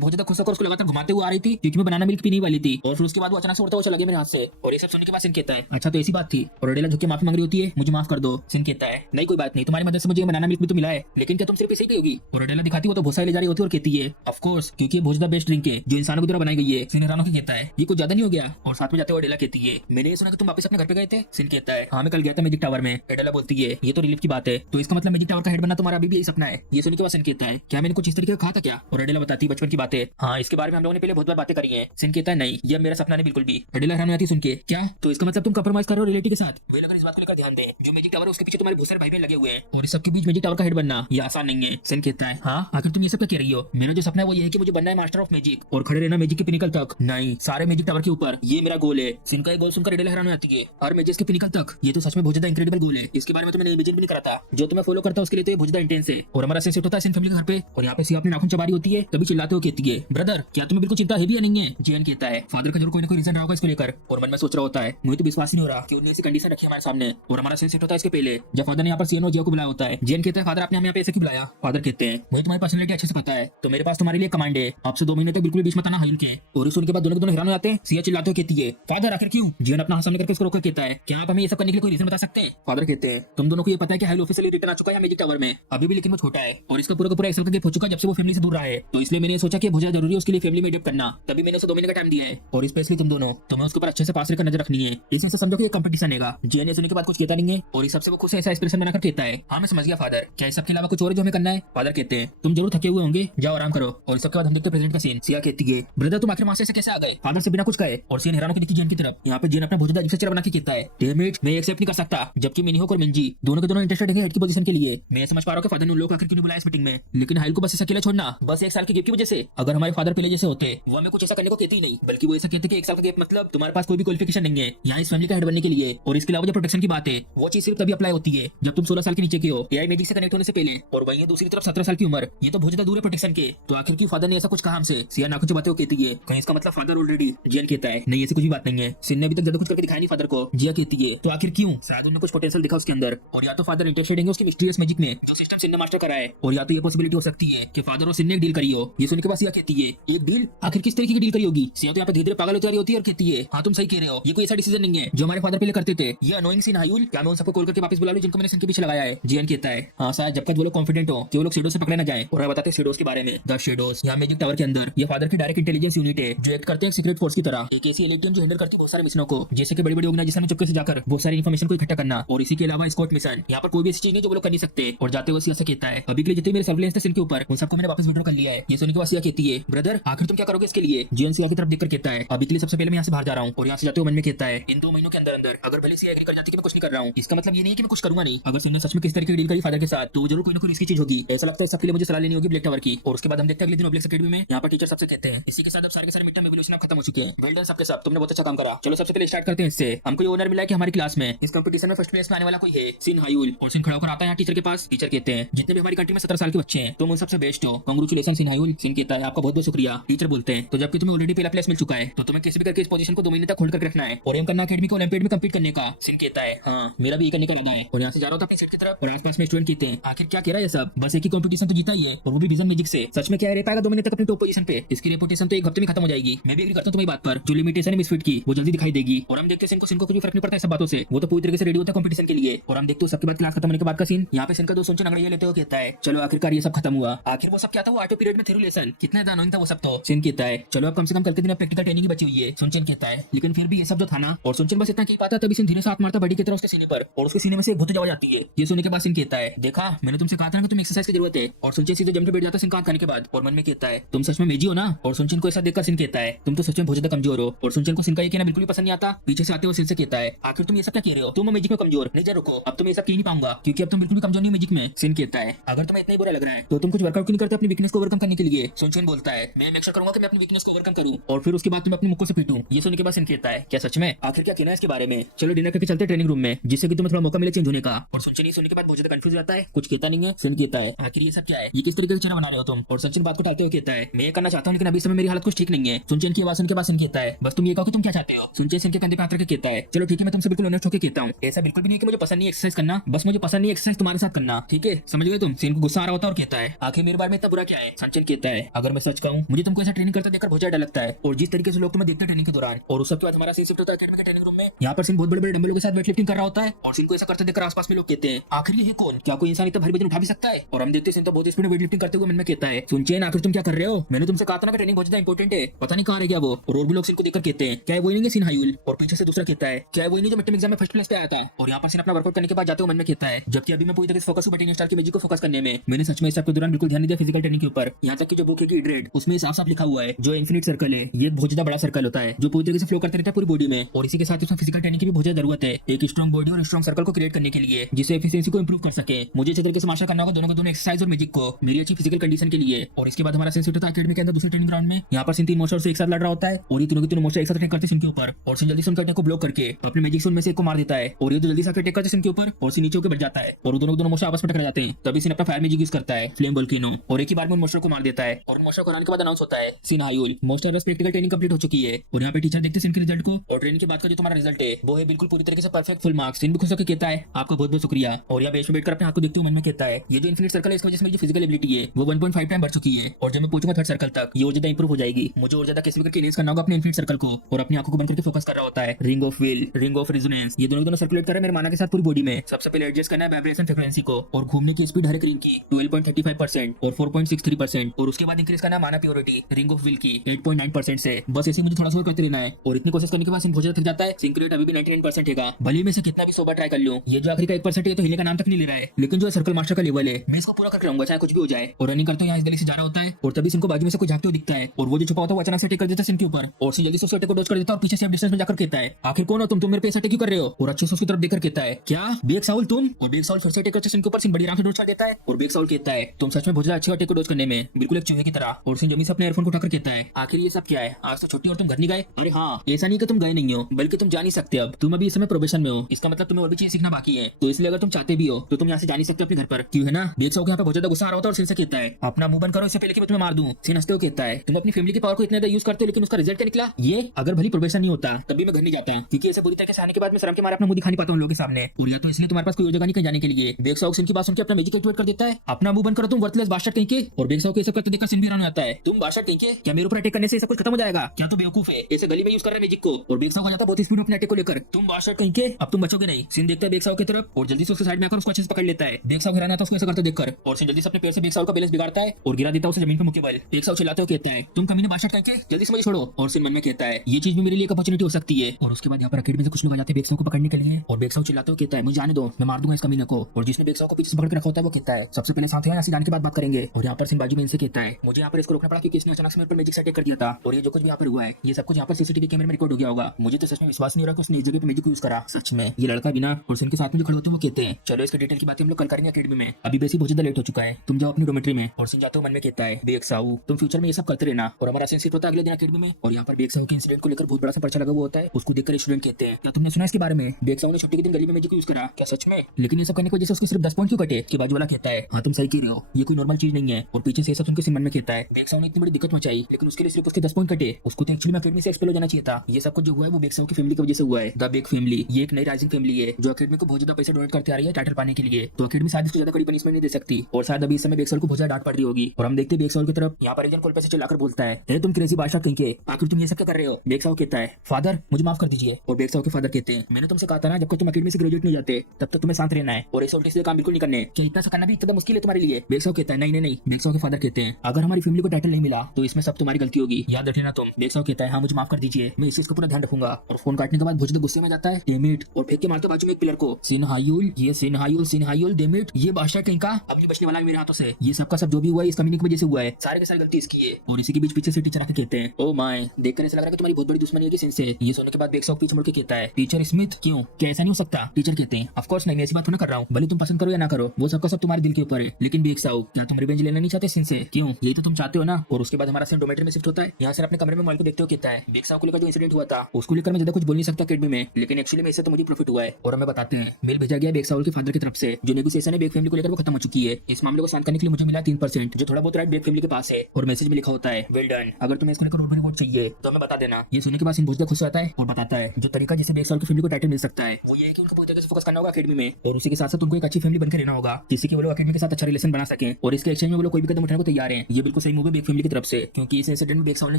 बहुत ज्यादा खुश होकर उसको लगातार घुमाते हुए आ रही थी क्योंकि मैं बनाना मिल्क पीने वाली थी और फिर उसके बाद वो अचानक से उड़ता हुआ चला गया मेरे हाथ से। और ये सब सुनने के बाद सिन कहता है अच्छा तो ऐसी बात थी। और अडेला झुक के माफी मांग रही होती है मुझे माफ कर दो। सिन कहता है नहीं कोई बात नहीं, तुम्हारी मदद से मुझे बनाना मिल्क भी तो मिला है, लेकिन क्या तुम सिर्फ इसे ही पियोगी। और अडेला दिखाती हो तो बहुत सारी ले जा रही होती है और कहती है ऑफ कोर्स क्योंकि ये बहुत ज्यादा बेस्ट ड्रिंक है जो इंसानों की तरह बनाई गई है। सिन हैरान कहता है ये कुछ ज्यादा नहीं हो गया। और साथ में जाते हुए अडेला कहती है मैंने ये सुना कि तुम वापस अपने घर पे गए थे। सिन कहता है हाँ मैं कल गया था मैजिक टावर में। अडेला बोलती है ये तो रिलीफ की बात है, तो इसका मतलब मैजिक टावर का हेड बनना तुम्हारा अभी भी यही सपना है। ये सुनने के बाद सिन कहता है क्या मैंने कुछ इस तरीके का कहा था क्या। और अडेला बताती है बचपन की बातें, हाँ इसके बारे में हम लोगों ने पहले बहुत बार बातें करी है। सिन कहता है नहीं ये मेरा सपना नहीं बिल्कुल भी। अडेला हैरान आती सुन के क्या, तो इसका मतलब तुम कंप्रोमाइज कर रहे हो रिलेटिव के साथ। वे अगर इस बात को लेकर ध्यान दें जो मैजिक टावर है उसके पीछे तुम्हारे बहुत सारे भाई बहन लगे हुए हैं और इस सबके बीच मैजिक टावर का हेड बनना ये आसान नहीं है। सिन कहता है हाँ आखिर तुम ये सब क्या कह रही हो, मेरा जो सपना है वो ये है कि मुझे बनना है मास्टर ऑफ मैजिक और खड़े रहना मैजिक के पिनिकल तक, नहीं सारे मैजिक टावर के ऊपर, ये मेरा गोल है। सिन का ये गोल सुनकर अडेला हैरान आती है और मैजिक के पिनिकल तक, ये तो सच में बहुत ज्यादा इंक्रेडिबल गोल है, इसके बारे में तो मैंने इमेजिन भी नहीं करा था। जो तुम्हें फॉलो करता है उसके लिए तो ये बहुत ज्यादा इंटेंस है। और हमारा सेट होता है सिन फैमिली के घर पे और यहाँ पे सिया अपनी नाखून चबा रही होती है तभी चिल्लाते हो कहती है ब्रदर क्या तुम्हें बिल्कुल चिंता है भी या नहीं है। जेन कहता है फादर का जरूर कोई ना कोई रीजन रहा होगा इसको लेकर और मन में सोच रहा होता है मुझे तो विश्वास नहीं हो रहा कि उन्होंने ऐसी कंडीशन रखी हमारे सामने। और हमारा सेट होता है इसके पहले जब फादर ने यहाँ पर सीएन और जियो को बुलाया होता है। जेन कहता है फादर आपने हमें यहाँ पे ऐसे क्यों बुलाया। फादर कहते हैं मुझे तुम्हारी पर्सनैलिटी अच्छे से पता है तो मेरे पास तुम्हारे लिए कमांड है, आपसे 2 महीने तक बिल्कुल बीच मत आना हायुल के। और उनके बाद दोनों के दोनों हैरान हो जाते हैं। सिया चिल्लाते हुए कहती है फादर आखिर क्यों। जीवन अपना हाथ सामने करके उसको रोककर कहता है क्या आप हमें ये सब करने के लिए कोई रीजन बता सकते हैं। फादर कहते हैं तुम दोनों को ये पता है कि हायुल ऑफिशियली रिटर्न आ चुका है मैजिक टावर में अभी भी, लेकिन वो छोटा है और इसका पूरा का पूरा 1 साल का गैप हो चुका है जब से वो फैमिली से दूर रहा है, तो इसलिए मैंने सोचा कि बहुत ज्यादा जरूरी है उसके लिए फैमिली में एडप्ट करना, तभी मैंने उसे 2 महीने का टाइम दिया है। और स्पेशली तुम दोनों तुम्हें उसके ऊपर अच्छे से पास रहकर नजर रखनी है, इसमें से समझो कि ये कंपटीशन है। जीएन ने सुनने के बाद कुछ कहता नहीं है और इस सबसे वो खुद से ऐसा एक्सप्रेशन बनाकर कहता है हाँ मैं समझ गया फादर, क्या इस सबके अलावा कुछ और है जो हमें करना है। फादर कहते हैं तुम जरूर थके हुए होंगे, जाओ आराम करो। और इसके बाद हम देखते हैं प्रेजेंट का सीन। सिया कहती है ब्रदर तुम आखिर वहां से कैसे आ गए फादर से बिना कुछ कहे। और सीन हैरान होकर देखती जेन की तरफ। यहाँ पे जेन अपना बहुत ज्यादा चेहरा बना के कहता है डैम इट मैं एक्सेप्ट नहीं कर सकता, जबकि मिनीहोक और मिंजी दोनों के दोनों इंटरेस्टेड है हेड की पोजीशन के लिए। मैं समझ पा रहा हूँ कि फादर ने उन लोगों को आखिर क्यों नहीं बुलाया इस मीटिंग में, लेकिन हाइल को बस ऐसा अकेला छोड़ना बस 1 साल के गैप की वजह से। अगर हमारे फादर पहले जैसे होते वो हमें कुछ ऐसा करने को कहते ही नहीं, बल्कि वो ऐसा कहते कि 1 साल का गैप मतलब तुम्हारे पास कोई भी क्वालिफिकेशन नहीं है यहाँ इस फैमिली का हेड बनने के लिए। और इसके अलावा जो प्रोटेक्शन की बात है वो चीज सिर्फ तभी अप्लाई होती है जब तुम 16 साल के नीचे के हो, एआई मैजिक से कनेक्ट होने से पहले। और वहीं दूसरी तरफ 17 साल की उम्र, ये तो बहुत ज्यादा दूर है प्रोटेक्शन के। तो आखिर क्यों फादर ने ऐसा कुछ कहा हमसे। सिया नाखून चबाते हुए कहती है कहीं इसका मतलब फादर ऑलरेडी। जिया कहता है नहीं ऐसी कुछ भी बात नहीं है, सिन ने अभी तक ज्यादा कुछ करके दिखाया नहीं फादर को। जिया कहती है तो आखिर क्यों, शायद उन्होंने कुछ पोटेंशियल दिखा उसके अंदर, और या तो फादर इंटरेस्टेड है उसकी मिस्टीरियस मैजिक में जो सिस्टम सिन ने मास्टर करा है, और या तो ये पॉसिबिलिटी हो सकती है कि फादर और सिन ने एक डील करी हो। ये सुनने के बाद सिया कहती है एक डील, आखिर किस तरीके की डील करी होगी। सिया तो यहाँ पे धीरे धीरे पागल होती होती है और कहती है हाँ तुम सही कह रहे हो, ये कोई ऐसा डिसीजन नहीं है जो हमारे फादर पहले करते थे। ये अनोइंग सीन हायुल, क्या मैं उन सबको कॉल करके वापस बुला लूं जिनको मैंने सिन के पीछे लगाया है। जियन कहता है हाँ शायद जब तक वो लोग कॉन्फिडेंट हो कि वो लोग शेडो से पकड़े ना जाए। और बताते हैं शेडोज के बारे में। द शेडोज यहाँ मैजिक टावर के अंदर ये फादर की डायरेक्ट इंटेलिजेंस यूनिट है जो एक्ट करते हैं सीक्रेट फोर्स की तरह, एक ऐसी एलिट टीम जो हैंडल करती है बहुत सारे मिशनों को, जैसे कि बड़ी बड़ी ऑर्गेनाइजेशन में चुपके से जाकर बहुत सारी इन्फॉर्मेशन को इकट्ठा करना। और इसी के अलावा स्कॉट मिशन, यहाँ पर कोई भी ऐसी चीज नहीं जो वो लोग कर नहीं सकते। और जाते हुए सिया से कहता है अभी के लिए जितने मेरे सर्विलेंस थे सिन के ऊपर उन सबको मैंने वापस विड्रॉ कर लिया है। ये सुनने के बाद सिया कहती है ब्रदर आखिर तुम क्या करोगे इसके लिए। जियन सिया की तरफ देखकर कहता है अभी के लिए सबसे पहले मैं यहाँ से बाहर जा रहा हूँ। और यहाँ से जाते हुए मन में कहता है इन 2 महीनों के अंदर अंदर अगर भले सिया एग्री कर जाती है कि मैं कुछ नहीं कर रहा हूँ, इसका मतलब ये नहीं कि मैं कुछ करूंगा नहीं। अगर सिन ने सच में किस तरीके की डील करी फादर के साथ तो जरूर कोई ना कोई इसकी चीज होगी। ऐसा लगता है सबके लिए मुझे सलाह लेनी होगी ब्लैक टावर की। और उसके बाद हम देखते हैं अगले दिन ऑब्लिक्स एकेडमी में यहाँ पर टीचर सबसे कहते हैं इसी के साथ अब सारे के सारे मिड टर्म इवोल्यूशन खत्म हो चुके हैं। वेल डन सबके सब, तुमने बहुत अच्छा काम करा। चलो सबसे पहले स्टार्ट करते हैं इससे। हमको ये ऑनर मिला है कि हमारी क्लास में इस कंपटीशन में फर्स्ट प्लेस में आने वाला कोई है सिन हायुल। और सिन खड़ा होकर आता है यहाँ टीचर के पास। टीचर कहते हैं जितने भी हमारी कंट्री में 17 साल के बच्चे हैं तुम उन सबसे बेस्ट हो, कांग्रेचुलेशन सिन हायुल। सिन कहता है आपका बहुत बहुत शुक्रिया। टीचर बोलते हैं तो जबकि तुम्हें ऑलरेडी पहला प्लेस मिल चुका है तो तुम्हें किसी भी करके इस पोजीशन को 2 महीने तक होल्ड करके रखना है और एम करना अकेडमी को ओलंपियाड में कंपीट करने का। सिन कहता है हाँ मेरा भी ये करने का इरादा है। और यहाँ से जा रहा था अपनी सीट की तरफ और आसपास में स्टूडेंट कहते हैं आखिर क्या कह रहा है सब, बस एक ही कंपटीशन तो जीता ही है और वो भी विजन मैजिक से। सच में क्या रह पाएगा 2 महीने तक अपनी टॉप पोजीशन पे, इसकी रेपुटेशन तो 1 हफ्ते में खत्म हो जाएगी। मैं भी एग्री करता हूँ तुम्हारी बात पर, जो लिमिटेशन है मिसफिट की वो जल्दी दिखाई देगी। और हम देखते हैं सिन को कुछ भी फर्क नहीं पड़ता है सब बातों से, वो तो पूरी तरीके से रेडी होता है कंपटीशन के लिए। और हम देखते हैं सबके बाद क्लास खत्म होने के बाद का सीन। यहाँ पे सिन का दोस्त सुनचन अंग्रेजी लेते हुए कहता है चलो आखिरकार ये सब खत्म हुआ। आखिर वो सब क्या था, वो ऑटो पीरियड में थ्योरी लेसन कितना अनोइंग था वो सब। तो सिन कहता है चलो अब कम से कम कल के दिन प्रैक्टिकल ट्रेनिंग बची हुई है। सुनचन कहता है लेकिन फिर भी ये सब जो था ना। और सुनचन बस इतना कह पाता तभी सिन धीरे से हाथ मारता बड़ी की तरह उसके सीने पर और उसके सीने में से एक भूत आवाज आती है। ये सुनने के बाद सिन कहता है देखा मैंने तुमसे कहा था कि तुम्हें एक्सरसाइज की जरूरत है। और सुनचन सीधे जम के बैठ जाता है सिन का हाथ खाने के बाद। और मन में कहता है तुम सच में मेजी हो ना। और सुनचन को ऐसा देखकर सिन कहता है तुम तो सच में बहुत ज्यादा कमजोर हो। और सुनचन को सिन का ये कहना बिल्कुल भी पसंद नहीं आता। पीछे से आते हुए सिन से कहता है आखिर तुम ये सब क्या कह रहे हो, तुम मैजिक में कमजोर नहीं। जा रुको, अब तुम ये सब कह नहीं पाऊंगा क्योंकि अब तुम बिल्कुल भी कमजोर नहीं मैजिक में। सिन कहता है अगर तुम्हें इतना ही बुरा लग रहा है तो तुम कुछ वर्कआउट नहीं करते अपनी वीकनेस को ओवरकम करने के लिए। सुनचन बोलता है मैं मेक श्योर करूंगा कि मैं अपनी वीकनेस को ओवरकम करूं और फिर उसके बाद तुम्हें अपने मुक्कों से पीटूं। ये सुनने के बाद सिन कहता है क्या सच में, आखिर क्या कहना है इसके बारे में। चलो डिनर करके चलते ट्रेनिंग रूम में जिससे कि तुम्हें थोड़ा मौका मिले चेंज होने का। और सुनचन ये सुनने के बाद बहुत ज्यादा कंफ्यूज रहता है, कुछ कहता नहीं है। सिन कहता है आखिर ये सब क्या है, ये किस तरीके का चेहरा बना रहे हो तुम। और सचिन बात को टालते हुए कहता है मैं ये करना चाहता हूँ लेकिन अभी समय मेरी हालत कुछ ठीक नहीं है। सुनचन की आवाज सुन के बाद सिन कहता है बस तुम ये कहो कि तुम क्या चाहते चाहते हो? सुनचे सिंह के कंधे पे हाथ रख के कहता है, चलो ठीक है, मैं तुमसे बिल्कुल ऑनेस्ट होकर कहता हूँ, ऐसा बिल्कुल भी नहीं कि मुझे पसंद नहीं एक्सरसाइज करना, बस मुझे पसंद नहीं एक्सरसाइज तुम्हारे साथ करना, ठीक है, समझ गए तुम? सिंह को गुस्सा आ रहा होता है और कहता है, आखिर मेरे बारे में इतना बुरा क्या है? सनचन कहता है, अगर मैं सच कहूँ, मुझे तुमको ऐसा ट्रेनिंग करते देखकर बहुत ज्यादा डर लगता है, और जिस तरीके से लोग तुम्हें देखते हैं ट्रेनिंग के दौरान, और उस सबके बाद हमारा सीन शिफ्ट होता है एकेडमी के ट्रेनिंग रूम में। यहाँ पर सिंह बहुत बड़े बड़े डंबलों के साथ वेट लिफ्टिंग कर रहा होता है, और सिंह को ऐसा करते देखकर आसपास में लोग कहते हैं, आखिर ये कौन, क्या कोई इंसान इतना भारी वजन उठा भी सकता है? और हम देखते हैं सिंह तो बहुत स्पीड में वेट लिफ्टिंग करते हुए मन में कहता है, सुनचेन आखिर तुम क्या कर रहे हो? मैंने तुमसे कहा था ना कि ट्रेनिंग बहुत ज्यादा इंपॉर्टेंट है, पता नहीं कहाँ रह गया वो? और भी लोग सिंह को देखकर कहते हैं, क्या वो नहीं है सिन हायुल? और पीछे से दूसरा कहता है, क्या वो नहीं जो मिड एग्जाम में फर्स्ट प्लेस पे आया था? और यहाँ पर सिंह अपना वर्कआउट करने के बाद जाते हुए मन में कहता है, जबकि अभी मैं पूरी तरह से फोकस हूं बैटिंग स्टाइल की मैजिक को फोकस करने में, मैंने सच में इस सब के दौरान बिल्कुल ध्यान नहीं दिया फिजिकल ट्रेनिंग के ऊपर। यहाँ तक कि जो बुक है ड्रेड, उसमें साफ साफ लिखा हुआ है जो इन्फिनिट सर्कल है, ये बहुत ज्यादा बड़ा सर्कल होता है जो पूरी तरीके से फ्लो करता रहता है पूरी बॉडी में, और इसी के साथ उसमें फिजिकल ट्रेनिंग की भी बहुत ज्यादा जरूरत है एक स्ट्रॉन्ग बॉडी और स्ट्रॉन्ग सर्कल को क्रिएट करने के लिए, जिससे एफिशिएंसी को इंप्रूव कर सके। मुझे अच्छे तरीके से मास्टर करना होगा दोनों का दोनों एक्सरसाइज और मैजिक को मेरी अच्छी फिजिकल कंडीशन के लिए। और इसके बाद हमारा सीन शिफ्ट होता है एकेडमी के अंदर दूसरी ट्रेनिंग ग्राउंड में। यहाँ पर सिंह तीन मोस्टर से एक साथ लड़ रहा होता है, और ये तीनों के तीनों मोस्टर एक साथ अटैक करते हैं सिंह के ऊपर, और सिंह जल्दी से उनके अटैक को ब्लॉक करके अपने मैजिक से उनमें से एक को मार देता है, और ये तो जल्दी से अटैक करते हैं सिंह के ऊपर, और सिंह नीचे होकर बैठ जाता है, और दोनों मोस्टर आपस में टकरा जाते हैं। तभी सिंह अपना फायर मैजिक यूज करता है फ्लेम वोल्केनो, और एक ही बार में उन मोस्टर को मार देता है, और मोस्टर को हराने के बाद अनाउंस होता है, सिंह हायुल मोस्टर बस प्रैक्टिकल ट्रेनिंग कंप्लीट हो चुकी है। और यहाँ पे टीचर देखते हैं सिंह के रिजल्ट को, और ट्रेनिंग के बाद का जो तुम्हारा रिजल्ट है वो है बिल्कुल पूरी तरीके से परफेक्ट फुल मार्क्स। सिंह भी खुश होकर कहता है, आपका बहुत बहुत शुक्रिया। और यहाँ बेंच में बैठकर अपने हाथ को देखते हुए मन में कहता है, ये जो इन्फिनिट सर्कल है इसकी वजह से मेरी फिजिकल एबिलिटी है वो 1.5 टाइम बढ़ चुकी है, और जब मैं पहुंचूंगा थर्ड सर्कल तक ये और ज्यादा इंप्रूव हो जाएगी। मुझे और ज्यादा कैसे भी करके इरेज करना होगा अपने इन्फिनिट सर्कल को, और अपनी आंखों को बंद करके फोकस कर रहा होता है ring of will, ring of resonance, ये दोनों सर्कुलेट कर रहे हैं मेरे माना के साथ पूरी बॉडी में। सबसे पहले एडजस्ट करना है वाइब्रेशन फ्रीक्वेंसी को, और घूमने की स्पीड हर एक रिंग की 12.35% और 4.63%, और उसके बाद इंक्रीज करना है माना प्योरिटी रिंग ऑफ विल की 8.9% से। बस ऐसे मुझे थोड़ा सा करते रहना है, और इतनी कोशिश करने के बाद सिंह बहुत ज्यादा थक जाता है। सिंह रेट अभी भी 99% है, भले मैं से कितना भी 100 बार ट्राई कर लूं, ये जो आखिरी का 1% है तो हिले का नाम तक नहीं ले रहा है, लेकिन जो सर्कल मास्टर का लेवल है मैं इसको पूरा करके रहूंगा चाहे कुछ भी हो जाए। और रनिंग करते हुए इस गली से जा रहा होता है, और तभी सिंह को बाजू में से कोई झांकते हुए दिखता है, और वो जो छुपा होता है वो अचानक से अटैक कर देता है सिंह के ऊपर, और सिंह जल्दी से उसके अटैक को डॉज कर देता है, और पीछे से डिस्टेंस में जाकर कहता है, आखिर कौन हो तुम मेरे पे ऐसा अटैक क्यों कर रहे हो? और अच्छे से उसकी तरफ देखकर कहता है, क्या बेग साउल तुम? और बेग साउल फिर से अटैक करते सिंह के ऊपर, सिंह बड़ी आराम से डॉज कर देता है, और बेग साउल कहता है, तुम सच में बहुत ज्यादा अच्छे अटैक को डॉज करने में, बिल्कुल एक चूहे की तरह। और सिंह जमीन से अपने एयरफोन को उठाकर कहता है, आखिर ये सब क्या है? आज तो छुट्टी और तुम घर नहीं गए? अरे हाँ, ऐसा नहीं कि तुम गए नहीं हो, बल्कि तुम जा नहीं सकते, अब तुम अभी इस समय प्रोबेशन में हो, इसका मतलब तुम्हें और भी चीज सीखना बाकी है, तो इसलिए अगर तुम चाहते भी हो तो तुम यहाँ से जा नहीं सकते अपने घर पर, क्यों है ना? बेग साउल के यहाँ पे बहुत ज्यादा गुस्सा आ रहा होता है, और सिंह से कहता है, अपना मुंह बंद करो इससे पहले कि मैं तुम्हें मार दूं। सिंह हंसते हुए कहता है, तुम अपनी फैमिली की पावर को इतना यूज करते हो, लेकिन उसका रिजल्ट क्या निकला? ये अगर भली प्रोबेशन नहीं होता तभी मैं घर नहीं जाता, क्योंकि ऐसे बुरी तरह से आने के बाद मैं शर्म के मारे अपना मुंह दिखा नहीं पाता हूं लोगों के सामने, और या तो इसलिए तुम्हारे पास कोई जगह नहीं कहीं जाने के लिए। बेग साउल सिंह की बात सुनकर अपना मैजिक एक्टिवेट कर देता है, अपना मुंह बंद करो तुम वर्थलेस बादशाह कहीं के। और बेग साउल को ये सब करते देखकर सिंह भी हैरान हो जाता है, तुम बादशाह कहीं के? क्या मेरे ऊपर अटैक करने से सब कुछ खत्म हो जाएगा? क्या तू बेवकूफ है? ऐसे गली में यूज कर रहा है मैजिक को। और बेग साउल हो जाता है बहुत स्पीड में अपने अटैक को लेकर, तुम बादशाह कहीं के, अब तुम बचोगे नहीं। सिंह देखता है बेग साउल की तरफ, और जल्दी से उसके साइड में आकर उसको अच्छे से पकड़ लेता है। बेग साउल हैरान आता है उसको ऐसा करते देखकर, और सिंह जल्दी से अपने पैर से बेग साउल का बैलेंस बिगाड़ता है और गिरा देता है उसे जमीन पर मुक्के बल। बेग साउल चिल्लाते हुए कहता है, तुम कमीने बादशाह कहीं के, जल्दी से मुझे छोड़ो। और सिंह मन में कहता है, ये चीज भी मेरे लिए एक अपॉर्चुनिटी हो सकती है। और उसके बाद यहाँ पर अकेडमी से कुछ लोग आ जाते हैं बेग साउल को पकड़ने के लिए, और बेग साउल चिल्लाते हुए कहता है, मुझे जाने दो, मैं मार दूंगा इस कमीने को। और जिसने बेग साउल को पीछे से पकड़ के रखा होता है वो कहता है, सबसे पहले साथ यहाँ से जाने के बाद बात करेंगे। और यहाँ पर सिंह बाजू में इनसे कहता है, मुझे यहाँ पर इसको रोकना पड़ा क्योंकि इसने अचानक से मेरे पर मैजिक से अटैक कर दिया था, और ये जो कुछ भी यहाँ पर हुआ है ये सब कुछ यहाँ पर सीसीटीवी कैमरे में रिकॉर्ड हो गया होगा। मुझे तो सच में विश्वास नहीं हो रहा कि उसने इस जगह पे मैजिक यूज करा। सच में ये लड़का बिना। और सिंह के साथ में जो खड़े होते हैं वो कहते हैं, चलो इसके डिटेल की बात हम लोग कल करेंगे अकेडमी में, अभी बेसिक बहुत ज्यादा लेट हो चुका है, तुम जाओ अपनी डोमेट्री में। और सिंह जाते हुए मन में कहता है, बेग साउल तुम फ्यूचर में ये सब करते रहना। और हमारा सीन शिफ्ट होता है अगले दिन अकेडमी में, और यहाँ पर बेग साउल के इंसिडेंट को लेकर बहुत बड़ा सा पर्चा लगा हुआ होता है। उसको देखकर स्टूडेंट कहते हैं, क्या तुमने सुना इसके बारे में? बेग साउल ने छुट्टी के दिन गली में मैजिक यूज करा, क्या सच में? लेकिन ये सब करने की वजह से उसके सिर्फ 10 पॉइंट क्यों कटे? के बाजू वाला कहता है, हाँ तुम सही कह रहे हो, ये कोई नॉर्मल चीज नहीं है। और पीछे से सब सुनकर सिंह मन में कहता है, बेग साउल ने इतनी बड़ी दिक्कत मचाई, लेकिन उसके लिए सिर्फ उसके 10 पॉइंट कटे, उसको तो एक्चुअली में अकेडमी से एक्सपेल हो जाना चाहिए था। ये सब कुछ जो हुआ है वो बेग साउल की फैमिली की वजह से हुआ है। द बेग फैमिली ये एक नई राइजिंग फैमिली है जो अकेडमी को बहुत ज्यादा पैसा डोनेट करते आ रही है टाइटल पाने के लिए, तो अकेडमी शायद इसको ज्यादा कड़ी पनिशमेंट नहीं दे सकती, और शायद अभी इस समय बेग साउल को बहुत ज्यादा डांट पड़ रही होगी। और हम देखते हैं बेग साउल की तरफ, यहाँ पर एजेंट कॉल पे से चिल्लाकर बोलता है, तुम क्रेजी बादशाह कहीं के, आखिर तुम ये सब क्या कर रहे हो? बेग साउल कहता है, फादर मुझे माफ कर दीजिए। और बेग साउल के फादर कहते हैं, मैंने तुमसे कहा था ना जब तक तुम अकेडमी से ग्रेजुएट नहीं जाते तब तक तुम्हें शांत रहना है, और ऐसे उल्टे सीधे काम बिल्कुल नहीं करने। क्या इतना सा करना भी इतना मुश्किल है तुम्हारे लिए? बेग साउल कहता है, नहीं नहीं नहीं। बेग साउल के फादर कहते हैं, अगर हमारी फैमिली को टाइटल नहीं मिला तो इसमें सब तुम्हारी गलती होगी, याद रखना तुम। बेग साउल कहता है, हाँ मुझे माफ कर दीजिए, मैं इस चीज का पूरा ध्यान रखूंगा। और फोन काटने के बाद बहुत गुस्से में जाता है, डेमिट, और फेंक के मारते बाजू में एक पिलर को, सिन हायुल, ये सिन हायुल, सिन हायुल, डेमिट, ये बादशाह कहीं का अब नहीं बचने वाला है मेरे हाथों से। ये सबका सब जो भी हुआ है इस कम्युनिटी की वजह से हुआ है, सारे के सारे गलती इसकी है। और इसी के बीच पीछे से टीचर आके कहते हैं, ओ माय, देखकर ऐसा लग रहा है कि तुम्हारी बहुत बड़ी दुश्मनी है कि सिन से। ये सुनने के बाद बेग साउल पीछे मुड़ के कहता है, टीचर स्मिथ क्यों, क्या ऐसा नहीं हो सकता? टीचर कहते हैं, ऑफ कोर्स नहीं, मैं ऐसी बात थोड़ा कर रहा हूँ, भले तुम पसंद करो या ना करो, वो सबका सब तुम्हारे दिल के ऊपर है। लेकिन बेग साउल क्या तुम रिवेंज लेना नहीं चाहते सिन से? क्यों, यही तो तुम चाहते हो ना। और उसके बाद हमारा सीन डोमेट्री में शिफ्ट होता है। यहाँ से अपने कमरे में मोबाइल को देखते हो कहता है, बेग साउल को लेकर जो इंसिडेंट हुआ था उसको लेकर मैं ज्यादा कुछ बोल नहीं सकता अकेडमी में, लेकिन एक्चुअली में इससे तो मुझे प्रॉफिट हुआ है। और हमें बताते हैं, मेल भेजा गया बेग साउल के फादर की तरफ से, जो नेगोशिएशन है बेग फैमिली को लेकर वो खत्म हो चुकी है। इस मामले को शांत करने के लिए मुझे मिला 3%, जो थोड़ा बहुत राइट बेग फैमिली के पास है। और मैसेज में लिखा होता है, वेल डन, अगर तुम्हें इसको लेकर और भी रिपोर्ट चाहिए तो हमें बता देना। ये सुनने के बाद बाद सिन बहुत ज्यादा खुश होता है और बताता है जो तरीका जिससे बेक्सॉल की फैमिली को टाइटल मिल सकता है वो ये है कि उनको पूरी तरीके से फोकस करना होगा एकेडमी में और उसी के साथ साथ उनको एक अच्छी फैमिली बनकर रहना होगा जिससे कि वो लोग एकेडमी के साथ अच्छा रिलेशन बना सके और इसके एक्सचेंज में वो लोग कोई भी कदम उठाने को तैयार है। ये बिल्कुल सही मूव है बेक फैमिली की तरफ से, क्योंकि इस इंसिडेंट में बेक्सॉल ने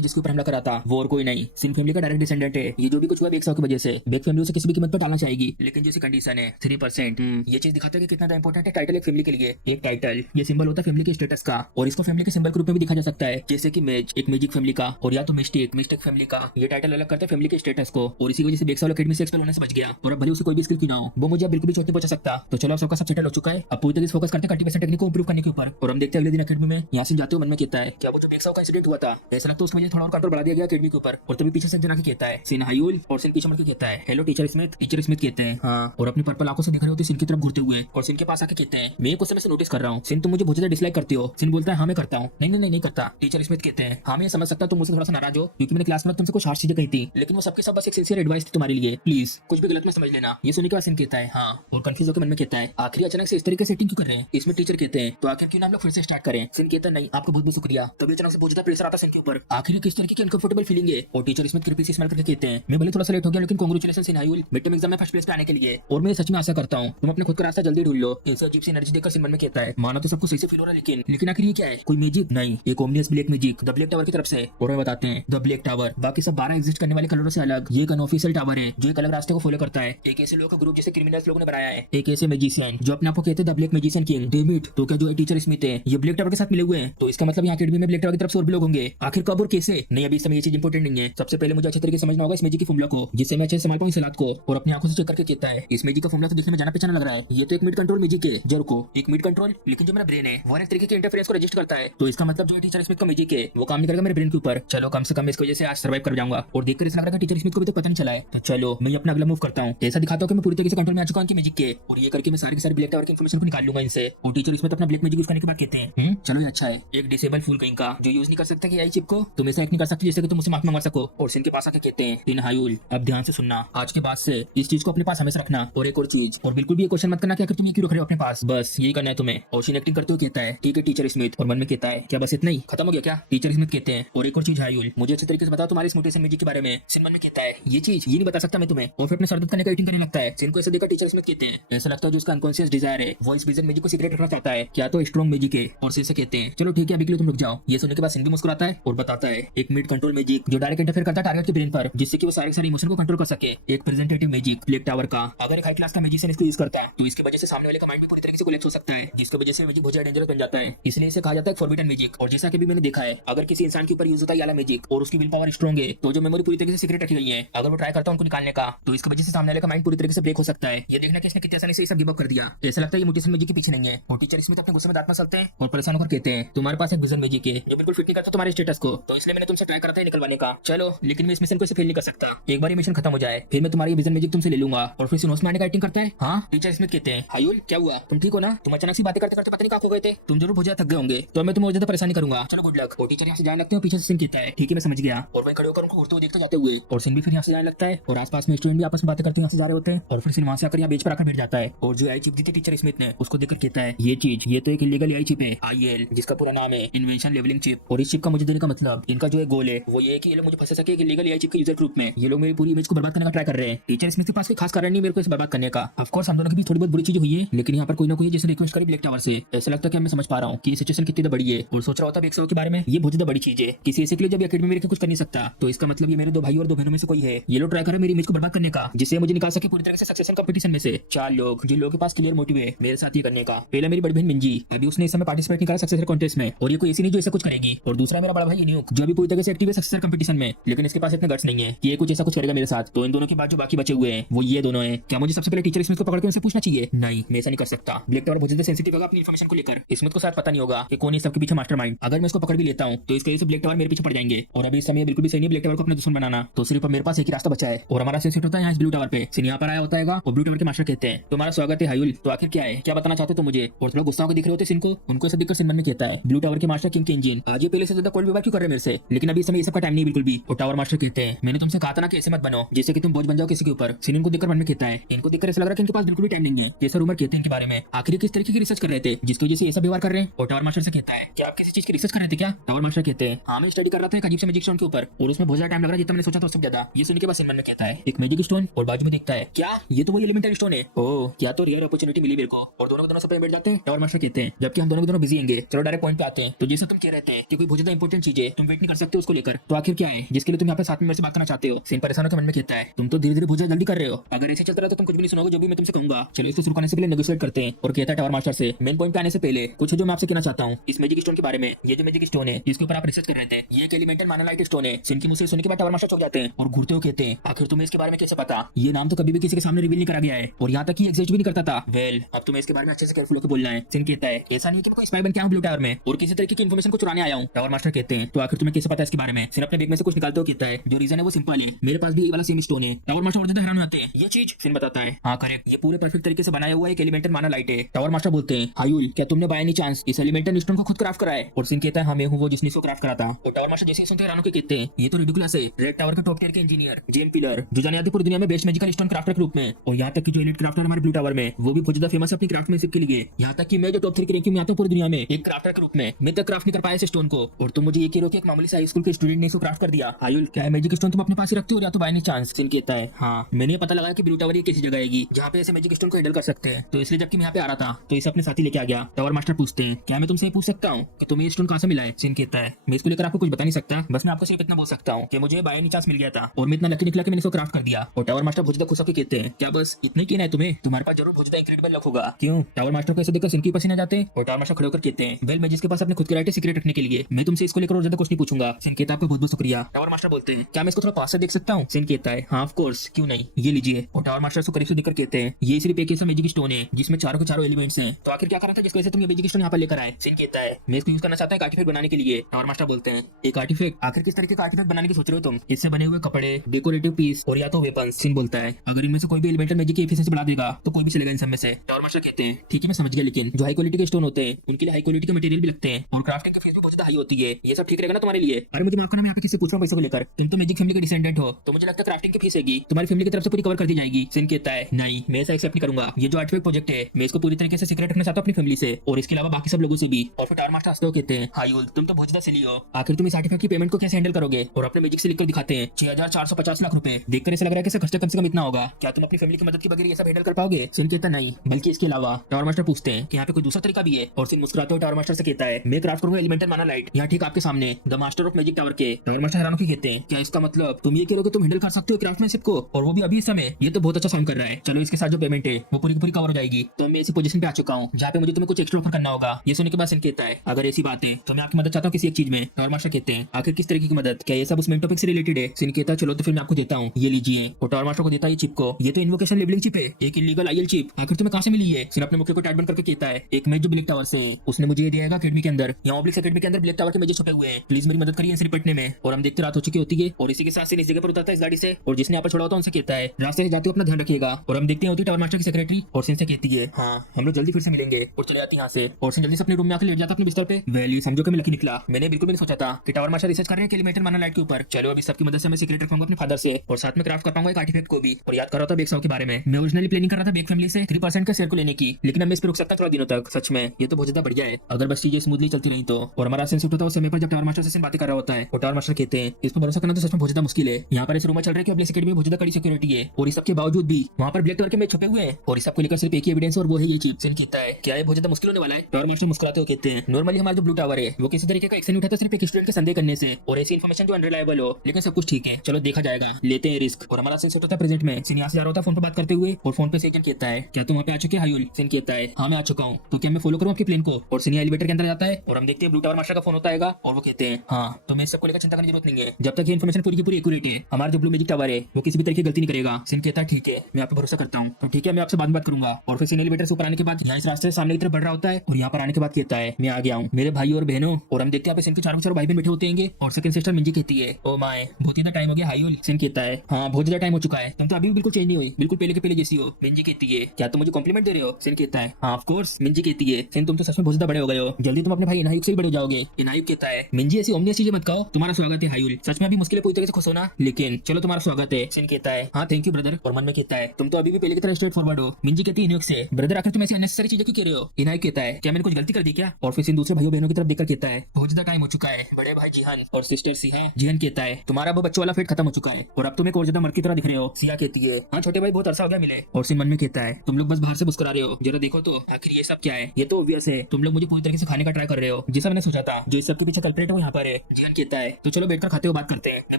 जिसके ऊपर हमला करा था वो और कोई नहीं, सिन फैमिली का डायरेक्ट डिसेंडेंट है। ये जो भी कुछ हुआ बेक्सॉल की वजह से बेक फैमिली उसे किसी भी कीमत पर टालना चाहेगी, लेकिन जैसी कंडीशन है 3%। ये चीज दिखाता है कि कितना इंपॉर्टेंट है टाइटल एक फैमिली के लिए। एक टाइटल ये सिंबल होता है फैमिली के स्टेटस का और इसको फैमिली के सिंबल के रूप में भी दिखा जा सकता है, जैसे कि मेज एक मैजिक फैमिली का और या तो मिस्टेक फैमिली का। ये टाइटल अलग करता है फैमिली के स्टेटस को और इसी वजह से बेक्सॉल एकेडमी से एक्सपेल होने से बच गया और अब भले उसे कोई भी स्किल की ना हो वो मुझे बिल्कुल भी चोट नहीं पहुंचा सकता। तो चलो अब सबका सब सेटल हो चुका है, अब पूरी तरह से फोकस करते हैं कल्टीवेशन टेक्निक को इंप्रूव करने के ऊपर और हम देखते हैं अगले दिन एकेडमी में यहाँ से जाते हुए मन में कहता है क्या वो जो बेक्सॉल का इंसिडेंट हुआ था ऐसा लगता है उसकी वजह थोड़ा और कंट्रोल बढ़ा दिया गया एकेडमी के ऊपर। और तभी पीछे से जना के कहता है सिन हायुल और सिन पीछे मुड़ के कहता है hello teacher Smith. Teacher Smith कहते हैं हाँ, और अपनी पर्पल आंखों से देख रहे होते सिन की तरफ घूरते हुए और सिन के पास आके कहते हैं मैं कुछ समय से नोटिस कर रहा हूँ सिन तुम मुझे बहुत ज्यादा डिसलाइक करते हो। सिन बोलता है हाँ मैं करता हूँ। नहीं करता। टीचर स्मिथ कहते हैं हाँ मैं समझ सकता तुम मुझसे थोड़ा सा नाराज हो क्योंकि मैंने क्लास में तुमसे कुछ हार्श चीजें कही थी, लेकिन वो सबके सब बस एक सिंसियर एडवाइस थी तुम्हारे लिए, प्लीज कुछ भी गलत में समझ लेना। ये सुनने के बाद सिन कहता है हाँ और कंफ्यूज होकर मन में कहता है आखिर अचानक से इस तरीके से सेटिंग क्यों कर रहे हैं। इसमें टीचर कहते हैं तो आखिर क्यों ना हम लोग फिर से स्टार्ट करें। सिन कहता है नहीं आपका बहुत बहुत शुक्रिया। तभी अचानक से बहुत ज्यादा प्रेशर आता है सिन के ऊपर, आखिर किस तरीके की अनकंफर्टेबल फीलिंग है। और टीचर स्मिथ कृपया से स्माइल करके कहते हैं मैं भले थोड़ा सा लेट हो गया लेकिन कांग्रेचुलेशन सिन हायुल मिड टर्म एग्जाम में फर्स्ट प्लेस पे आने के लिए, और मैं सच में आशा करता हूँ तुम अपने खुद का रास्ता जल्दी ढूंढ लो। ऐसे अजीब सी एनर्जी देखकर सिन मन में कहता है माना तो सबको सही से फील हो रहा है लेकिन आखिर ये क्या है, कोई मैजिक नहीं, एक ominous black magic the black tower की तरफ से। और बताते हैं द ब्लैक टावर बाकी सब 12 एग्जिस्ट करने वाले कलरों से अलग ये एक अनऑफिशियल टावर है जो एक अलग रास्ते को फॉलो करता है। एक ऐसे लोगों का ग्रुप जैसे क्रिमिनल्स लोगों ने बनाया है, एक ऐसे मैजिशियन जो अपने आप को कहते हैं the black magician king David. तो क्या जो टीचर स्मिथ है ये ब्लैक टावर के साथ मिले हुए हैं, तो इसका मतलब यहाँ एकेडमी में ब्लैक टावर की तरफ से और भी लोग होंगे। आखिर कब और कैसे नहीं अभी इस समय ये चीज इंपॉर्टेंट नहीं है। सबसे पहले मुझे अच्छे तरीके से समझना होगा इस मैजिक की फॉर्मूला को जिससे मैं अच्छे से संभाल पाऊं इस हालात को। और अपनी आंखों से चेक करके कहता है इस मैजिक का फॉर्मूला तो देखने में जाना पहचाना लग रहा है, ये तो एक मिड कंट्रोल मैजिक है। जरूर को एक मिड कंट्रोल, लेकिन जो मेरा ब्रेन है वो एक तरीके के इंटरफेरेंस को रजिस्टर करता है, तो इसका मतलब जो टीचर स्मिथ का मैजिक है वो काम नहीं करेगा मेरे ब्रेन के ऊपर। चलो कम से कम इसकी वजह से आज सर्वाइव कर जाऊंगा और देखकर ऐसा लग रहा है टीचर स्मिथ को भी तो पता नहीं चला है। तो चलो मैं अपना अगला मूव करता हूँ, ऐसा दिखाता हूँ कि मैं पूरी तरीके से कंट्रोल में आ चुका हूँ मैजिक के, और ये करके मैं सारी की सारी ब्लैक टावर की इन्फॉर्मेशन को निकाल लूंगा इनसे। और टीचर स्मिथ अपना ब्लैक मैजिक यूज करने के बाद कहते हैं चलो ये अच्छा है, एक डिसेबल फूल कहीं का जो यूज नहीं कर सकता कि आई चिप को तुम ऐसा नहीं कर सकते जैसे कि तुम उसे माफी मांग सको। और सिन के पास आके कहते हैं इन हायुल अब ध्यान से सुनना, आज के बाद से इस चीज को अपने पास हमेशा रखना, और एक और चीज और बिल्कुल भी ये क्वेश्चन मत करना कि आखिर तुम ये क्यों रख रहे हो अपने पास, बस यही करना है तुम्हें। और सिन एक्टिंग करते हुए कहता है ठीक है टीचर स्मिथ, और मन में कहता है क्या बस इतना ही खत्म हो गया क्या। टीचर स्मिथ कहते हैं और एक और चीज हायुल मुझे अच्छे तरीके से बताओ तुम्हारे इस मोटिवेशन मैजिक के बारे में। सिन मन में कहता है ये चीज ये नहीं बता सकता मैं तुम्हें, और फिर अपने सरदर्द करने का एक्टिंग करने लगता है। सिन को ऐसे देखकर टीचर स्मिथ कहते हैं ऐसा लगता है जो उसका अनकॉन्शियस डिजायर है वो इस विजन मैजिक को सीक्रेट रखना चाहता है, क्या तो स्ट्रॉन्ग मैजिक है। और सिन से कहते हैं चलो ठीक है अभी के लिए तुम रुक जाओ। ये सुनने के बाद सिन भी मुस्कुराता है और बताता है एक मिड कंट्रोल मैजिक जो डायरेक्ट इंटरफेयर करता है टारगेट के ब्रेन पर जिससे कि वो सारे इमोशन को कंट्रोल कर सके। एक प्रेजेंटेटिव मैजिक ब्लैक टावर का अगर एक हाई क्लास का मैजिशियन इसको यूज करता है तो इसकी वजह से सामने वाले का माइंड भी पूरी तरीके से कोलैप्स हो सकता है, जिसकी वजह से मैजिक बहुत ज्यादा डेंजरस बन जाता है। इसलिए इसे कहा जाता है फॉरबिडन मैजिक। और जैसा कि भी मैंने देखा है अगर किसी इंसान के ऊपर यूज होता है ये वाला मैजिक और उसकी विल पावर स्ट्रॉन्ग है तो जो मेमोरी पूरी तरीके से सीक्रेट रखी गई है अगर वो ट्राई करता है उनको निकालने का तो इसकी वजह से सामने वाले का माइंड पूरी तरीके से ब्रेक हो सकता है। ये देखना कि इसने कितनी आसानी से सब गिव अप कर दिया। ऐसा लगता है ये मोटिवेशन मैजिक के पीछे नहीं है। और टीचर स्मिथ अपने गुस्से में दांत मसलते हैं और परेशान होकर कहते हैं तुम्हारे पास एक विजन मैजिक है जो बिल्कुल फिट नहीं करता तुम्हारे स्टेटस को, तो इसलिए मैंने तुमसे ट्राई करता है निकलवाने का। चलो लेकिन मैं इस मिशन को फेल नहीं कर सकता, एक बार ये मिशन खत्म हो जाए फिर मैं तुम्हारी विजन मैजिक तुमसे ले लूंगा। और फिर सिनोस में आने का एक्टिंग करता है हाँ। टीचर स्मिथ कहते हैं हायुल क्या हुआ तुम ठीक हो ना, तुम अचानक से बातें करते करते पता नहीं कहाँ खो गए थे, तुम जरूर बहुत ज्यादा थक गए होंगे तो मैं तुम्हें ज्यादा परेशानी करूंगा, चलो गुड लक। और टीचर यहाँ से जाने लगते हैं पीछे से सिन कहता है ठीक है मैं समझ गया, और वहीं खड़े होकर उनको उड़ते हुए देखते जाते हुए। और सिन भी फिर यहाँ से जाने लगता है और आसपास में स्टूडेंट भी आपस में बातें करते यहाँ से जा रहे होते हैं। और फिर सिन वहाँ से आकर यहाँ बेंच पर आकर बैठ जाता है और जो आई चिप दी थी टीचर स्मिथ ने उसको देखकर कहता है ये चीज ये तो एक इलीगल आई चिप है IL जिसका पूरा नाम है इन्वेंशन लेवलिंग चिप, और इस चिप का मुझे देने का मतलब इनका जो एक गोल है वो ये है कि ये लोग मुझे फंसा सके एक इलीगल आई चिप के यूजर ग्रुप में, ये लोग मेरी पूरी इमेज को बर्बाद करने का ट्राई कर रहे हैं। टीचर स्मिथ के पास कोई खास कारण नहीं मेरे को इसे बर्बाद करने का, ऑफ कोर्स हम दोनों की भी थोड़ी बहुत बुरी चीजें हुई है लेकिन यहाँ पर कोई ना कोई जैसे रिक्वेस्ट करी ब्लैक टावर से। ऐसा लगता है कि मैं समझ पा रहा हूँ कि सिचुएशन कितनी बड़ी है और सोच रहा होता है के बारे में, ये बहुत ज्यादा बड़ी चीज है किसी ऐसे के लिए जब एकेडमी में कुछ कर नहीं सकता तो इसका मतलब ये मेरे दो भाई और दो बहनों में से कोई है, ये लोग ट्राई कर रहे हैं मेरी इमेज को बर्बाद करने का जिससे मुझे निकाल सके पूरी तरह से सक्सेशन कंपटीशन में से। 4 लोग जिन लोगों के पास क्लियर मोटिव है मेरे साथ ये करने का, पहले मेरी बड़ी बहन मिंजी अभी उसने इस समय पार्टिसिपेट नहीं करा सक्सेसर कॉन्टेस्ट में और ये कोई ऐसी नहीं जो ऐसा कुछ करेगी, और दूसरा मेरा बड़ा भाई न्यूक जो अभी पूरी तरह से एक्टिव है सक्सेसर कंपटीशन में लेकिन इसके पास इतने गट्स नहीं है कि ये कुछ ऐसा कुछ करेगा मेरे साथ। तो इन दोनों के बाद जो बाकी बचे हुए हैं वो ये दोनों हैं। क्या मुझे सबसे पहले टीचर स्मिथ को पकड़ के उनसे पूछना चाहिए? नहीं मैं ऐसा नहीं कर सकता, ब्लैक टावर बहुत ज्यादा सेंसिटिव होगा अपनी इन्फॉर्मेशन को लेकर, स्मिथ को शायद पता नहीं होगा कि कौन है सबके पीछे मास्टरमाइंड। अगर मैं इसको पकड़ भी लेता हूँ तो इसकी वजह से ब्लैक टावर मेरे पीछे पड़ जाएंगे और अभी इस समय बिल्कुल भी सही नहीं ब्लैक टावर को अपने दुश्मन बनाना, तो सिर्फ मेरे पास एक ही रास्ता बचा है और हमारा सेट होता है यहाँ इस ब्लू टावर पे। सिन यहाँ पर आया होता है और ब्लू टावर के मास्टर कहते हैं तुम्हारा स्वागत है हायुल, तो आखिर क्या है क्या बताना चाहते हो मुझे? और थोड़ा गुस्सा होकर दिख रहे होते सिन को, उनको ऐसा देखकर सिन मन में कहता है ब्लू टावर के मास्टर किंग के इंजन आज ये पहले से ज्यादा कोल्ड विवाह क्यों कर रहे हैं मेरे से, लेकिन अभी इस समय ये सबका टाइम नहीं बिल्कुल भी। और टावर मास्टर कहते हैं मैंने तुमसे कहा था ना कि ऐसे मत बनो जिससे कि तुम बोझ बन जाओ किसी के ऊपर। सिन इनको देखकर मन में कहता है इनको देखकर ऐसा लग रहा है कि इनके पास बिल्कुल भी टाइम नहीं है, कैसा रूमर कहते हैं इनके बारे में, आखिर किस तरीके की रिसर्च कर रहे थे जिसकी वजह से ऐसा व्यवहार कर रहे हैं। और टावर मास्टर से कहता है क्या आप किसी चीज की रिसर्च कर रहे थे क्या? टावर मास्टर कहते हैं हाँ मैं स्टडी कर रहा था एक अजीब से मैजिक स्टोन के ऊपर और उसमें बहुत ज्यादा टाइम लग रहा है जितना मैंने सोचा था उससे ज्यादा। ये सुनने के बाद सिन मन में कहता है एक मैजिक स्टोन, और बाजू में देखता है क्या ये तो वही एलिमेंटल स्टोन है। ओह क्या तो रेयर अपॉर्चुनिटी मिली मेरे को। और दोनों के दोनों सब बैठ जाते हैं। टावर मास्टर कहते हैं जबकि हम दोनों के दोनों बिजी होंगे, चलो डायरेक्ट पॉइंट पे आते हैं। तो जैसे तुम कह रहे थे कि कोई बहुत ज्यादा इंपॉर्टेंट चीज है, तुम वेट नहीं कर सकते उसको लेकर, तो आखिर क्या है जिसके लिए तुम यहाँ पे साथ में मेरे से बात करना चाहते हो। सिन परेशान होकर मन में कहता है तुम तो धीरे धीरे बहुत जल्दी कर रहे हो, अगर ऐसे चलता रहा तो तुम कुछ भी नहीं सुनोगे जो भी मैं तुमसे कहूंगा। चलो इसको शुरू करने से पहले नेगोशिएट करते हैं। और कहता है टावर मास्टर से मेन पॉइंट पे आने से पहले कुछ है जो मैं आपसे कहना चाहता हूँ इस मैजिक स्टोन के बारे में। ये जो मैजिक स्टोन है इसके ऊपर आप रिसर्च कर रहे थे, ये एक एलिमेंटल मानालाइट स्टोन है। सिन की मुझसे सुनने के बाद टावर मास्टर चौंक जाते हैं और घूरते हुए कहते हैं आखिर तुम्हें इसके बारे में कैसे पता, ये नाम तो कभी भी किसी के सामने रिवील नहीं करा गया है और यहाँ तक कि एग्जिस्ट भी नहीं करता था। वेल अब तुम्हें इसके बारे में अच्छे से केयरफुल होकर बोलना है। सिन कहता है ऐसा नहीं कि मैं कोई स्पाई बन के आऊं ब्लू टावर में और किसी तरीके की इन्फॉर्मेशन को चुराने आया हूं। टावर मास्टर कहते हैं तो आखिर तुम्हें कैसे पता है इसके बारे में। सिन अपने बैग में से कुछ निकालते हुए कहता है जो रीजन है वो सिंपल है, मेरे पास भी ये वाला सेम स्टोन है। टावर मास्टर और ज्यादा हैरान होते हैं ये चीज। सिन बताता है हाँ करेक्ट, ये पूरे परफेक्ट तरीके से बनाया हुआ एक एलिमेंटल माना लाइट है। टावर मास्टर बोलते हैं हायुल क्या तुमने बाय एनी चांस इस एलिमेंटल स्टोन को खुद क्राफ्ट करा है। और सिन कहता है हाँ मैं हूँ वो जिसने इसको क्राफ्ट करा था। और टावर मास्टर जैसे ही सुनते हैं हैरान होकर कहते हैं ये तो रिडिकुलस है, रेड टावर के टॉप टियर के इंजीनियर जेम पिलर जो जाने आती पूरी दुनिया में बेस्ट मैजिकल स्टोन क्राफ्टर के रूप में, और यहाँ तक कि जो एलिट क्राफ्टर हमारे ब्लू टावर में वो भी बहुत ज्यादा फेमस है अपनी क्राफ्टमैनशिप के लिए। यहाँ तक कि मैं जो टॉप 3 की रैंकिंग में आता हूँ पूरी दुनिया में एक क्राफ्टर के रूप में, मैं तक क्राफ्ट नहीं कर पाया इस स्टोन को। और तुम मुझे ये कह रहे हो कि एक मामूली सा हाई स्कूल के स्टूडेंट ने इसको क्राफ्ट कर दिया। हायुल क्या मैजिक स्टोन तुम अपने पास ही रखते हो या तो बाय एनी चांस। सिन कहता है हाँ मैंने पता लगा कि ब्लू टावर ये कैसी जगह आएगी जहाँ पे ऐसे मैजिक स्टोन को हैंडल कर सकते हैं, तो इसलिए जबकि मैं यहाँ पे आ रहा था तो इसे अपने साथ ही लेके आ गया। टावर मास्टर पूछते हैं क्या मैं तुमसे पूछ सकता हूँ कि तुम्हें ये स्टोन कहाँ से मिला है। सिन कहता है मैं इसको लेकर आपको कुछ बता नहीं सकता, बस मैं आपको सिर्फ इतना बोल सकता हूँ कि मुझे बाय एनी चांस मिल गया था और मैं इतना लकी निकला कि मैंने इसको क्राफ्ट कर दिया। और टावर मास्टर बहुत ज्यादा खुश होकर कहते हैं क्या बस इतने कहना है तुम्हें, तुम्हारे पास जरूर बहुत ज्यादा इंक्रेडिबल लक होगा। क्यों। टावर मास्टर को ऐसे देखकर सिन की पसीना जाते हैं और टावर मास्टर खड़े होकर कहते हैं वेल मैं जिसके पास अपने खुद के राइट है सीक्रेट रखने के लिए मैं तुमसे इसको लेकर और ज्यादा कुछ नहीं पूछूंगा। सिन कहता है आपका बहुत बहुत शुक्रिया। टावर मास्टर बोलते हैं क्या मैं इसको थोड़ा पास से देख सकता हूँ। सिन कहता है हाँ ऑफ कोर्स क्यों नहीं, ये लीजिए। और टावर मास्टर को करीब से देखकर कहते हैं ये सिर्फ एक ऐसा मैजिक स्टोन है जिसमें चारों के चारों एलिमेंट्स हैं, तो आखिर क्या करना था जिसकी वजह से तुम ये मैजिक स्टोन यहाँ पर लेकर आए। सिन कहता है मैं इसको यूज करना चाहता हूँ आर्टिफैक्ट बनाने के लिए। टावर मास्टर बोलते हैं एक आर्टिफैक्ट, आखिर किस तरीके का आर्टिफैक्ट बनाने की सोच रहे हो तुम, इससे बने हुए कपड़े, डेकोरेटिव पीस और या तो वेपन्स। सिन बोलता है अगर इनमें से कोई भी एलिमेंटल मैजिक की एफिशिएंसी बढ़ा देगा तो कोई भी चलेगा इन सब में से। टावर मास्टर कहते हैं ठीक है मैं समझ गया, लेकिन जो हाई क्वालिटी के स्टोन होते हैं उनके लिए हाई क्वालिटी के मटेरियल भी लगते हैं और क्राफ्टिंग की फीस भी बहुत ज्यादा हाई होती है, ये सब ठीक रहेगा ना तुम्हारे लिए। अरे मुझे माफ करना मैं यहाँ पे किसी पूछ रहा हूँ पैसों को लेकर, तुम तो मैजिक फैमिली के डिसेंडेंट हो तो मुझे लगता है क्राफ्टिंग की फीस हैगी तुम्हारी फैमिली की तरफ से पूरी कवर कर दी जाएगी। सिन कहता है नहीं मैं ऐसा एक्सेप्ट नहीं करूंगा, ये जो आर्टिफैक्ट प्रोजेक्ट है मैं इसको पूरी तरीके से सीक्रेट रखना चाहता हूँ अपनी फैमिली से और इसके अलावा बाकी सब लोगों से भी। और फिर टावर मास्टर हंसते हुए कहते हैं हायुल तुम तो बहुत ज्यादा सिली हो, आखिर तुम इस आर्टिफैक्ट की पेमेंट को कैसे हैंडल करोगे। और अपने मैजिक से लिखकर दिखाते हैं 6450 लाख रुपए। देखकर ऐसा लग रहा है कि खर्चा कम से कम इतना होगा, क्या तुम अपनी फैमिली की मदद के बगैर ये सब हैंडल कर पाओगे। सिन कहता नहीं बल्कि इसके अलावा। टावर मास्टर पूछते हैं कि यहाँ पे कोई दूसरा तरीका भी है और सिन मुस्कुराते हुए टावर मास्टर से कहता है मैं क्राफ्ट करूंगा एलिमेंटल माना लाइट यहाँ ठीक आपके सामने the master of magic tower के। टावर मास्टर हैरान होकर कहते हैं क्या इसका मतलब तुम ये कह रहे हो कि तुम हैंडल कर सकते हो क्राफ्टमैनशिप को और वो भी अभी इस समय, ये तो बहुत अच्छा साउंड कर रहा है। चलो इसके साथ जो पेमेंट है वो पूरी की पूरी कवर हो जाएगी, तो मैं ऐसी पोजीशन पे आ चुका हूँ जहाँ पे मुझे तुम्हें कुछ एक्स्ट्रा ऑफर करना होगा। ये सुनने के बाद सिन कहता है अगर ऐसी बात है तो मैं आपकी मदद चाहता हूँ किसी एक चीज में। टावर मास्टर कहते हैं आखिर किस तरीके की मदद, क्या ये सब उस मेन टॉपिक से रिलेटेड है। सिन कहता है चलो तो फिर मैं आपको देता हूँ, ये लीजिए। और टावर मास्टर को देता है ये चिप को, ये तो इन्वोकेशन लेबलिंग चिप है, एक इलीगल आईएल चिप। आखिर तुम्हें कहाँ से मिली है। सिन अपने मुख्य को टाइट बंद करके कहता है एक मैच जो ब्लैक टावर से उसने मुझे ये दिया है अकेडमी के अंदर, यहाँ ऑब्लिक्स अकेडमी के अंदर ब्लैक टावर के मैचेस छुपे हुए हैं, प्लीज मेरी मदद करिए इनसे निपटने में। और हम देखते रात हो चुकी होती है और इसी के साथ सिन इस जगह पर उतरता है इस गाड़ी से और जिसने यहाँ पर छोड़ा होता है उनसे कहता है रास्ते से जाते हो अपना ध्यान रखिएगा। और हम देखते हैं होती टावर मास्टर की सेक्रेटरी और सिन से कहती है हाँ हम लोग जल्दी फिर से मिलेंगे और चले जाती है यहाँ से। और सिन जल्दी से अपने रूम में आकर लेट जाता अपने बिस्तर पे। वैली समझो कि मैं लकी निकला, मैंने बिल्कुल भी नहीं सोचा था कि टावर मास्टर रिसर्च कर रहे हैं एलिमेंटल माना लाइट के ऊपर। चलो अभी सबकी मदद से मैं सीक्रेट रखूंगा अपने फादर से और साथ में क्राफ्ट कर पाऊंगा एक आर्टिफैक्ट को भी। और याद कर रहा था बेक साउ के बारे में, मैं ओरिजिनली प्लानिंग कर रहा था बेक फैमिली से 3% का शेयर को लेने की, लेकिन अब मैं इस पर रुक सकता थोड़ा दिनों तक। सच में ये तो बहुत ज्यादा बढ़िया है अगर बस चीजें स्मूथली चलती रही तो। और हमारा सेंस होता है उस समय पर जब टावर मास्टर से बातें कर रहा होता है और टावर मास्टर कहते हैं इस पर भरोसा करना तो सच में बहुत ज्यादा मुश्किल है। यहाँ पर इस रूम में चल रहा है कि ब्लैक अकेडमी में बहुत ज्यादा कड़ी सिक्योरिटी है और इस सबके बावजूद भी वहाँ पर ब्लैक टावर के मैच छुपे हुए हैं और इस सबको लेकर सिर्फ एक ही एविडेंस और वो है ये चिप। सिन कहता है क्या ये बहुत ज्यादा मुश्किल होने वाला है। टावर मास्टर मुस्कुराते हुए कहते हैं नॉर्मली हमारा जो ब्लू टावर है वो किसी तरीके का एक्शन नहीं उठाता सिर्फ एक स्टूडेंट के संदेह करने से और ऐसी इन्फॉर्मेशन जो अनरिलायबल हो, लेकिन सब कुछ ठीक है चलो देखा जाएगा, लेते हैं रिस्क। और हमारा सीन सेट होता है प्रेजेंट में। सिन यहाँ से जा रहा होता है फोन पर बात करते हुए और फोन पे से एजेंट कहता है क्या तुम वहाँ पे आ चुके हायुल। सिन कहता है हाँ मैं आ चुका हूँ, तो क्या मैं फॉलो करूँ आपकी प्लेन को। और सिन एलिवेटर के अंदर जाता है और हम देखते हैं ब्लू टावर मास्टर का फोन होता है और वो कहते हैं हाँ तो मैं सबको लेकर चिंता करने की जरूरत नहीं है, जब तक ये इन्फॉर्मेशन पूरी की पूरी एक्यूरेट है हमारा जो ब्लू मैजिक टावर है वो किसी भी तरीके की गलती नहीं करेगा। सिन कहता है ठीक है मैं आप पे भरोसा करता हूँ, तो ठीक है मैं आपसे बात करूंगा। और फिर सिन एलिवेटर से ऊपर आने के बाद यहाँ इस रास्ते से सामने की तरफ बढ़ रहा होता है और यहाँ पर आने के बाद कहता है मैं आ गया हूँ मेरे भाई और बहनों। और हम देखते हैं सिन के चारों चारों भाई बहन बैठे होते हैं और सेकंड सिस्टर मिंजी कहती है ओ माय बहुत ज्यादा टाइम हो गया हायुल। सिन कहता है हाँ बहुत ज्यादा टाइम हो चुका है, तुम तो अभी भी बिल्कुल चेंज नहीं हुई, बिल्कुल पहले के पहले जैसी हो। मिंजी कहती है क्या तुम मुझे कॉम्प्लीमेंट दे रहे हो। सिन कहता है हाँ ऑफ कोर्स। मिंजी कहती है सिन तुम तो सच में बहुत ज्यादा बड़े हो गए हो, जल्दी तुम अपने भाई इनायुक से भी बड़े हो जाओगे। इनायुक कहता है मिंजी ऐसी ओमनियस चीजें मत कहो, तुम्हारा स्वागत है हायुल, सच में अभी मुश्किल है पूरी तरह से खुश होना, लेकिन चलो तुम्हारा स्वागत है। सिन कहता है हाँ थैंक यू ब्रदर। और मन में कहता है तुम तो अभी भी पहले की तरह स्ट्रेट फॉरवर्ड हो। मिंजी कहती है इनायुक से ब्रदर आखिर तुम ऐसी अननेसेसरी चीजें क्यों कह रहे हो। इनायुक कहता है क्या मैंने कुछ गलती कर दी क्या। और फिर सिन दूसरे भाइयों बहनों की तरफ देखकर कहता है बहुत ज्यादा टाइम हो चुका है बड़े भाई जिहान और सिस्टर सिहा। जिहान कहता है तुम्हारे तुम्हारा वो बच्चों वाला फेट खत्म हो चुका है और अब तुम एक और ज्यादा मर्द की तरह दिख रहे हो। सिया कहती है हाँ छोटे भाई बहुत अरसा हो गया मिले। और सिन मन में कहता है तुम लोग बस बाहर से मुस्कुरा रहे हो, जरा देखो तो आखिर ये सब क्या है। ये तो ऑब्वियस है, तुम लोग मुझे पूरी तरीके से खाने का ट्राई कर रहे हो जैसा मैंने सोचा था। जो इस सब के पीछे कल्प्रेट है वो यहाँ पर है। जियान कहता है तो चलो बैठकर खाते हो बात करते हैं। मैं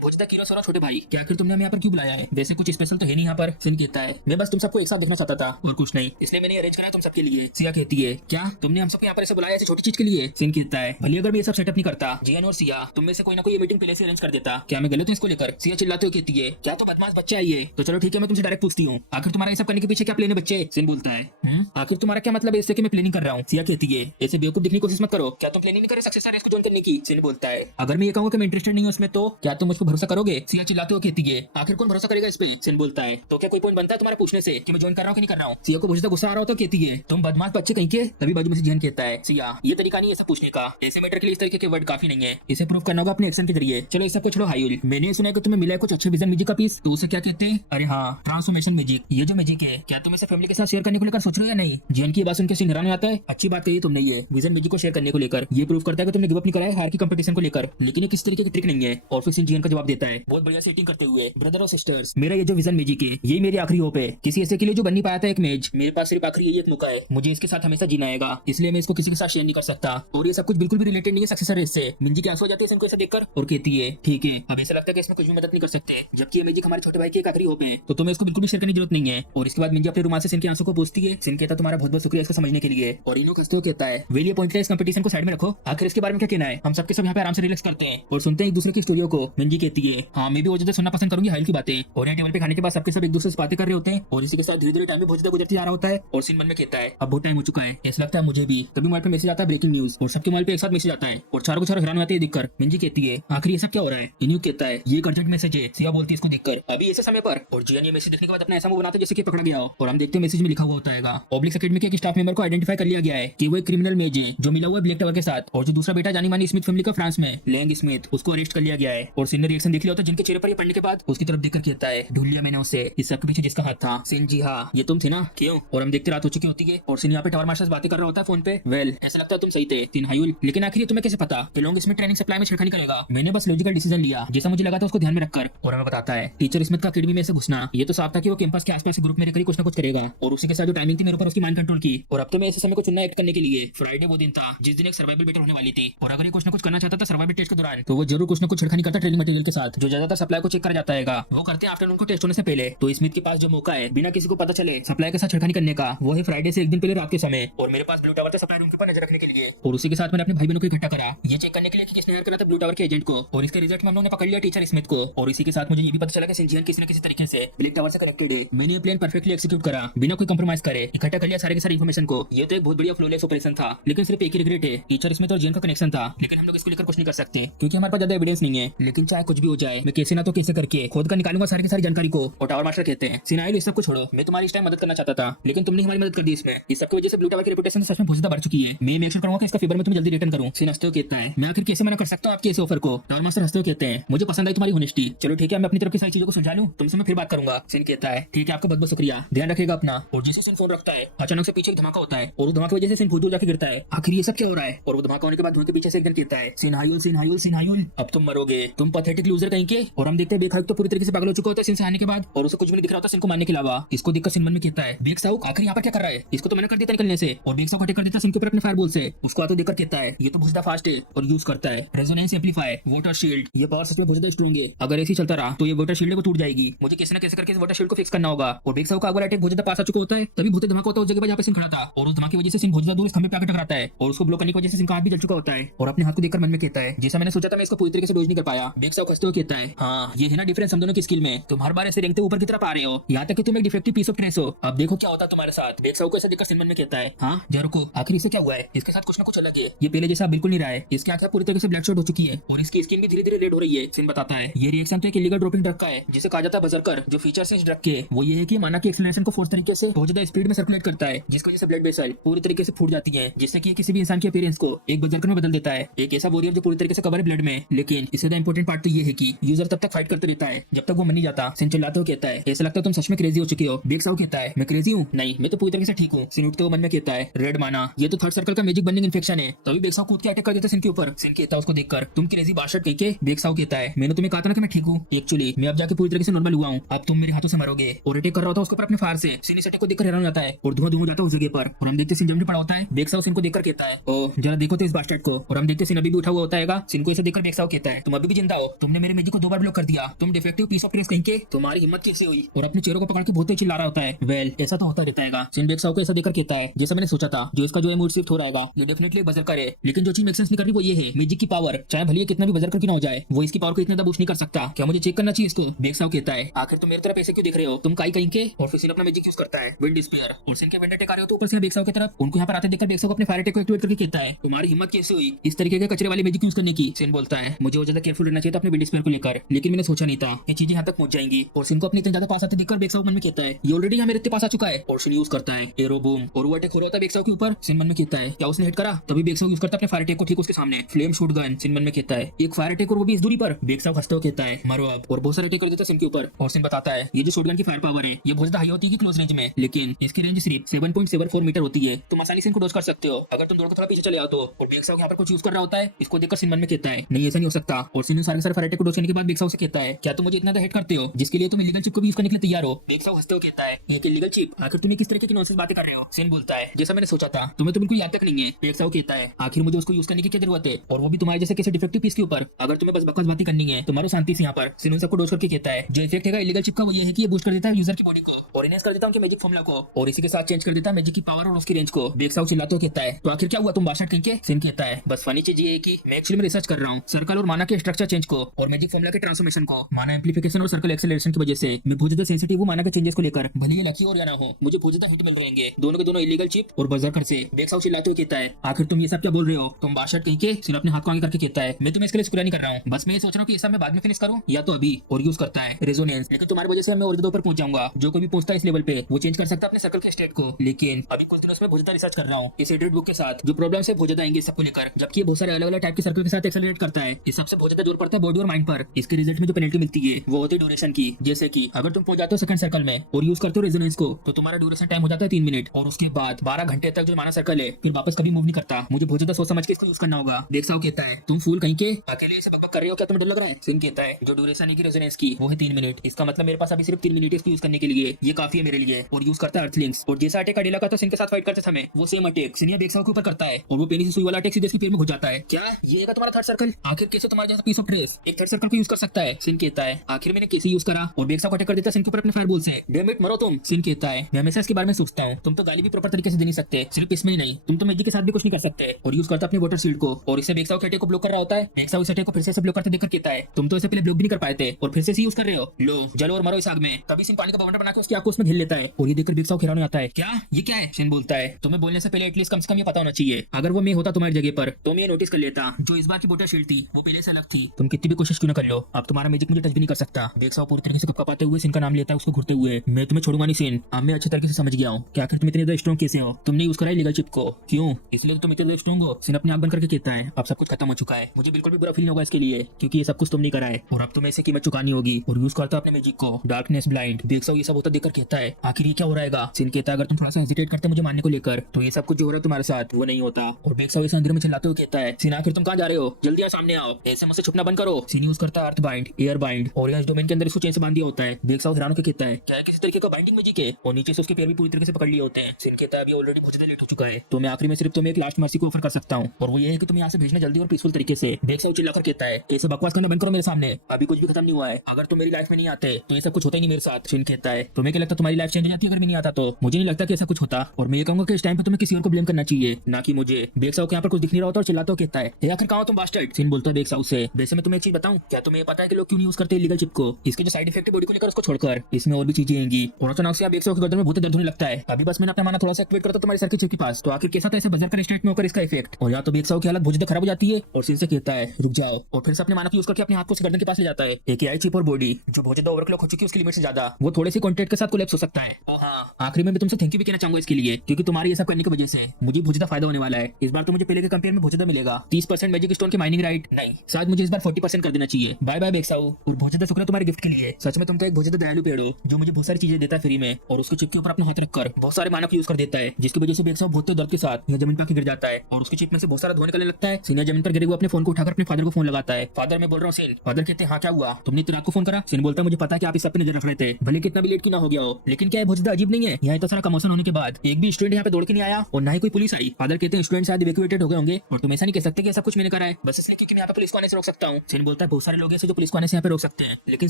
बहुत ज्यादा क्यूरियस हो रहा हूं छोटे भाई, कि आखिर तुमने हमें यहाँ पर क्यों बुलाया है? वैसे कुछ स्पेशल तो है नहीं यहाँ पर। सिन कहता है मैं बस तुम सबको एक साथ देखना चाहता था और कुछ नहीं, इसलिए मैंने अरेंज करा तुम सबके लिए। सिया कहती है क्या तुमने हम सबको यहाँ पर ऐसे बुलाया ऐसी छोटी चीज के लिए? सिन कहता है भले अगर मैं ये सब सेटअप नहीं करता जियान और सिया तुम में से कोई ना कोई मीटिंग पहले से अरेंज कर देता। क्या मैं गलत हूँ इसको लेकर? सिया चिल्लाते हुए कहती है क्या तो बदमाश बच्चा है ये। तो चलो ठीक है मैं तुमसे डायरेक्ट पूछती हूँ आखिर तुम्हारा ये सब करने के पीछे क्या प्लान है बच्चे? सिन बोलता है आखिर तुम्हारा क्या मतलब है इससे कि मैं प्लानिंग कर रहा हूँ? सिया कहती है ऐसे बेवकूफ दिखने की कोशिश मत करो। क्या तुम प्लानिंग नहीं करे सक्सेसर रेस को ज्वाइन करने की? सिन बोलता है अगर मैं ये कहूँ कि मैं इंटरेस्टेड नहीं हूँ इसमें तो क्या तुम मुझ पर भरोसा करोगे? सिया चिल्लाते हुए कहती है आखिर कौन भरोसा करेगा इस पे? सिन बोलता है तो क्या कोई पॉइंट बनता है तुम्हारा पूछने से कि मैं ज्वाइन कर रहा हूँ कि नहीं कर रहा हूँ? सिया को बहुत ज्यादा गुस्सा आ रहा होता कहती है तुम बदमाश बच्चे कहीं के। तभी बाजू में से जियान कहता है सिया ये तरीका नहीं है सब पूछने का, ऐसे मैटर के लिए इस तरीके के वर्ड काफी नहीं है, इसे प्रूव करना होगा अपने एक्शन के जरिए। चलो इस सबको छोड़ो हायुल, मैंने सुना है कि तुम्हें मिला है कुछ अच्छे विजन म्यूजिक का पीस, तो उसे क्या कहते हैं? अरे हाँ ट्रांसफॉर्मेशन म्यूजिक। ये जो म्यूजिक है क्या तुम इसे फैमिली के साथ शेयर करने को लेकर सोच रहे हो या नहीं? जियान की बात सुनकर सिंह हैरान हो जाता है। अच्छी बात कही तुमने ये विजन म्यूजिक को शेयर करने को लेकर, ये प्रूव करता है कि तुमने गिव अप नहीं करा है हार की कंपटीशन को लेकर, लेकिन ये किस तरीके की ट्रिक नहीं है। और फिर सिंह जियान का जवाब देता है बहुत बढ़िया सेटिंग करते हुए ब्रदर और सिस्टर्स, मेरा ये जो विजन म्यूजिक है यही मेरी आखिरी होप है, किसी ऐसे के लिए जो बन नहीं पाया था एक मैच, मेरे पास सिर्फ आखिरी यही एक मौका है, मुझे इसके साथ हमेशा जीना आएगा, इसलिए मैं इसको किसी के साथ शेयर नहीं कर सकता। और ये सब कुछ बिल्कुल भी रिलेटेड नहीं है सक्सेसर रेस से। मिंजी की आंसू आ जाती है इनको ऐसा देखकर और कहती है ठीक है अब ऐसा लगता है कि इसमें कुछ भी मदद नहीं कर सकते, जबकि ये मैजिक हमारे छोटे भाई के एक आखिरी होप है, तो तुम्हें इसको बिल्कुल भी शेयर करने की जरूरत नहीं है। और इसके बाद मिंजी अपने रुमाल से सिन की आंसू को पूछती है। सिन कहता तुम्हारा बहुत बहुत शुक्रिया इसको समझने के लिए। और इनो हंसते हुए कहता है वेल ये पॉइंट इस कंपटीशन को साइड में रखो, आखिर इसके बारे में क्या कहना है? हम सबके सब यहाँ पे आराम से रिलैक्स करते हैं और सुनते हैं एक दूसरे की स्टोरियों को। मिंजी कहती है हाँ मैं भी वो ज्यादा सुनना पसंद करूंगी हाइल की बातें। और यहाँ टेबल पे खाने के बाद सबके सब एक दूसरे से बातें कर रहे होते हैं और इसी के साथ धीरे धीरे टाइम भी बहुत ज्यादा गुजरती जा रहा होता है। और सिन मन में कहता है अब बहुत टाइम हो चुका है, ऐसा लगता है मुझे भी। तभी मोबाइल पे मैसेज आता है ब्रेकिंग न्यूज, और सबके मोबाइल पे एक साथ मैसेज आता है और चारों को चारों हैरान होते हैं देखकर। मिंजी कहती है आखिर ये सब क्या हो रहा है? इन्यू कहता है ये एक अर्जेंट मैसेज है। सिया बोलती है इसको देखकर अभी ऐसे समय पर। और जियान ये मैसेज देखने के बाद अपना ऐसा मुंह बनाता है जैसे कि पकड़ा गया हो। और हम देखते हैं मैसेज में लिखा हुआ होता है ऑब्लिक्स एकेडमी के एक स्टाफ मेंबर को आइडेंटिफाई कर लिया गया है कि वो एक क्रिमिनल मेज है जो मिला हुआ है ब्लैक टावर के साथ, और जो दूसरा बेटा जानी मानी स्मिथ फैमिली का फ्रांस में लैंग स्मिथ, उसको अरेस्ट कर लिया गया है। और सिन ने रिएक्शन देख लिया होता है जिनके चेहरे पर ये पढ़ने के बाद उसकी तरफ देखकर कहता है ढूंढ लिया मैंने उसे, इस सब के पीछे जिसका हाथ था। सिन जी हाँ ये तुम थे ना, क्यों? और हम देखते रात हो चुकी होती है और सिन यहाँ पे टावर मास्टर से बातें कर रहा होता है फोन पे। वेल ऐसा लगता है तुम सही थे सिन हायुल, लेकिन आखिर तुम्हें कैसे पता कि लॉन्ग स्मिथ ट्रेनिंग सप्लाई में छेड़खानी करेगा? मैंने बस लॉजिकल डिसीजन लिया जैसा मुझे लगा था उसको ध्यान में रखकर। और हमें बताता है टीचर स्मिथ का अकेडमी में से घुसना, ये तो साफ था कि वो कैंपस के आसपास ग्रुप में रहकर कुछ ना कुछ करेगा। और उसी के साथ जो टाइमिंग थी मेरे ऊपर उसकी माइंड कंट्रोल की। और अब तो मैं ऐसे समय को चुनना एक्ट करने के लिए फ्राइडे वो दिन था जिस दिन एक सर्वाइवल बेटर होने वाली थी। और अगर ये कुछ ना कुछ करना चाहता था सर्वाइवल टेस्ट के दौरान तो वो जरूर कुछ ना कुछ छेड़खानी करता ट्रेनिंग मटेरियल के साथ, जो ज्यादातर सप्लाई को चेक करा जाता है वो करते हैं आफ्टरनून को टेस्ट होने से पहले। तो स्मिथ के पास जो मौका है बिना किसी को पता चले सप्लाई के साथ छेड़खानी करने का, वो है फ्राइडे से एक दिन पहले रात के समय। और मेरे पास ब्लू टावर था सप्लाई रूम के ऊपर नजर रखने के लिए। और उसी के साथ मैंने अपने भाई बहनों को इकट्ठा करा ये चेक करने के लिए कि किसने हायर करा था ब्लू टावर के एजेंट को। और इसके रिजल्ट में हम लोगों ने पकड़ लिया टीचर स्मिथ को। और इसी के साथ मुझे ये भी पता चला कि सिंजियन किसी न किसी तरीके से ब्लैक टावर से कनेक्टेड है। मैंने ये प्लान परफेक्टली एक्जीक्यूट करा बिना कोई कंप्रोमाइज करे, इकट्ठा कर लिया सारे के सारे इन्फॉर्मेशन को। ये तो एक बहुत बढ़िया फ्लॉलेस ऑपरेशन था, लेकिन सिर्फ एक ही रिग्रेट है टीचर स्मिथ और जियन का कनेक्शन था, लेकिन हम लोग इसको लेकर कुछ नहीं कर सकते क्योंकि हमारे पास ज्यादा एविडेंस नहीं है। लेकिन चाहे कुछ भी हो जाए मैं कैसे ना तो कैसे करके खोद कर निकालूंगा सारी की सारी जानकारी को। और टावर मास्टर कहते हैं सिनाइल इस सब को छोड़ो, मैं तुम्हारी इस टाइम मदद करना चाहता था लेकिन तुमने हमारी मदद कर दी इसमें। इस सब की वजह से ब्लू टावर की रेपुटेशन सच में बहुत ज्यादा बढ़ चुकी है। मैं मेक श्योर करूंगा कि इसका फेवर में तुम्हें जल्दी रिटर्न करूं। सिन हंसते हुए कहता है मैं आखिर कैसे मना कर सकता हूं आपके इस ऑफर को? टावर मास्टर हंसते हुए कहते हैं मुझे पसंद आई तुम्हारी होनेस्टी। चलो ठीक है मैं अपनी तरफ की सारी चीजों को सुलझा लूं, तुमसे मैं फिर बात करूंगा। सिन कहता है ठीक है आपका बहुत बहुत शुक्रिया, ध्यान रखेगा अपना। और जैसे सिन फोन रखता है अचानक से पीछे एक धमाका होता है और उस धमाके की वजह से सिन भूल जाके गिरता है। आखिर ये सब क्या हो रहा है? और वो धमाका होने के बाद धुएं के पीछे से एक जन कहता है सिन हायुल सिन हायुल सिन हायुल अब तुम मरोगे, तुम पैथेटिक लूजर कहीं के। और हम देखते हैं बेखाक तो पूरी तरीके से पागल हो चुका होता है सिन से आने के बाद, और उसे कुछ भी नहीं दिख रहा होता सिन को मारने के अलावा। इसको देखकर सिन मन में कहता है बेग साउक आखिर यहाँ पर क्या कर रहा है? इसको तो मैंने कर दिया निकलने से। और बेग साउक अटैक कर देता सिन के ऊपर अपने फायरबॉल से। उसको आते देखकर कहता है ये तो बहुत फास्ट है और यूज करता है रेजोनेंस एम्पलीफायर वाटर शील्ड। ये पावर सच में बहुत ज्यादा स्ट्रॉन्ग है, अगर ऐसे ही चलता रहा तो ये वाटर शील्ड वो टूट जाएगी। मुझे कैसे न कैसे करके इस वाटर शील्ड को फिक्स करना होगा। और बेग साउक का अगला अटैक बहुत ज्यादा पास आ चुका होता है, तभी बहुत धमाका होता है उस जगह पर जहाँ पे सिन खड़ा था। और उस धमाके की वजह से सिन बहुत ज्यादा दूर इस खंभे पे आकर टकराता है और उसको ब्लॉक करने की वजह से सिन का हाथ भी जल चुका होता है। और अपने हाथ को देखकर मन में कहता है जैसा मैंने सोचा था मैं इसको पूरी तरीके से डोज नहीं कर पाया। बेग साउक हंसते हुए कहता है हाँ ये है ना डिफरेंस हम दोनों की स्किल में, तुम हर बार ऐसे रेंगते ऊपर की तरफ आ रहे हो, यहाँ तक कि तुम एक डिफेक्टिव पीस ऑफ ट्रेस हो। अब देखो क्या होता है तुम्हारे साथ। बेग साउक को ऐसे देखकर सिन मन में कहता है हाँ जरा रुको आखिर इसे क्या हुआ है? इसके साथ कुछ ना कुछ अलग है, ये पहले जैसा बिल्कुल नहीं रहा है, इसकी आंखें पूरी तरीके से ब्लैक शॉट हो चुकी है और इसकी स्किन भी धीरे धीरे रेड हो रही है। सिन बताता है ये रिएक्शन तो एक इलीगल ड्रॉपिंग ड्रग का है जिसे कहा जाता है बजरकर। जो फीचर्स है इस ड्रग के वो ये है कि माना की एक्सेलरेशन को फोर्स तरीके से बहुत ज्यादा स्पीड में सर्कुलेट करता है, जिसकी वजह से ब्लड वेसल पूरी तरीके से फूट जाती है, जिससे कि किसी भी इंसान की अपीयरेंस को एक बजरकर में बदल देता है। एक ऐसा वॉरियर जो पूरी तरीके से कवर है ब्लड में। लेकिन इससे ज्यादा इंपॉर्टेंट पार्ट तो ये है कि यूजर तब तक फाइट करते रहता है जब तक वो मर नहीं जाता। सिन चिल्लाते हुए कहता है ऐसा लगता है तुम सच में क्रेजी हो चुके हो। बेग साउक कहता है मैं क्रेजी हूँ? नहीं मैं तो पूरी तरीके से ठीक हूँ। सिन उठते हुए मन में कहता है रेड माना ये तो थर्ड सर्कल का मैजिक बर्निंग इन्फेक्शन है। तभी बेग साउक कूद के अटैक कर देता है सिन के ऊपर। सिन कहता है उसको देखकर तुम क्रेजी बादशाह कहीं के। बेग साउक कहता कहता है मैंने तुम्हें कहा था ना कि मैं ठीक हूँ, एक्चुअली मैं अब जाके पूरी तरीके से नॉर्मल हुआ हूँ, अब तुम मेरे हाथों से मरोगे। और अटैक कर रहा होता है उसके ऊपर अपने फायर से। सीन इस अटैक को देखकर हैरान हो जाता है और धुआं धुआं हो जाता है उस जगह पर। और हम देखते सीन जमीन पड़ा होता है। बेक्साओ सीन को देखकर कहता है ओ जरा देखो तो इस बास्टर्ड को। और हम देखते सीन अभी भी उठा हुआ होता है। सीन को इसे देखकर बेक्साओ कहता है तुम अभी भी जिंदा हो, तुमने मेरे मैजिक को 2 बार ब्लॉक कर दिया, तुम डिफेक्टिव पीस ऑफ ट्रेस कहीं के, तुम्हारी हिम्मत कैसे हुई। और अपने चेहरों को पकड़ के बहुत चिल्ला रहा होता है। वेल ऐसा तो होता रहता है। सीन बेक्साओ को ऐसा देखकर कहता है जैसा मैंने सोचा था, जो इसका जो मूड शिफ्ट हो रहा है ये डेफिनेटली बजरकर है, लेकिन जो चीज मेक सेंस नहीं कर रही वो ये है मैजिक की पावर। चाहे भले कितना भी बजरकर की ना हो जाए, वो इसकी पावर को इतना बूस्ट नहीं कर सकता। क्या मुझे चेक करना चाहिए इसको। बेक्साओ कहता है आखिर तुम मेरी तरफ ऐसे क्यों देख रहे हो, तुम काई कहीं के। और फिर सीन अपना मैजिक यूज करता है विंड स्पीयर। और सीन के विंड अटैक आ रहे हो तो ऊपर से बेक्साओ की तरफ उनको यहाँ पर आते देखकर बेक्साओ अपने फायर अटैक को एक्टिवेट करके कहता है तुम्हारी हिम्मत कैसे हुई इस तरीके के कचरे वाले मैजिक यूज करने की। सीन बोलता है मुझे और ज्यादा केयरफुल रहना चाहिए था अपने विंड स्पीयर को लेकर, लेकिन मैंने सोचा नहीं था ये चीजें यहाँ तक पहुंच जाएंगी। और सीन को अपने इतने ज्यादा पास आते देखकर बेक्साओ मन में कहता है ये ऑलरेडी यहाँ मेरे इतने पास आ चुका है। और सीन यूज करता है एरो बूम और वो अटैक हो रहा होता है बेक्साओ के ऊपर। सीन मन में कहता है क्या उसने हिट करा। तभी बेक्साओ यूज करता है अपने फायर अटैक को ठीक उसके सामने फ्लेम शूट गन। सीन मन में कहता है एक फायर अटैक और वो भी इस दूरी पर। बेक्साओ हंसते हुए कहता है मारो अब। और बहुत सारे अटैक कर देता है सीन के ऊपर। और सीन बताता है ये जो शॉटगन की फायर पावर है ये बहुत ज्यादा हाई होती है क्लोज रेंज में, लेकिन इसकी रेंज सिर्फ 7.74 मीटर होती है। तुम आसानी से इनको डॉज कर सकते हो अगर तुम दौड़ कर थोड़ा पीछे चले आओ तो। और बेक्साओ यहाँ पर कुछ यूज कर रहा होता है, इसको देखकर सीन मन में कहता है नहीं ऐसा नहीं हो सकता। और सीन सारे फायर अटैक को डॉज करने के बाद बेक्साओ से कहता है क्या तुम मुझे इतना हिट करते हो जिसके लिए तुम इलीगल चिप को भी यूज करने के लिए तैयार हो। बेक्साओ हंसते हुए कहता है एक इलीगल चिप, आखिर तुम्हें किस तरह की नॉनसेंस बातें कर रहे हो। सीन बोलता है जैसा मैंने सोचा था तुम्हें तो बिल्कुल याद तक नहीं है। बेक्साओ कहता है आखिर मुझे उसको यूज करने की क्या जरूरत है, और वो भी तुम्हारे जैसे किसी डिफेक्टिव पीस के ऊपर। अगर तुम्हें बस बकवास बातें करनी है तुम्हारो शांति से यहाँ पर। सीन उन सबको डॉज करके कहता है जो इफेक्ट है इलीगल चिप का वो ये है कि ये बूस्ट कर देता है यूजर की बॉडी को और इनहेंस कर देता है उनके मैजिक फॉर्मूला को, और इसी के साथ चेंज कर देता है मैजिक की पावर और उसकी रेंज को। बेक्साओ चिल्लाते हुए कहता है तो आखिर क्या हुआ तुम बादशाह कहीं के। सीन कहता है बस फनी चीज ये है कि मैं एक्चुअली में रिसर्च कर रहा हूँ सर्कल और माना के स्ट्रक्चर चेंज को और मैजिक फॉर्मूला के ट्रांसफॉर्मेशन को। माना एम्प्लीफिकेशन और सर्कल एक्सेलरेशन की वजह से मैं बहुत ज्यादा सेंसिटिव हूँ माना के चेंजेस को लेकर, भले ही लकी और या ना हो मुझे बहुत ज्यादा हिट मिल रहेंगे दोनों के दोनों इलीगल चिप और बर्जरकर से। बेक्साओ चिल्लाते हुए कहता है आखिर तुम ये सब क्या बोल रहे हो तुम बादशाह कहीं के। सीन अपने हाथ को आगे करके कहता है मैं तुम्हें इसके लिए शुक्रिया नहीं कर रहा हूँ, बस मैं ये सोच रहा हूँ कि ये सब मैं बाद में फिनिश करूँ या तो अभी। और यूज करता है रेजोनेंस, लेकिन तुम्हारी वजह से मैं और ज्यादा ऊपर पहुंच जाऊंगा। जो कोई भी पहुंचता है इस लेवल पे वो चेंज कर सकता है अपने सर्कल के स्टेट को, लेकिन अभी कुछ दिनों में बहुत ज्यादा रिसर्च कर रहा हूँ इस एड्रेड बुक के साथ जो प्रॉब्लम से बहुत ज्यादा आएंगे सबको लेकर, जबकि ये बहुत सारे अलग अलग टाइप के सर्कल के साथ एक्सेलरेट करता है। इस सबसे बहुत ज्यादा जोर पड़ता है बॉडी और माइंड पर। इसके रिजल्ट में जो पेनल्टी मिलती है वो होती है ड्यूरेशन की, जैसे कि अगर तुम पहुंच जाते हो सेकंड सर्कल में और यूज करते हो रेजोनेंस को तो तुम्हारा ड्यूरेशन टाइम हो जाता है 3 मिनट, और उसके बाद 12 घंटे तक जो माना सर्कल है फिर वापस कभी मूव नहीं करता। मुझे बहुत ज्यादा सोच समझ के इसको यूज करना होगा। बेक्साओ कहता है तुम फूल कहीं के अकेले इसे बकबक कर रहे हो, क्या तुम्हें डर लग रहा है। सीन कहता है जो ड्यूरेशन है की रेजोनेंस की वो है 3 मिनट, इसका मतलब मेरे पास अभी सिर्फ 3 मिनट इसको यूज करने के लिए, ये काफी है मेरे लिए। और यूज करता है अर्थलिंक्स, और जैसा अटैक अडेला का तो सिन के साथ फाइट करते समय वो सेम अटैक सिनिया बेक्साओ के ऊपर करता है और वो पेनी से सुई वाला अटैक सीधे इसके पैर में घुस जाता है। क्या ये है तुम्हारा थर्ड सर्कल, आखिर कैसे तुम्हारे जैसा पीस ऑफ ट्रेस एक थर्ड सर्कल को यूज कर सकता है। सिन कहता है आखिर मैंने कैसे यूज करा, और बेक्साओ को अटैक कर देता है सिन के ऊपर अपने फायरबॉल से। डैम इट मरो तुम। सिन कहता है मैं हमेशा इसके बारे में सोचता हूँ, तुम तो गाली भी प्रॉपर तरीके से दे नहीं सकते, सिर्फ इसमें ही नहीं तुम तो मैजिक के साथ भी कुछ नहीं कर सकते। और यूज करता अपने वाटर शील्ड को और इससे बेक्साओ के अटैक को ब्लॉक कर रहा होता है। बेक्साओ इस अटैक को फिर से ब्लॉक करते देखकर कहता है तुम तो इसे पहले ब्लॉक भी नहीं कर पाए थे और फिर से यूज कर रहे हो, लो जलो और मरो इस आग में। तभी सिन पानी का बवंडर बना के उसकी आंखों में घिल लेता है और ये देखकर बेक्साओ हैरान हो जाता है क्या ये क्या है। सिन बोलता है तुम्हें बोलने से पहले एटलीस्ट कम से कम ये पता होना चाहिए, अगर वो मैं होता तुम्हारी जगह पर तो मैं नोटिस कर लेता जो इस बार की वाटर शील्ड थी वो पहले से अलग थी, तुम कितनी भी कोशिश क्यों न कर लो अब तुम्हारा मैजिक मुझे टच भी नहीं कर सकता। बेक्साओ पूरी तरीके से कपकपाते हुए सिन का नाम लेता है उसको घुरते हुए, मैं तुम्हें छोड़ूंगा नहीं सिन, अब मैं अच्छे तरीके से समझ गया हूँ कि आखिर तुम इतने ज्यादा स्ट्रॉन्ग कैसे हो, तुमने यूज करा लीगल चिप को क्यों, इसलिए तुम इतने ज्यादा स्ट्रॉन्ग हो। सिन अपने आप बंद करके कहता है अब सब कुछ खत्म हो चुका है, मुझे बिल्कुल भी बुरा फील नहीं होगा इसके लिए क्योंकि ये सब कुछ तुमने करा है और अब तुम्हें इसे कीमत चुकानी होगी। और यूज करता अपने मैजिक को डार्कनेस ब्लाइंड। बेक्साओ ये सब होता देखकर कहता है आखिर ये क्या हो रहा है। सिन कहता है अगर तुम थोड़ा सा हेजिटेट करते मुझे मानने को लेकर तो ये सब कुछ जो हो रहा है तुम्हारे साथ वो नहीं होता। और बेक्साओ इस अंधेरे में चिल्लाते हुए कहता है सिन आखिर तुम कहाँ जा रहे हो, जल्दी आ सामने आओ, ऐसे मुझसे छुपना बंद करो। सिन यूज करता है अर्थ बाइंड, एयर बाइंड और इस डोमेन के अंदर इसको चेन से बांध दिया होता है। बेक्साओ हैरान होकर कहता है क्या किसी तरीके का बाइंडिंग मैजिक है, और नीचे से उसके पैर भी पूरी तरीके से पकड़ लिए होते हैं। सिन कहता है अभी ऑलरेडी बहुत ज्यादा लेट हो चुका है तो मैं आखिरी में सिर्फ तुम्हें एक लास्ट मर्सी को ऑफर कर सकता हूँ, और वो ये है कि तुम यहाँ से भेजना जल्दी और पीसफुल तरीके से। बेक्साओ चिल्लाकर कहता है ऐसे बकवास करना बंद करो मेरे सामने, अभी कुछ भी खत्म नहीं हुआ है, अगर तुम मेरी लाइफ में नहीं आते तो ये सब कुछ होता ही नहीं मेरे साथ। सिन कहता है तुम्हें क्या लगता है तुम्हारी लाइफ चेंज हो जाती अगर मैं नहीं आता तो, मुझे नहीं लगता कि ऐसा कुछ होता, और मैं ये कहूंगा कि इस टाइम पे तुम्हें किसी और को ब्लेम करना चाहिए ना कि मुझे। बेक्साओ के यहाँ पर कुछ दिख नहीं रहा होता और चिल्लाता हुआ कहता है आखिर कहाँ हो तुम बास्टर्ड। सिन बोलता है बेक्साओ से वैसे मैं तुम्हें एक चीज बताऊं, क्या तुम्हें पता है कि लोग क्यों यूज करते हैं लीगल चिप को, इसके जो साइड इफेक्ट बॉडी को लेकर उसको छोड़कर इसमें और भी चीजें आएंगी। और अचानक से बेक्साओ की गर्दन में बहुत दर्द होने लगता है। अभी बस मैंने अपना माना थोड़ा सा एक्टिवेट करता तुम्हारे सर के चिप के पास, तो आखिर कैसा था ऐसे बजर कर स्टेट में होकर इसका इफेक्ट। और या तो बेक्साओ की हालत बहुत ज्यादा खराब हो जाती है और सिन से कहता है रुक जाओ, और फिर से अपने माना यूज करके अपने हाथ को गर्दन के पास ले जाता है। एक एआई चिप और बॉडी जो बहुत ज्यादा ओवरक्लॉक हो चुकी है उसकी लिमिट से ज्यादा, वो थोड़े से कॉन्टेक्ट के साथ कोलैप्स हो सकता है। ओ हाँ, आखिरी में मैं तुमसे थैंक यू भी कहना चाहूंगा इसके लिए, क्योंकि तुम्हारी ये सब करने की वजह से मुझे बहुत ज्यादा फायदा होने वाला है। इस बार तो मुझे पहले के कंपेयर में बहुत ज्यादा मिलेगा। 30% मैजिक स्टोन की माइनिंग राइट नहीं, शायद मुझे इस बार 40% कर देना चाहिए। बाय बाय बेक्साओ, और बहुत ज्यादा शुक्रिया तुम्हारे गिफ्ट के लिए। सच में तुम तो एक बहुत ज्यादा दयालु पेड़ हो जो मुझे बहुत सारी चीजें देता है फ्री में, और उसके चिप के ऊपर अपना हाथ रखकर बहुत सारे मानव यूज कर देता है, जिसकी वजह से बेक्साओ बहुत दर्द के साथ यह जमीन पर गिर जाता है और उसके चिप में से बहुत सारा धुआं निकलने लगता है। सीनियर जमीन पर गिरे हुए अपने फोन को उठाकर अपने फादर को फोन लगाता है। फादर मैं मैं बोल रहा हूँ सेन। फादर कहते हैं हाँ क्या हुआ, तुमने इतनी रात को फोन करा? सेन बोलता है मुझे पता है कि आप इस सब पे नजर रख रहे थे, भले कितना भी लेट क्यों ना हो गया हो, लेकिन क्या है बहुत ज्यादा अजीब नहीं है? यहाँ इतना सारा कमोशन होने के बाद एक भी स्टूडेंट यहाँ पे दौड़ के नहीं आया और ना ही कोई पुलिस आई। फादर कहते हैं स्टूडेंट शायद इवैक्यूएटेड हो गए होंगे और तुम ऐसा नहीं कह सकते कि ऐसा कुछ मैंने करा है बस इसलिए क्योंकि मैं यहाँ पे पुलिस को आने से रोक सकता हूँ। सेन बोलता है बहुत सारे लोग ऐसे जो पुलिस को आने से यहाँ पे रोक सकते हैं, लेकिन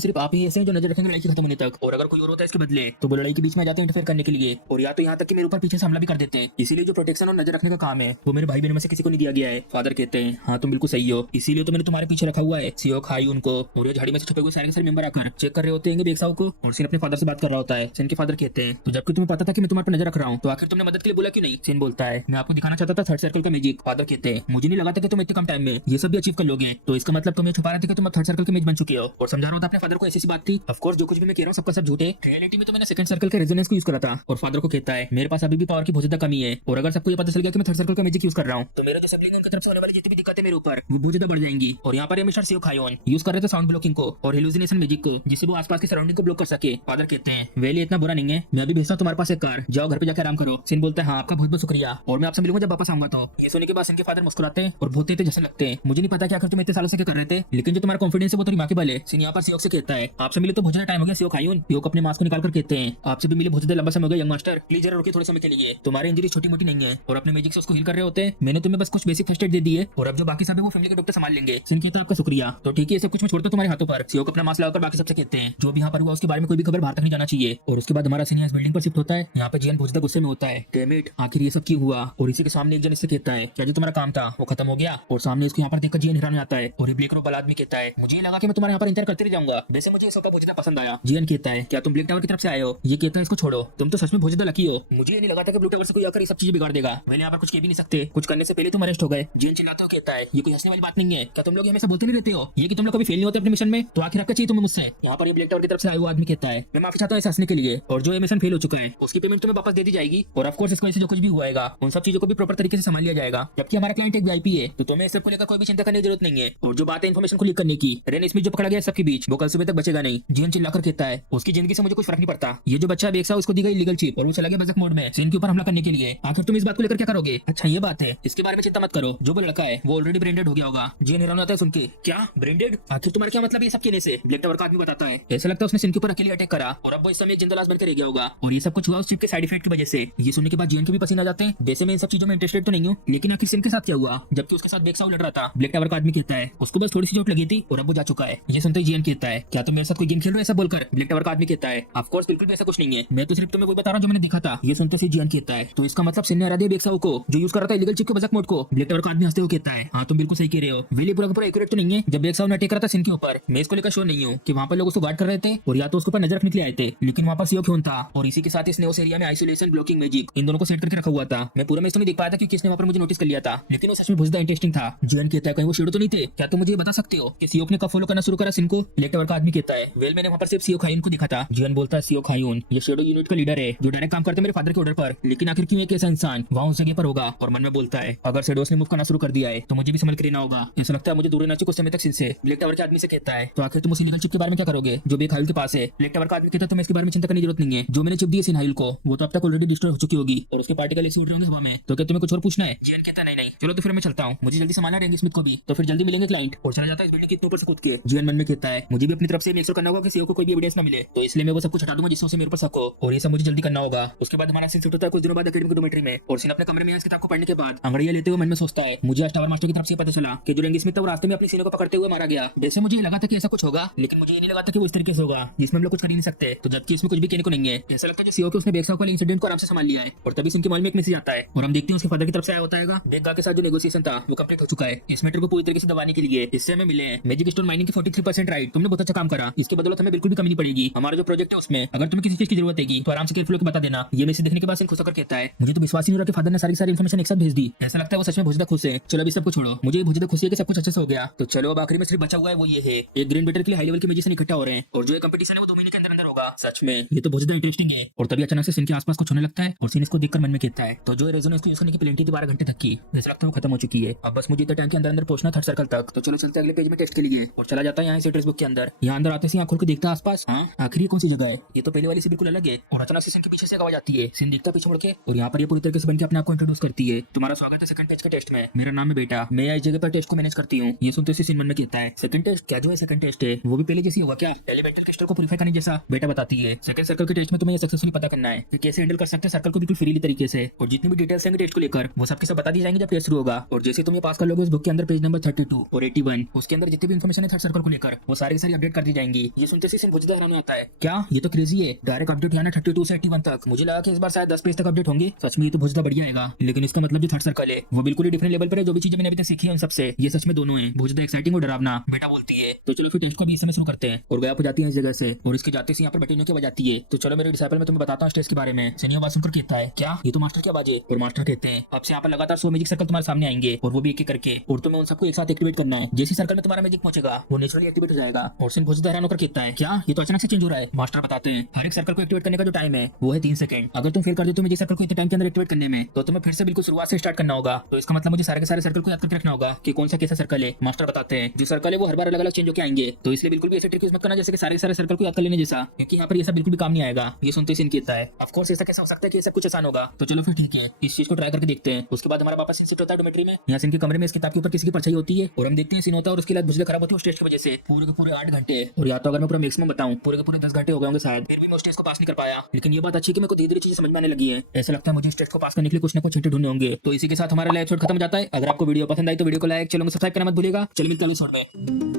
सिर्फ आप ही ऐसे हैं जो नजर रखेंगे लड़ाई खत्म होने तक, और अगर कोई और होता है इसके बदले तो वो लड़ाई के बीच में आ जाते हैं इंटरफेयर करने के लिए, और या तो यहाँ तक कि मेरे ऊपर पीछे से हमला भी कर देते हैं। इसीलिए जो प्रोटेक्शन और नजर रखने का काम है वो मेरे भाई बहन में से किसी को नहीं दिया गया है। फादर कहते हैं हाँ तुम बिल्कुल सही हो, इसीलिए तो मैंने तुम्हारे पीछे रखा हुआ है। सीओ खाई उनको और ये झाड़ी में से छुपे हुए सारे के सारे मेंबर आकर चेक कर रहे होते हैं बेगसाओ को, और सिन अपने फादर से बात कर रहा होता है। सिन के फादर कहते हैं तो जबकि तुम्हें पता था कि मैं तुम्हारे पर नजर रख रहा हूँ तो आखिर तुमने मदद के लिए बोला क्यों नहीं? सिन बोलता है मैं आपको दिखाना चाहता था थर्ड सर्कल का मैजिक। फादर कहते हैं मुझे नहीं लगा था कि तुम इतने कम टाइम में ये सब भी अचीव कर लोगे, तो इसका मतलब तुम्हें छुपा रहे थे कि तुम थर्ड सर्कल के मैच बन चुके हो। और समझा रहा था अपने फादर को ऐसी बात थी। ऑफ कोर्स जो कुछ भी मैं कह रहा हूँ सबका सब झूठे, रियलिटी में तो मैंने सेकंड सर्कल के रेजोनेंस को यूज करा था। और फादर को कहता है मेरे पास अभी भी पावर की बहुत ज्यादा कमी है, और अगर सबको ये पता चल गया कि मैं थर्ड सर्कल का मैजिक यूज कर रहा हूँ तो मेरे जो सिबलिंग उनकी तरफ से होने वाली जितनी भी दिक्कतें मेरे ऊपर वो बहुत ज्यादा बढ़ जाएंगी। और यहाँ पर मिस्टर सीओ खायोन यूज कर रहे थे साउंड ब्लॉकिंग को और हेलुसिनेशन मैजिक को, जिससे वो आसपास की सराउंडिंग को ब्लॉक कर सके। फादर कहते हैं वेली इतना बुरा नहीं है, मैं अभी भेजता हूँ तुम्हारे पास एक कार, जाओ घर पे जाकर आराम करो। सिन बोलता है हाँ आपका बहुत बहुत शुक्रिया और मैं आपसे मिलूंगा जब वापस आऊंगा। तो ये सुनने के बाद सिन के फादर मुस्कुराते हैं और बहुत जैसे लगते हैं। मुझे नहीं पता कि आखिर तुम इतने सालों से क्या कर रहे थे, लेकिन जो तुम्हारा कॉन्फिडेंस है वो तो रिमार्केबल है। सिन यहाँ पर सीओ से कहता है आपसे मिले तो बहुत ज्यादा टाइम हो गया सीओ खायोन। सीओ अपने मास्क को निकाल कर कहते हैं आपसे भी मिले बहुत ज्यादा लंबा समय हो गया यंग मास्टर, प्लीज जरा रुकिए थोड़े समय के लिए, तुम्हारी इंजरी छोटी मोटी नहीं है और अपने मैजिक से उसको हील कर रहे होते हैं। मैंने तुम्हें बस कुछ बेसिक फर्स्ट एड दे दी है और अब जो बाकी सब है वो फैमिली के डॉक्टर संभाल लेंगे। सिन कहता है आपका शुक्रिया, तो ठीक है सब कुछ मैं छोड़ता हूं तुम्हारे हाथों पर। सीओ अपना मास्क लगाकर बाकी सबसे कहते हैं जो भी यहाँ पर हुआ उसके बारे में कोई भी खबर बाहर तक नहीं जाना चाहिए। और उसके बाद हमारा सीन इस बिल्डिंग पर शिफ्ट होता है। यहाँ पे जियन बहुत ज्यादा गुस्से में होता है, डैम इट आखिर ये सब क्यों हुआ? और इसी के सामने एक जन इससे कहता है क्या जो तुम्हारा काम था वो खत्म हो गया? और सामने इसको यहाँ पर देखकर जियन हैरान आता है और ब्लैक रॉब आदमी कहता है मुझे लगा कि मैं तुम्हारे यहाँ पर इंतजार करते रह जाऊंगा, वैसे मुझे सोफा बहुत ज्यादा पसंद आया। जियन कहता है क्या तुम ब्लैक टावर की तरफ से आए हो? ये कहता है इसको छोड़ो, तुम तो सच में बहुत ज्यादा लकी हो, मुझे ये नहीं लगा था कि ब्लू टावर से कोई आकर ये सब चीजें बिगाड़ देगा। मैंने यहाँ पर कुछ कह भी नहीं सकते, कुछ करने से पहले तुम अरेस्ट हो गए। जियन चिल्लाता हो कहता है ये कोई हंसने वाली बात नहीं है, क्या तुम लोग हमेशा बोलते नहीं रहते हो ये कि तुम लोग कभी फेल नहीं होते अपने मिशन में, तो आखिर आपका चाहिए तुम्हें मुझसे? यहाँ पर ये ब्लैक टावर की तरफ से आया हुआ आदमी कहता है मैं माफी चाहता हूँ हंसने के लिए, और जो ये मिशन फेल हो चुका है उसकी पेमेंट तुम्हें वापस दे दी जाएगी, और ऑफ कोर्स इसको ऐसे जो कुछ भी हुआ उन सब चीजों को भी प्रॉपर तरीके से संभाल लिया जाएगा। जबकि हमारा क्लाइंट एक वीआईपी है तो तुम्हें इस सब को लेकर कोई भी चिंता करने की जरूरत नहीं है। और जो बात है इन्फॉर्मेशन को लीक करने की, रेन स्मिथ जो पकड़ा गया सबके बीच वो कल सुबह तक बचेगा नहीं। जियन चिल्लाकर कहता है उसकी जिंदगी से मुझे कुछ फर्क नहीं पड़ता, ये जो बच्चा बेक्सा उसको दी गई लीगल चिप और वो चला गया बजक मोड में सीन के ऊपर हमला करने के लिए। आखिर तुम इस बात को लेकर क्या करोगे? अच्छा ये बात है, इसके बारे में चिंता मत करो, जो वो लड़का है वो ऑलरेडी ब्रेंडेड हो गया होगा। जियन हैरान होता है सुन के क्या ब्रेंडेड? आखिर तुम्हारा क्या मतलब ये सब कहने से? ब्लैक टावर का आदमी बताता है ऐसा लगता है उसने सिन के ऊपर अकेले अटैक करा और अब वो इस समय जिंदा लाश बनकर रह गया होगा, और ये सब कुछ हुआ उस चिप के साइड इफेक्ट की वजह से। ये सुनने के बाद जियन के भी पसीना आ जाते हैं। वैसे मैं इन सब चीजों में इंटरेस्टेड तो नहीं हूँ, लेकिन आखिर सिन के साथ क्या हुआ जबकि उसके साथ बेक्साउ लड़ रहा था? ब्लैक टावर का आदमी कहता है उसको बस थोड़ी सी चोट लगी थी और अब वो जा चुका है। ये सुनते ही जियन कहता है क्या तुम मेरे साथ कोई गेम खेल रहे हो ऐसा बोलकर? ब्लैक टावर का आदमी कहता है ऑफ कोर्स बिल्कुल भी ऐसा कुछ नहीं है, मैं तो सिर्फ तुम्हें वो बता रहा हूँ जो मैंने देखा था। ये सुनते ही जियन कहता है तो इसका मतलब सिन ने हरा दिया बेक्साउ को जो यूज कर रहा था इलीगल चिप के बजक मोड को। ब्लैक टावर का आदमी हंसते हुए कहता है हाँ तुम बिल्कुल सही कह रहे हो, वेली पूरा का पूरा एक्यूरेट तो नहीं है। जब बेक्साउ ने अटैक करा था सिन के ऊपर मैं इसको लेकर श्योर नहीं हूँ कि वहाँ पर लोग उसको गार्ड कर रहे थे और या तो उसके ऊपर नजर रखने के लिए आए थे, लेकिन वहाँ पर सीओ क्यों था और इसी के साथ इसने उस एरिया में आइसोलेशन ब्लॉकिंग मैजिक इन दोनों को सेट करके रखा हुआ था। मैं पूरा में इसको नहीं देख पाया था क्योंकि इसने वहाँ पर मुझे नोटिस कर लिया था, लेकिन वो सच में बहुत ज्यादा इंटरेस्टिंग था। जियन कहता है कहीं वो शेडो तो नहीं थे? क्या तुम मुझे बता सकते हो कि सीओ ने कब फॉलो करना शुरू करा सिन को? ब्लैक टावर का आदमी कहता है वेल मैंने वहाँ पर सिर्फ सीओ खायून को दिखा था। जियन बोलता है सीओ खायून ये शेडो यूनिट का लीडर है जो डायरेक्ट काम करते मेरे फादर के ऑर्डर पर, लेकिन आखिर क्यों एक ऐसा इंसान वहाँ उस जगह पर होगा? और मन में बोलता है अगर शेडोस ने मूव करना शुरू कर दिया है तो मुझे भी समझ कर रहना होगा, ऐसा लगता है मुझे दूर रहना चाहिए कुछ समय तक सिन से। ब्लैक टावर के आदमी से कहता है तो आखिर तुम उस इलीगल चिप के बारे में क्या करोगे जो बेखायुल के पास है? ब्लैक टावर का आदमी कहता है तुम्हें इसके बारे में चिंता करने की जरूरत नहीं है, जो मैंने चिप दी है सिनहाइल को वो तो अब तक ऑलरेडी डिस्ट्रॉय हो चुकी होगी और उसके पार्टिकल ऐसे उड़ रहे होंगे हवा में, तो क्या तुम्हें कुछ और पूछना है? जियन कहता नहीं नहीं चलो तो फिर मैं चलता हूँ, मुझे जल्दी संभालना रहेंगे स्मिथ को भी, तो फिर जल्दी मिलेंगे क्लाइंट। और चला जाता है इस बिल्डिंग के इतने ऊपर से कूद के। जियन मन में कहता है मुझे भी अपनी तरफ से मेक श्योर करना होगा कि सीओ को कोई भी एविडेंस ना मिले, तो इसलिए मैं वो सब कुछ हटा दूंगा जिससे मेरे ऊपर शक हो, और ये सब मुझे जल्दी करना होगा। उसके बाद हमारा सीन शिफ्ट होता है कुछ दिनों बाद एकेडमिक डोमेट्री में, और सीन अपने कमरे में इस किताब को पढ़ने के बाद अंगड़ियां लेते हुए मन में सोचता है मुझे आज टावर मास्टर की तरफ से पता चला कि जो रेंगी स्मिथ था वो रास्ते में अपने सीने को पकड़ते हुए मारा गया। वैसे मुझे लगा था कि ऐसा कुछ होगा, लेकिन मुझे ये नहीं लगा था कि वो इस तरीके से होगा जिसमें हम लोग कुछ कर ही नहीं सकते, तो जबकि इसमें कुछ भी कहने को नहीं है। ऐसा लगता है सीओ के उसने बेक्साउ वाले इंसिडेंट को आराम से संभाल लिया है। और तभी उनके माइंड में एक मैसेज आता है और हम देखते हैं उसके फादर की तरफ से आया होता है बेगा के साथ जो नेगोशिएशन था वो कंप्लीट हो चुका है इस मैटर को पूरी तरीके से दबाने के लिए। इससे हमें मिले हैं मैजिक स्टोन माइनिंग की 43% राइट, तुमने बहुत अच्छा काम करा, इसके बदौलत हमें बिल्कुल भी कमी नहीं पड़ेगी। हमारा जो प्रोजेक्ट है उसमें अगर तुम्हें किसी चीज की जरूरत है तो आराम से केयरफुल बता देना। ये मैसेज देखने के बाद खुश होकर कहता है मुझे तो विश्वास ही नहीं हो रहा कि फादर ने सारी इन्फॉर्मेशन एक साथ भेज दी, ऐसा लगता है वो सच में बहुत ज्यादा खुश है। चलो अभी सब कुछ छोड़ो, मुझे बहुत ज्यादा खुशी है कि सब कुछ अच्छे से हो गया। तो चलो अब आखिरी में सिर्फ बचा हुआ है वो ये है एक ग्रीन बेटर के लिए हाई लेवल के मैजिशियन इकट्ठा हो रहे हैं और जो ये कंपटीशन है वो 2 महीने के अंदर अंदर होगा। सच में ये तो बहुत ज्यादा इंटरेस्टिंग है। और तभी अचानक से सिन के आसपास कुछ होने लगता है और सिन इसको देखकर मन में कहता है तो जो रेजोनेंस को यूज करने की प्लेंटी थी 12 घंटे तक की, ऐसा लगता है वो खत्म हो चुकी है। अब बस मुझे इतना टाइम के अंदर अंदर पहुंचना थर्ड सर्कल तक, तो चलो चलते अगले पेज में टेस्ट के लिए। और चला जाता है यहाँ से एड्रेस बुक के अंदर। यहाँ अंदर आते से खोल के देखता है आसपास, आखिर कौन सी जगह है? ये तो पहले वाली से बिल्कुल अलग है। और अचानक से सिन के पीछे से आवाज आती है। सिन देखता पीछे मुड़ के और यहाँ पर ये पूरी तरीके से बनकर अपने आप को इंट्रोड्यूस करती है। तुम्हारा स्वागत है सेकंड पेज के टेस्ट में, मेरा नाम है बेटा, मैं इस जगह पर टेस्ट को मैनेज करती हूँ। ये सुनते से सिन मन में कहता है सेकंड टेस्ट क्या जो है सेकंड टेस्ट है वो भी पहले जैसी होगा क्या, एलिमेंटल क्रिस्टल को प्यूरिफाई करने जैसा बेटा बताती है। सेकंड सर्कल के टेस्ट में तुम्हें ये सक्सेसफुली पता करना है कि कैसे हैंडल कर सकते हैं सर्कल को बिल्कुल फ्रीली तरीके से, और जितनी भी डिटेल्स हैं टेस्ट को लेकर वो सबके सब बता दी जाएंगे जब टेस्ट शुरू होगा। और जैसे तुम ये पास कर लोगे उस बुक के अंदर पेज नंबर 32 और 81 उसके अंदर जितनी भी इन्फॉर्मेशन है थर्ड सर्कल को लेकर वो सारी सारी अपडेट कर दी जाएंगी। ये सुनते से भुजदा हैरान आता है, क्या ये तो क्रेजी है, डायरेक्ट अपडेट यहाँ 32 से 81 तक। मुझे लगा कि इस बार शायद 10 पेज तक अपडेट होंगे। सच में ये तो भुजदा बढ़िया आएगा, लेकिन इसका मतलब जो थर्ड सर्कल है वो बिल्कुल ही डिफरेंट लेवल पर है। जो भी चीजें मैंने अभी तक सीखी है उन सबसे ये सच में दोनों है, भुजदा एक्साइटिंग और डरावना बेटा बोलती है। तो चलो फिर टेस्ट को भी इस समय शुरू करते हैं। और गया हो जाती है इस जगह से और इसके जाते से यहाँ पर बटेनियों की आवाज आती है। तो चलो मेरे डिसाइपल में तुम्हें बताता हूँ स्टेज के बारे में। सनी आवाज सुनकर कहता है, क्या ये तो मास्टर की आवाज है? और मास्टर कहते हैं अब से यहाँ पर लगातार 100 मैजिक सर्कल तुम्हारे सामने आएंगे और वो भी एक एक करके, और तुम्हें उन सबको एक साथ एक्टिवेट करना है। जैसे सर्कल में तुम्हारा मैजिक पहुंचेगा वो नेचुरली एक्टिवेट हो जाएगा। और सिंह भुजदा हैरान होकर कहता है, क्या ये तो अचानक से चेंज हो रहा है? मास्टर बताते हैं हर एक सर्कल को एक्टिवेट करने का जो टाइम है वो है 3 सेकंड। अगर तुम फेल कर देते हो मैजिक सर्कल को इतने टाइम के अंदर एक्टिवेट करने में तो तुम्हें फिर से बिल्कुल शुरुआत से स्टार्ट करना होगा। तो इसका मतलब मुझे सारे के सारे सर्कल को याद करके रखना होगा कि कौन सा कैसा सर्कल है। मास्टर बताते हैं जो सर्कल है वो हर बार अलग अलग चेंज होकर आएंगे, तो इसलिए बिल्कुल भी ऐसे ट्रिक यूज मत करना जैसे कि सारे सर्कल को याद कर लेने जैसा, क्योंकि यहाँ पर ये सब बिल्कुल भी काम नहीं आएगा। ये सुनते ही कहता है ऑफ कोर्स ऐसा कैसा हो सकता है कि सब कुछ आसान होगा। तो चलो फिर ठीक है इस चीज को ट्राई करके देखते हैं। उसके बाद हमारा वापस शिफ्ट होता है डोमेट्री में। यहाँ सिंह के कमरे में इस किताब के ऊपर किसी की परछाई होती है और हम देखते हैं सीन होता है और उसकी लाइट बुझले खराब होती है उस टेस्ट की वजह से पूरे के पूरे 8 घंटे। और या तो अगर मैं पूरा मैक्सिमम बताऊं पूरे के पूरे 10 घंटे हो गए होंगे शायद, फिर भी मैं उस टेस्ट को पास नहीं कर पाया। लेकिन ये बात अच्छी कि मेरे को धीरे धीरे चीजें समझ में आने लगी है। ऐसा लगता है मुझे इस टेस्ट को पास करने के लिए कुछ ना कुछ हिंट ढूंढने होंगे। तो इसी के साथ हमारा एपिसोड खत्म हो जाता है। अगर आपको वीडियो पसंद आई तो वीडियो को लाइक, चैनल को सब्सक्राइब करना मत भूलिएगा। चलिए मिलते हैं अगले एपिसोड में।